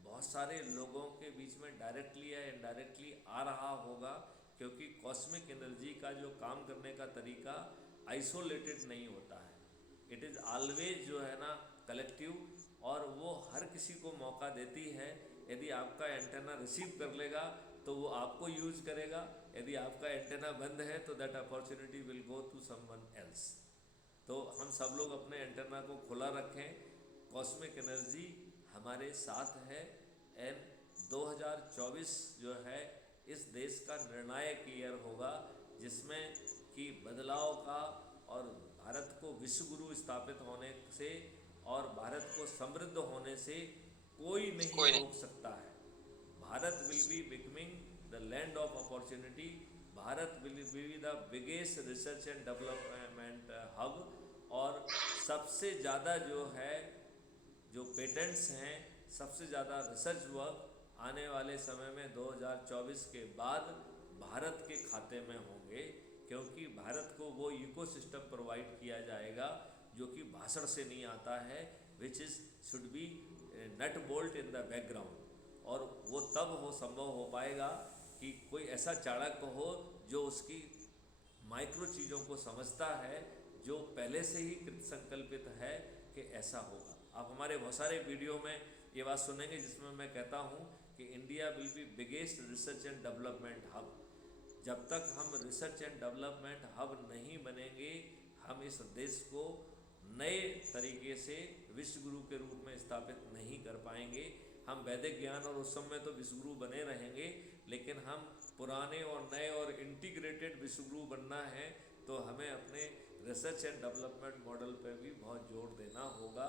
बहुत सारे लोगों के बीच में डायरेक्टली या इनडायरेक्टली आ रहा होगा, क्योंकि कॉस्मिक एनर्जी का जो काम करने का तरीका आइसोलेटेड नहीं होता है, इट इज़ ऑलवेज जो है ना कलेक्टिव, और वो हर किसी को मौका देती है। यदि आपका एंटेना रिसीव कर लेगा तो वो आपको यूज करेगा, यदि आपका एंटेना बंद है तो that opportunity will go to someone else. तो हम सब लोग अपने एंटेना को खुला रखें, कॉस्मिक एनर्जी हमारे साथ है। एंड 2024 जो है इस देश का निर्णायक ईयर होगा, जिसमें कि बदलाव का और भारत को विश्व गुरु स्थापित होने से और भारत को समृद्ध होने से कोई नहीं रोक सकता है। Bharat will be becoming the land of opportunity, Bharat will be the biggest research and development hub, और सबसे ज़्यादा जो है जो पेटेंट्स हैं, सबसे ज़्यादा रिसर्च वर्क आने वाले समय में 2024 के बाद भारत के खाते में होंगे, क्योंकि भारत को वो इकोसिस्टम प्रोवाइड किया जाएगा जो कि भाषण से नहीं आता है, which is should be nut bolt in the background. और वो तब संभव हो पाएगा कि कोई ऐसा चाणक्य हो जो उसकी माइक्रो चीज़ों को समझता है, जो पहले से ही कृत संकल्पित है कि ऐसा होगा। आप हमारे बहुत सारे वीडियो में ये बात सुनेंगे जिसमें मैं कहता हूँ कि India will be biggest research and development hub. जब तक हम रिसर्च एंड डेवलपमेंट हब नहीं बनेंगे, हम इस देश को नए तरीके से विश्व गुरु के रूप में स्थापित नहीं कर पाएंगे। हम वैदिक ज्ञान और उस समय तो विश्व गुरु बने रहेंगे, लेकिन हम पुराने और नए और इंटीग्रेटेड विश्व गुरु बनना है तो हमें अपने रिसर्च एंड डेवलपमेंट मॉडल पर भी बहुत जोर देना होगा।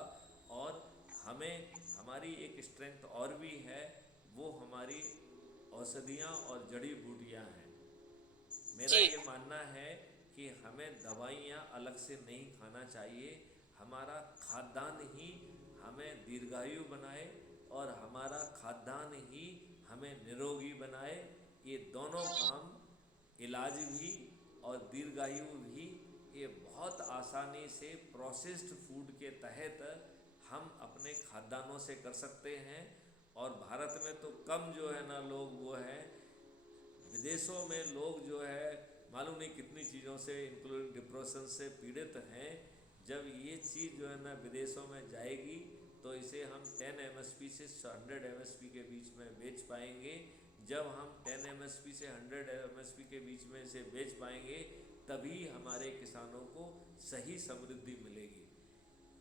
और हमें हमारी एक स्ट्रेंथ और भी है, वो हमारी औषधियाँ और जड़ी बूटियाँ हैं। मेरा ये मानना है कि हमें दवाइयाँ अलग से नहीं खाना चाहिए, हमारा खाद्यान्न ही हमें दीर्घायु बनाए और हमारा खाद्यान्न ही हमें निरोगी बनाए। ये दोनों काम, इलाज भी और दीर्घायु भी, ये बहुत आसानी से प्रोसेस्ड फूड के तहत हम अपने खाद्यान्नों से कर सकते हैं। और भारत में तो कम जो है ना लोग वो हैं, विदेशों में लोग जो है मालूम नहीं कितनी चीज़ों से इंक्लूडिंग डिप्रेशन से पीड़ित हैं। जब ये चीज़ जो है ना विदेशों में जाएगी तो इसे हम 10 MSP से 100 MSP के बीच में बेच पाएंगे। जब हम 10 MSP से 100 MSP के बीच में इसे बेच पाएंगे तभी हमारे किसानों को सही समृद्धि मिलेगी।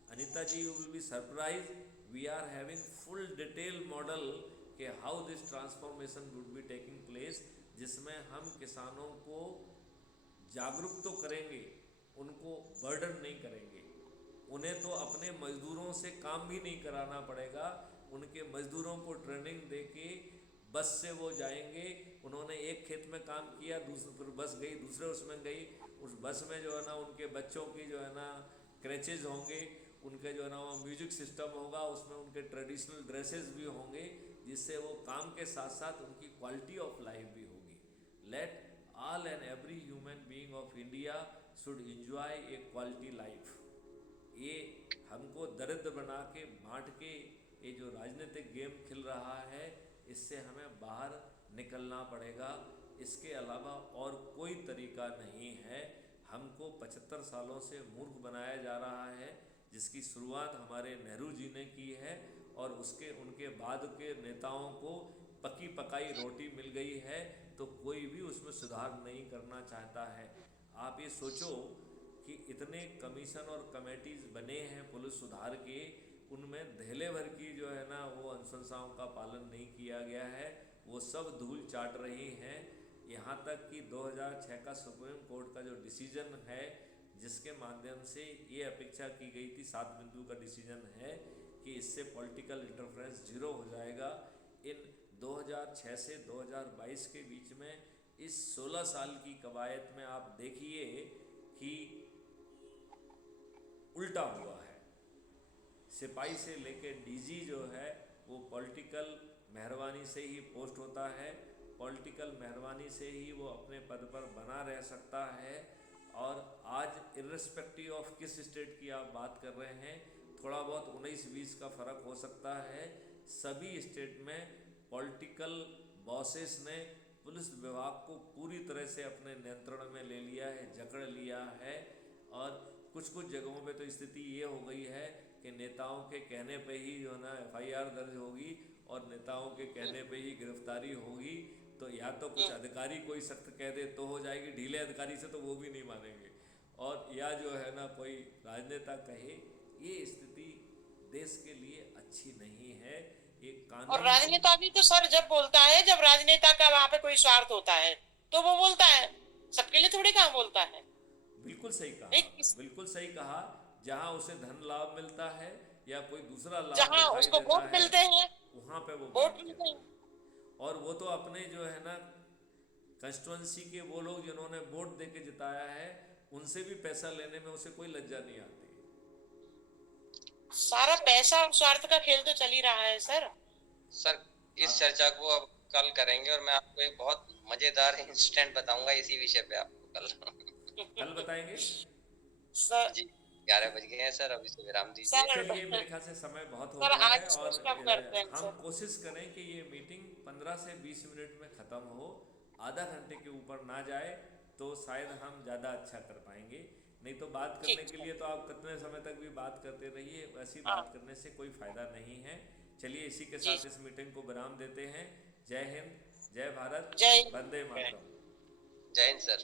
Anita ji, you will be surprise, we are having full detail model कि how this transformation would be taking place, जिसमें हम किसानों को जागरूक तो करेंगे, उनको बर्डन नहीं करेंगे। उन्हें तो अपने मजदूरों से काम भी नहीं कराना पड़ेगा, उनके मजदूरों को ट्रेनिंग देके बस से वो जाएंगे। उन्होंने एक खेत में काम किया, दूसरे फिर बस गई, दूसरे उसमें गई, उस बस में जो है ना उनके बच्चों की जो है ना क्रैचेज होंगे, उनके जो है ना वो म्यूजिक सिस्टम होगा, उसमें उनके ट्रेडिशनल ड्रेसेस भी होंगे, जिससे वो काम के साथ साथ उनकी क्वालिटी ऑफ लाइफ भी होगी। Let all and every human being of India should enjoy a quality life। ये हमको दरिद्र बना के बांट के ये जो राजनीतिक गेम खेल रहा है, इससे हमें बाहर निकलना पड़ेगा। इसके अलावा और कोई तरीका नहीं है। हमको 75 सालों से मूर्ख बनाया जा रहा है, जिसकी शुरुआत हमारे नेहरू जी ने की है और उनके बाद के नेताओं को पकी पकाई रोटी मिल गई है, तो कोई भी उसमें सुधार नहीं करना चाहता है। आप ये सोचो कि इतने कमीशन और कमेटीज बने हैं पुलिस सुधार के, उनमें धैले भर की जो है ना वो अनुशंसाओं का पालन नहीं किया गया है, वो सब धूल चाट रही हैं। यहाँ तक कि 2006 का सुप्रीम कोर्ट का जो डिसीजन है, जिसके माध्यम से ये अपेक्षा की गई थी, 7 बिंदु का डिसीजन है कि इससे पॉलिटिकल इंटरफेरेंस 0 हो जाएगा। इन 2006 से 2022 के बीच में इस 16 साल की कवायद में आप देखिए कि उल्टा हुआ है। सिपाही से लेके डीजी जो है वो पॉलिटिकल मेहरबानी से ही पोस्ट होता है, पॉलिटिकल मेहरबानी से ही वो अपने पद पर बना रह सकता है। और आज इर्रिस्पेक्टिव ऑफ किस स्टेट की आप बात कर रहे हैं, थोड़ा बहुत 19-20 का फ़र्क हो सकता है, सभी स्टेट में पॉलिटिकल बॉसेस ने पुलिस विभाग को पूरी तरह से अपने नियंत्रण में ले लिया है, जकड़ लिया है। और कुछ जगहों पे तो स्थिति ये हो गई है कि नेताओं के कहने पे ही जो है ना FIR दर्ज होगी और नेताओं के कहने पे ही गिरफ्तारी होगी। तो या तो कुछ अधिकारी कोई सख्त कह दे तो हो जाएगी, ढीले अधिकारी से तो वो भी नहीं मानेंगे, और या जो है ना कोई राजनेता कहे। ये स्थिति देश के लिए अच्छी नहीं है। और राजनेता भी तो सर जब बोलता है, जब राजनेता का वहाँ पे कोई स्वार्थ होता है तो वो बोलता है, सबके लिए थोड़ी कहाँ बोलता है। बिल्कुल सही कहा, बिल्कुल सही कहा। जहाँ उसे धन लाभ मिलता है या कोई दूसरा लाभ जहाँ उसको वोट मिलते हैं वहाँ पे वो वोट मिलते हैं। और वो तो अपने जो है ना कंस्टिट्यूंसी के वो लोग जिन्होंने वोट दे के जिताया है, उनसे भी पैसा लेने में उसे कोई लज्जा नहीं आती। सारा पैसा और स्वार्थ का खेल तो चल ही रहा है सर। इस चर्चा को अब कल करेंगे और मैं आपको एक बहुत मजेदार इंसिडेंट बताऊंगा इसी विषय पे आपको कल बताएंगे सर। जी 11 बज गए हैं सर, अभी से विराम दीजिए। चलिए, मेरे ख्याल से समय बहुत हो गया है और हम कोशिश करें कि ये मीटिंग 15 से 20 मिनट में ख़त्म हो, आधा घंटे के ऊपर ना जाए, तो शायद हम ज़्यादा अच्छा कर पाएंगे। नहीं तो बात करने के लिए तो आप कितने समय तक भी बात करते रहिए, वैसी बात करने से कोई फ़ायदा नहीं है। चलिए, इसी के साथ इस मीटिंग को विराम देते हैं। जय हिंद, जय भारत, वंदे मातरम। जय हिंद सर।